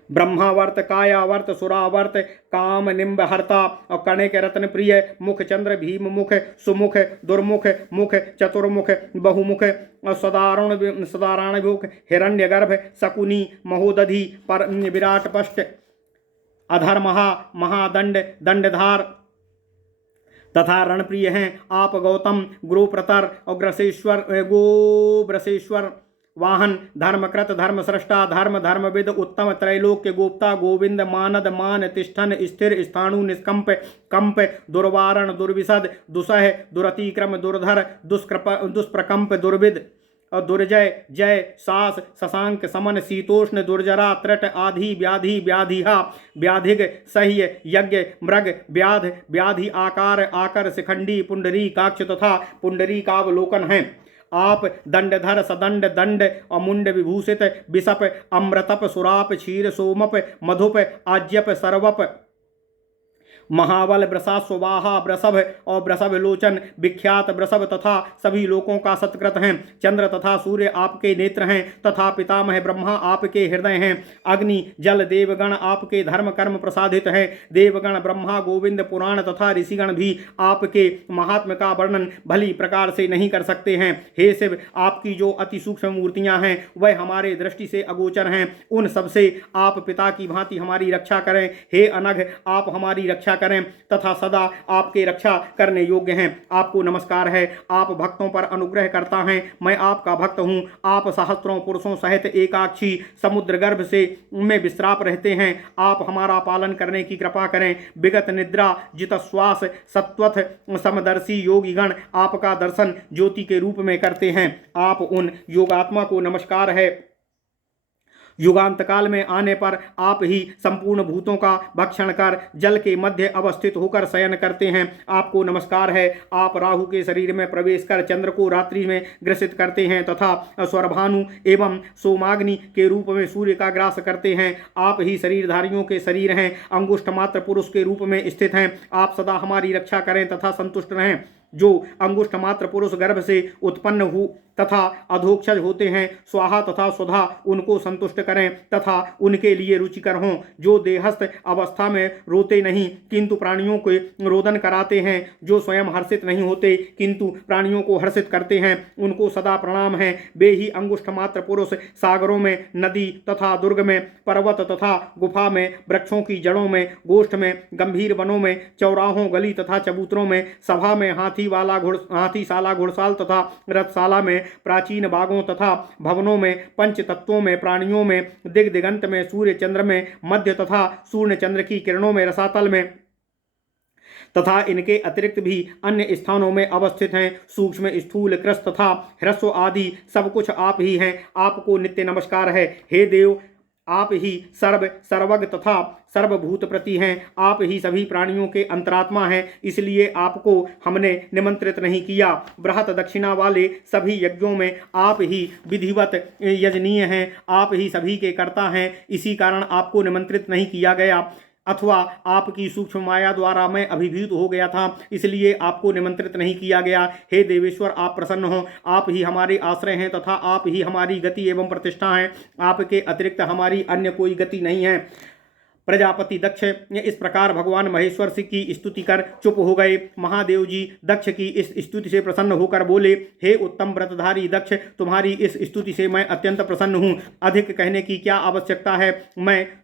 ब्रह्मावर्त, कायावर्त, सुरावर्त, काम, निम्ब, हर्ता और कणिक, रत्न प्रिय, मुख, चंद्र, भीम मुख, सुमुख, दुर्मुख, मुख, चतुर्मुख, बहुमुख और सदाराणमुख, हिरण्यगर्भ, शकुनी, महोदधि, पर विराट पष्ट, अधर्महा, महादंड, दंडधार तथा रणप्रिय हैं। आप गौतम, गुरुप्रतर और गोब्रसेश्वर वाहन, धर्मकृत, धर्मसृष्टा, धर्मविद, उत्तम, त्रैलोक्य गोप्ता, गोविंद, मानद, मान, तिष्ठन, स्थिर, स्थाणु, निष्कंप, कंप, दुर्वारण, दुर्विशद, दुसह, दुरतिक्रम, दुर्धर, दुष्प्रकंप, दुर्विद और दुर्जय, जय, सास, शशांक, समन, शीतोष्ण, दुर्जरा, त्रट, आधि, व्याधि, व्याधिहा, व्याधिग, सह्य, यज्ञ, मृग, व्याध, व्याधि, आकार, आकर, शिखंडी, पुंडरी, काक्ष तथा पुंडरी कावलोकन हैं। आप दंडधर, सदंड, दंड और मुंड विभूषित, बिसप, अमृतप, सुराप, क्षीर, सोमप, मधुप, आज्यप, सर्वप, महाबल, वृषास्वाहा, वृषभ और वृषभ लोचन, विख्यात वृषभ तथा सभी लोकों का सत्कृत हैं। चंद्र तथा सूर्य आपके नेत्र हैं तथा पितामह ब्रह्मा आपके हृदय हैं। अग्नि, जल, देवगण आपके धर्म कर्म प्रसादित हैं। देवगण, ब्रह्मा, गोविंद, पुराण तथा ऋषिगण भी आपके महात्म का वर्णन भली प्रकार से नहीं कर सकते हैं। हे शिव, आपकी जो अति सूक्ष्म मूर्तियां हैं वह हमारे दृष्टि से अगोचर हैं। उन सबसे आप पिता की भांति हमारी रक्षा करें। हे अनघ, आप हमारी रक्षा करें तथा सदा आपके रक्षा करने योग्य हैं। आपको नमस्कार है। आप भक्तों पर अनुग्रह करता हैं। मैं आपका भक्त हूँ। आप सहस्त्रों पुरुषों सहित एकाक्षी समुद्र गर्भ से में विश्राप रहते हैं। आप हमारा पालन करने की कृपा करें। विगत निद्रा, जित श्वास, सत्वथ समदर्शी योगीगण आपका दर्शन ज्योति के रूप में करते हैं। आप उन योगात्मा को नमस्कार है। युगांत काल में आने पर आप ही संपूर्ण भूतों का भक्षण कर जल के मध्य अवस्थित होकर शयन करते हैं। आपको नमस्कार है। आप राहु के शरीर में प्रवेश कर चंद्र को रात्रि में ग्रसित करते हैं तथा स्वरभानु एवं सोमाग्नि के रूप में सूर्य का ग्रास करते हैं। आप ही शरीरधारियों के शरीर हैं। अंगुष्ठ मात्र पुरुष के रूप में स्थित हैं। आप सदा हमारी रक्षा करें तथा संतुष्ट रहें। जो अंगुष्ठ मात्र पुरुष गर्भ से उत्पन्न हो तथा अधोक्षज होते हैं, स्वाहा तथा स्वधा उनको संतुष्ट करें तथा उनके लिए रुचिकर हों। जो देहस्थ अवस्था में रोते नहीं किंतु प्राणियों को रोदन कराते हैं, जो स्वयं हर्षित नहीं होते किंतु प्राणियों को हर्षित करते हैं, उनको सदा प्रणाम है। वे ही अंगुष्ठ मात्र पुरुष सागरों में, नदी तथा दुर्ग में, पर्वत तथा गुफा में, वृक्षों की जड़ों में, गोष्ठ में, गंभीर वनों में, चौराहों, गली तथा चबूतरों में, सभा में, हाथीशाला, घुड़साल तथा रथशाला में, प्राचीन बागों तथा भवनों में, पंच तत्वों में, प्राणियों में, दिगंत में, सूर्य चंद्र में, मध्य तथा सूर्य चंद्र की किरणों में, रसातल में तथा इनके अतिरिक्त भी अन्य स्थानों में अवस्थित हैं। सूक्ष्म, स्थूल, कृस तथा ह्रस्व आदि सब कुछ आप ही हैं। आपको नित्य नमस्कार है। हे देव, आप ही सर्वज्ञ तथा सर्वभूत प्रति हैं। आप ही सभी प्राणियों के अंतरात्मा हैं, इसलिए आपको हमने निमंत्रित नहीं किया। बृहत दक्षिणा वाले सभी यज्ञों में आप ही विधिवत यजनीय हैं। आप ही सभी के कर्ता हैं, इसी कारण आपको निमंत्रित नहीं किया गया। अथवा आपकी सूक्ष्म माया द्वारा मैं अभिभूत हो गया था, इसलिए आपको निमंत्रित नहीं किया गया। हे देवेश्वर, आप प्रसन्न हो। आप ही हमारे आश्रय हैं तथा आप ही हमारी गति एवं प्रतिष्ठा हैं। आपके अतिरिक्त हमारी अन्य कोई गति नहीं है। प्रजापति दक्ष इस प्रकार भगवान महेश्वर की स्तुति कर चुप हो गए। महादेव जी दक्ष की इस स्तुति से प्रसन्न होकर बोले, हे उत्तम व्रतधारी दक्ष, तुम्हारी इस स्तुति से मैं अत्यंत प्रसन्न हूँ। अधिक कहने की क्या आवश्यकता है।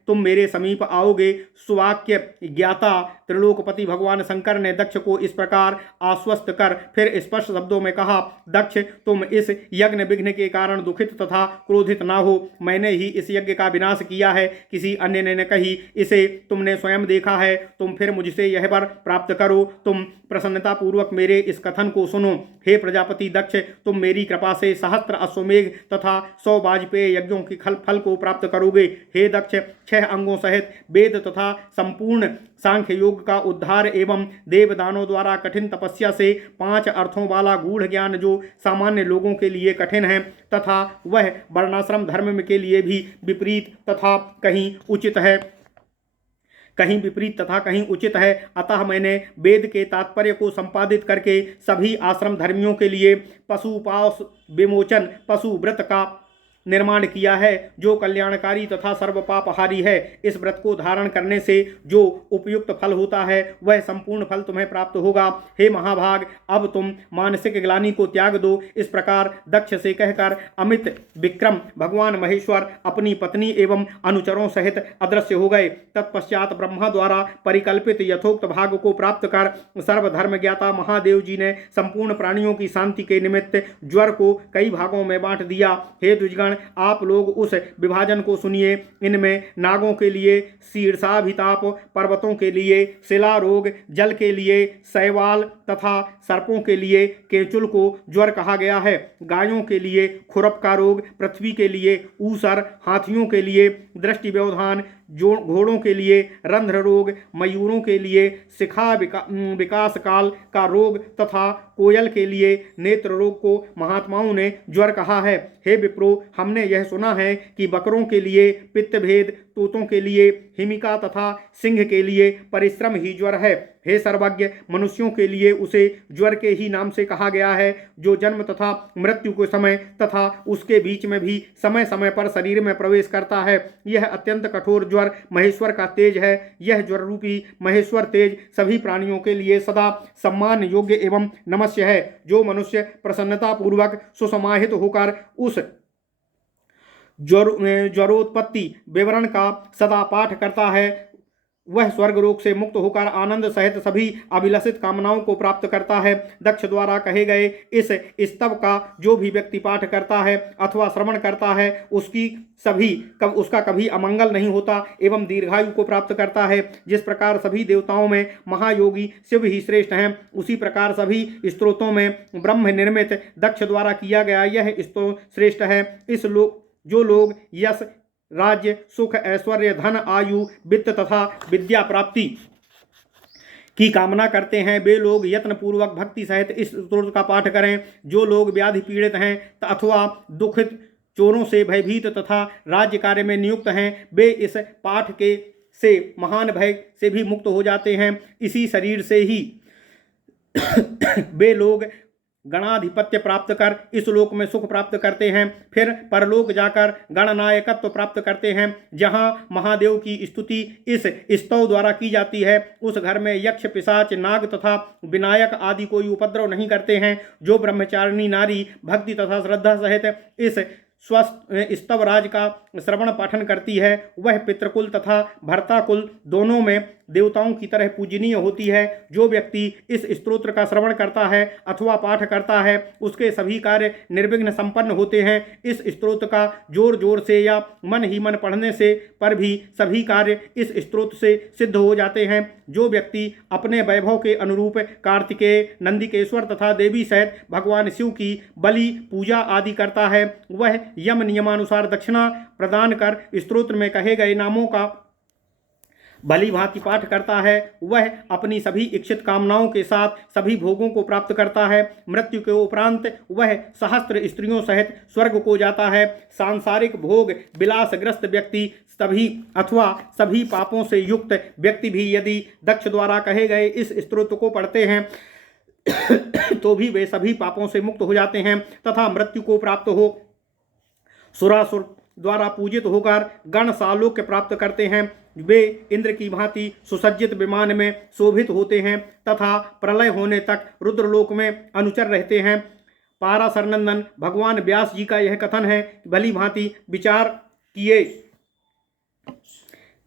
तुम मेरे समीप आओगे। सुवाक्य ज्ञाता त्रिलोकपति भगवान शंकर ने दक्ष को इस प्रकार आश्वस्त कर फिर स्पष्ट शब्दों में कहा, दक्ष, तुम इस यज्ञ विघ्न के कारण दुखित तथा क्रोधित ना हो। मैंने ही इस यज्ञ का विनाश किया है, किसी अन्य ने न कही। इसे तुमने स्वयं देखा है। तुम फिर मुझसे यह वर प्राप्त करो। तुम प्रसन्नता पूर्वक मेरे इस कथन को सुनो। हे प्रजापति दक्ष, तुम मेरी कृपा से सहस्त्र अश्वमेघ तथा 100 वाजपेय यज्ञों के फल को प्राप्त करोगे। हे दक्ष, 6 अंगों सहित वेद तथा संपूर्ण सांख्य योग का उद्धार एवं देवदानों द्वारा कठिन तपस्या से 5 अर्थों वाला गूढ़ ज्ञान जो सामान्य लोगों के लिए कठिन है तथा वह वर्णाश्रम धर्म के लिए भी विपरीत तथा कहीं उचित है, अतः मैंने वेद के तात्पर्य को संपादित करके सभी आश्रम धर्मियों के लिए पशुपाश विमोचन पशु व्रत का निर्माण किया है, जो कल्याणकारी तथा सर्वपापहारी है। इस व्रत को धारण करने से जो उपयुक्त फल होता है वह संपूर्ण फल तुम्हें प्राप्त होगा। हे महाभाग, अब तुम मानसिक ग्लानि को त्याग दो। इस प्रकार दक्ष से कहकर अमित विक्रम भगवान महेश्वर अपनी पत्नी एवं अनुचरों सहित अदृश्य हो गए। तत्पश्चात ब्रह्मा द्वारा परिकल्पित यथोक्त भाग को प्राप्त कर सर्वधर्म ज्ञाता महादेव जी ने संपूर्ण प्राणियों की शांति के निमित्त ज्वर को कई भागों में बांट दिया। हे द्विजगण, आप लोग उस विभाजन को सुनिए। इनमें नागों के लिए शीर्षाभिताप, पर्वतों के लिए शिला रोग, जल के लिए शैवाल तथा सर्पों के लिए केचुल को ज्वर कहा गया है। गायों के लिए खुरप का रोग, पृथ्वी के लिए ऊसर, हाथियों के लिए दृष्टि व्यवधान, घोड़ों के लिए रंध्र रोग, मयूरों के लिए शिखा विकास काल का रोग तथा कोयल के लिए नेत्र रोग को महात्माओं ने ज्वर कहा है। हे विप्रो, हमने यह सुना है कि बकरों के लिए पित्तभेद, तोतों के लिए हिमिका तथा सिंह के लिए परिश्रम ही ज्वर है। हे सर्वज्ञ, मनुष्यों के लिए उसे ज्वर के ही नाम से कहा गया है, जो जन्म तथा मृत्यु के समय तथा उसके बीच में भी समय समय पर शरीर में प्रवेश करता है। यह अत्यंत कठोर ज्वर महेश्वर का तेज है। यह ज्वर रूपी महेश्वर तेज सभी प्राणियों के लिए सदा सम्मान योग्य एवं नमस्य है। जो मनुष्य प्रसन्नता पूर्वक सुसमाहित होकर उस ज्वरोत्पत्ति विवरण का सदा पाठ करता है, वह स्वर्ग रोग से मुक्त होकर आनंद सहित सभी अभिलषित कामनाओं को प्राप्त करता है। दक्ष द्वारा कहे गए इस स्तव का जो भी व्यक्ति पाठ करता है अथवा श्रवण करता है उसका कभी अमंगल नहीं होता एवं दीर्घायु को प्राप्त करता है। जिस प्रकार सभी देवताओं में महायोगी शिव ही श्रेष्ठ हैं, उसी प्रकार सभी स्तोत्रों में ब्रह्म निर्मित दक्ष द्वारा किया गया यह स्तोत्र श्रेष्ठ है। जो लोग यश, राज्य, सुख, ऐश्वर्य, धन, आयु, वित्त तथा विद्या प्राप्ति की कामना करते हैं, वे लोग यत्न पूर्वक भक्ति सहित इस स्तोत्र का पाठ करें। जो लोग व्याधि पीड़ित हैं अथवा दुखित, चोरों से भयभीत तथा राज्य कार्य में नियुक्त हैं, वे इस पाठ से महान भय से भी मुक्त हो जाते हैं। इसी शरीर से ही वे लोग गणाधिपत्य प्राप्त कर इस लोक में सुख प्राप्त करते हैं, फिर परलोक जाकर गणनायकत्व प्राप्त करते हैं। जहाँ महादेव की स्तुति इस स्तव द्वारा की जाती है, उस घर में यक्ष, पिशाच, नाग तथा विनायक आदि कोई उपद्रव नहीं करते हैं। जो ब्रह्मचारिणी नारी भक्ति तथा श्रद्धा सहित इस स्वस्थ स्तवराज का श्रवण पाठन करती है, वह पितृकुल तथा भर्ताकुल दोनों में देवताओं की तरह पूजनीय होती है। जो व्यक्ति इस स्तोत्र का श्रवण करता है अथवा पाठ करता है, उसके सभी कार्य निर्विघ्न संपन्न होते हैं। इस स्तोत्र का जोर जोर से या मन ही मन पढ़ने से पर भी सभी कार्य इस स्तोत्र से सिद्ध हो जाते हैं। जो व्यक्ति अपने वैभव के अनुरूप कार्तिकेय, नंदिकेश्वर तथा देवी सहित भगवान शिव की बलि पूजा आदि करता है, वह यम नियमानुसार दक्षिणा प्रदान कर स्तोत्र में कहे गए नामों का भली भांति पाठ करता है, वह अपनी सभी इच्छित कामनाओं के साथ सभी भोगों को प्राप्त करता है। मृत्यु के उपरांत वह सहस्त्र स्त्रियों सहित स्वर्ग को जाता है। सांसारिक भोग विलासग्रस्त व्यक्ति सभी अथवा सभी पापों से युक्त व्यक्ति भी यदि दक्ष द्वारा कहे गए इस स्तोत्र को पढ़ते हैं तो भी वे सभी पापों से मुक्त हो जाते हैं तथा मृत्यु को प्राप्त हो सुरासुर द्वारा पूजित होकर गण सालोक्य प्राप्त करते हैं। वे इंद्र की भांति सुसज्जित विमान में शोभित होते हैं तथा प्रलय होने तक रुद्रलोक में अनुचर रहते हैं। पाराशर नंदन भगवान व्यास जी का यह कथन है, भली भांति विचार किए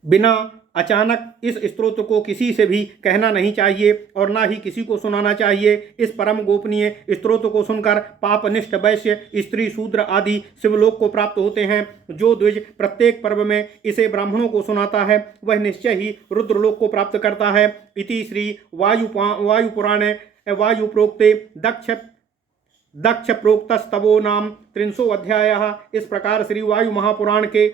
बिना अचानक इस स्तोत्र को किसी से भी कहना नहीं चाहिए और ना ही किसी को सुनाना चाहिए। इस परम गोपनीय स्तोत्र को सुनकर पापनिष्ठ वैश्य, स्त्री, शूद्र आदि शिवलोक को प्राप्त होते हैं। जो द्विज प्रत्येक पर्व में इसे ब्राह्मणों को सुनाता है, वह निश्चय ही रुद्रलोक को प्राप्त करता है। इति श्री वायुपुराणे वायु प्रोक्ते दक्ष प्रोक्तस्तवो नाम 300 अध्याय। इस प्रकार श्री वायु महापुराण के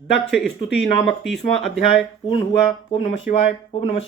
दक्ष स्तुति नामक 30वां अध्याय पूर्ण हुआ। ओम नमः शिवाय। ओम नमः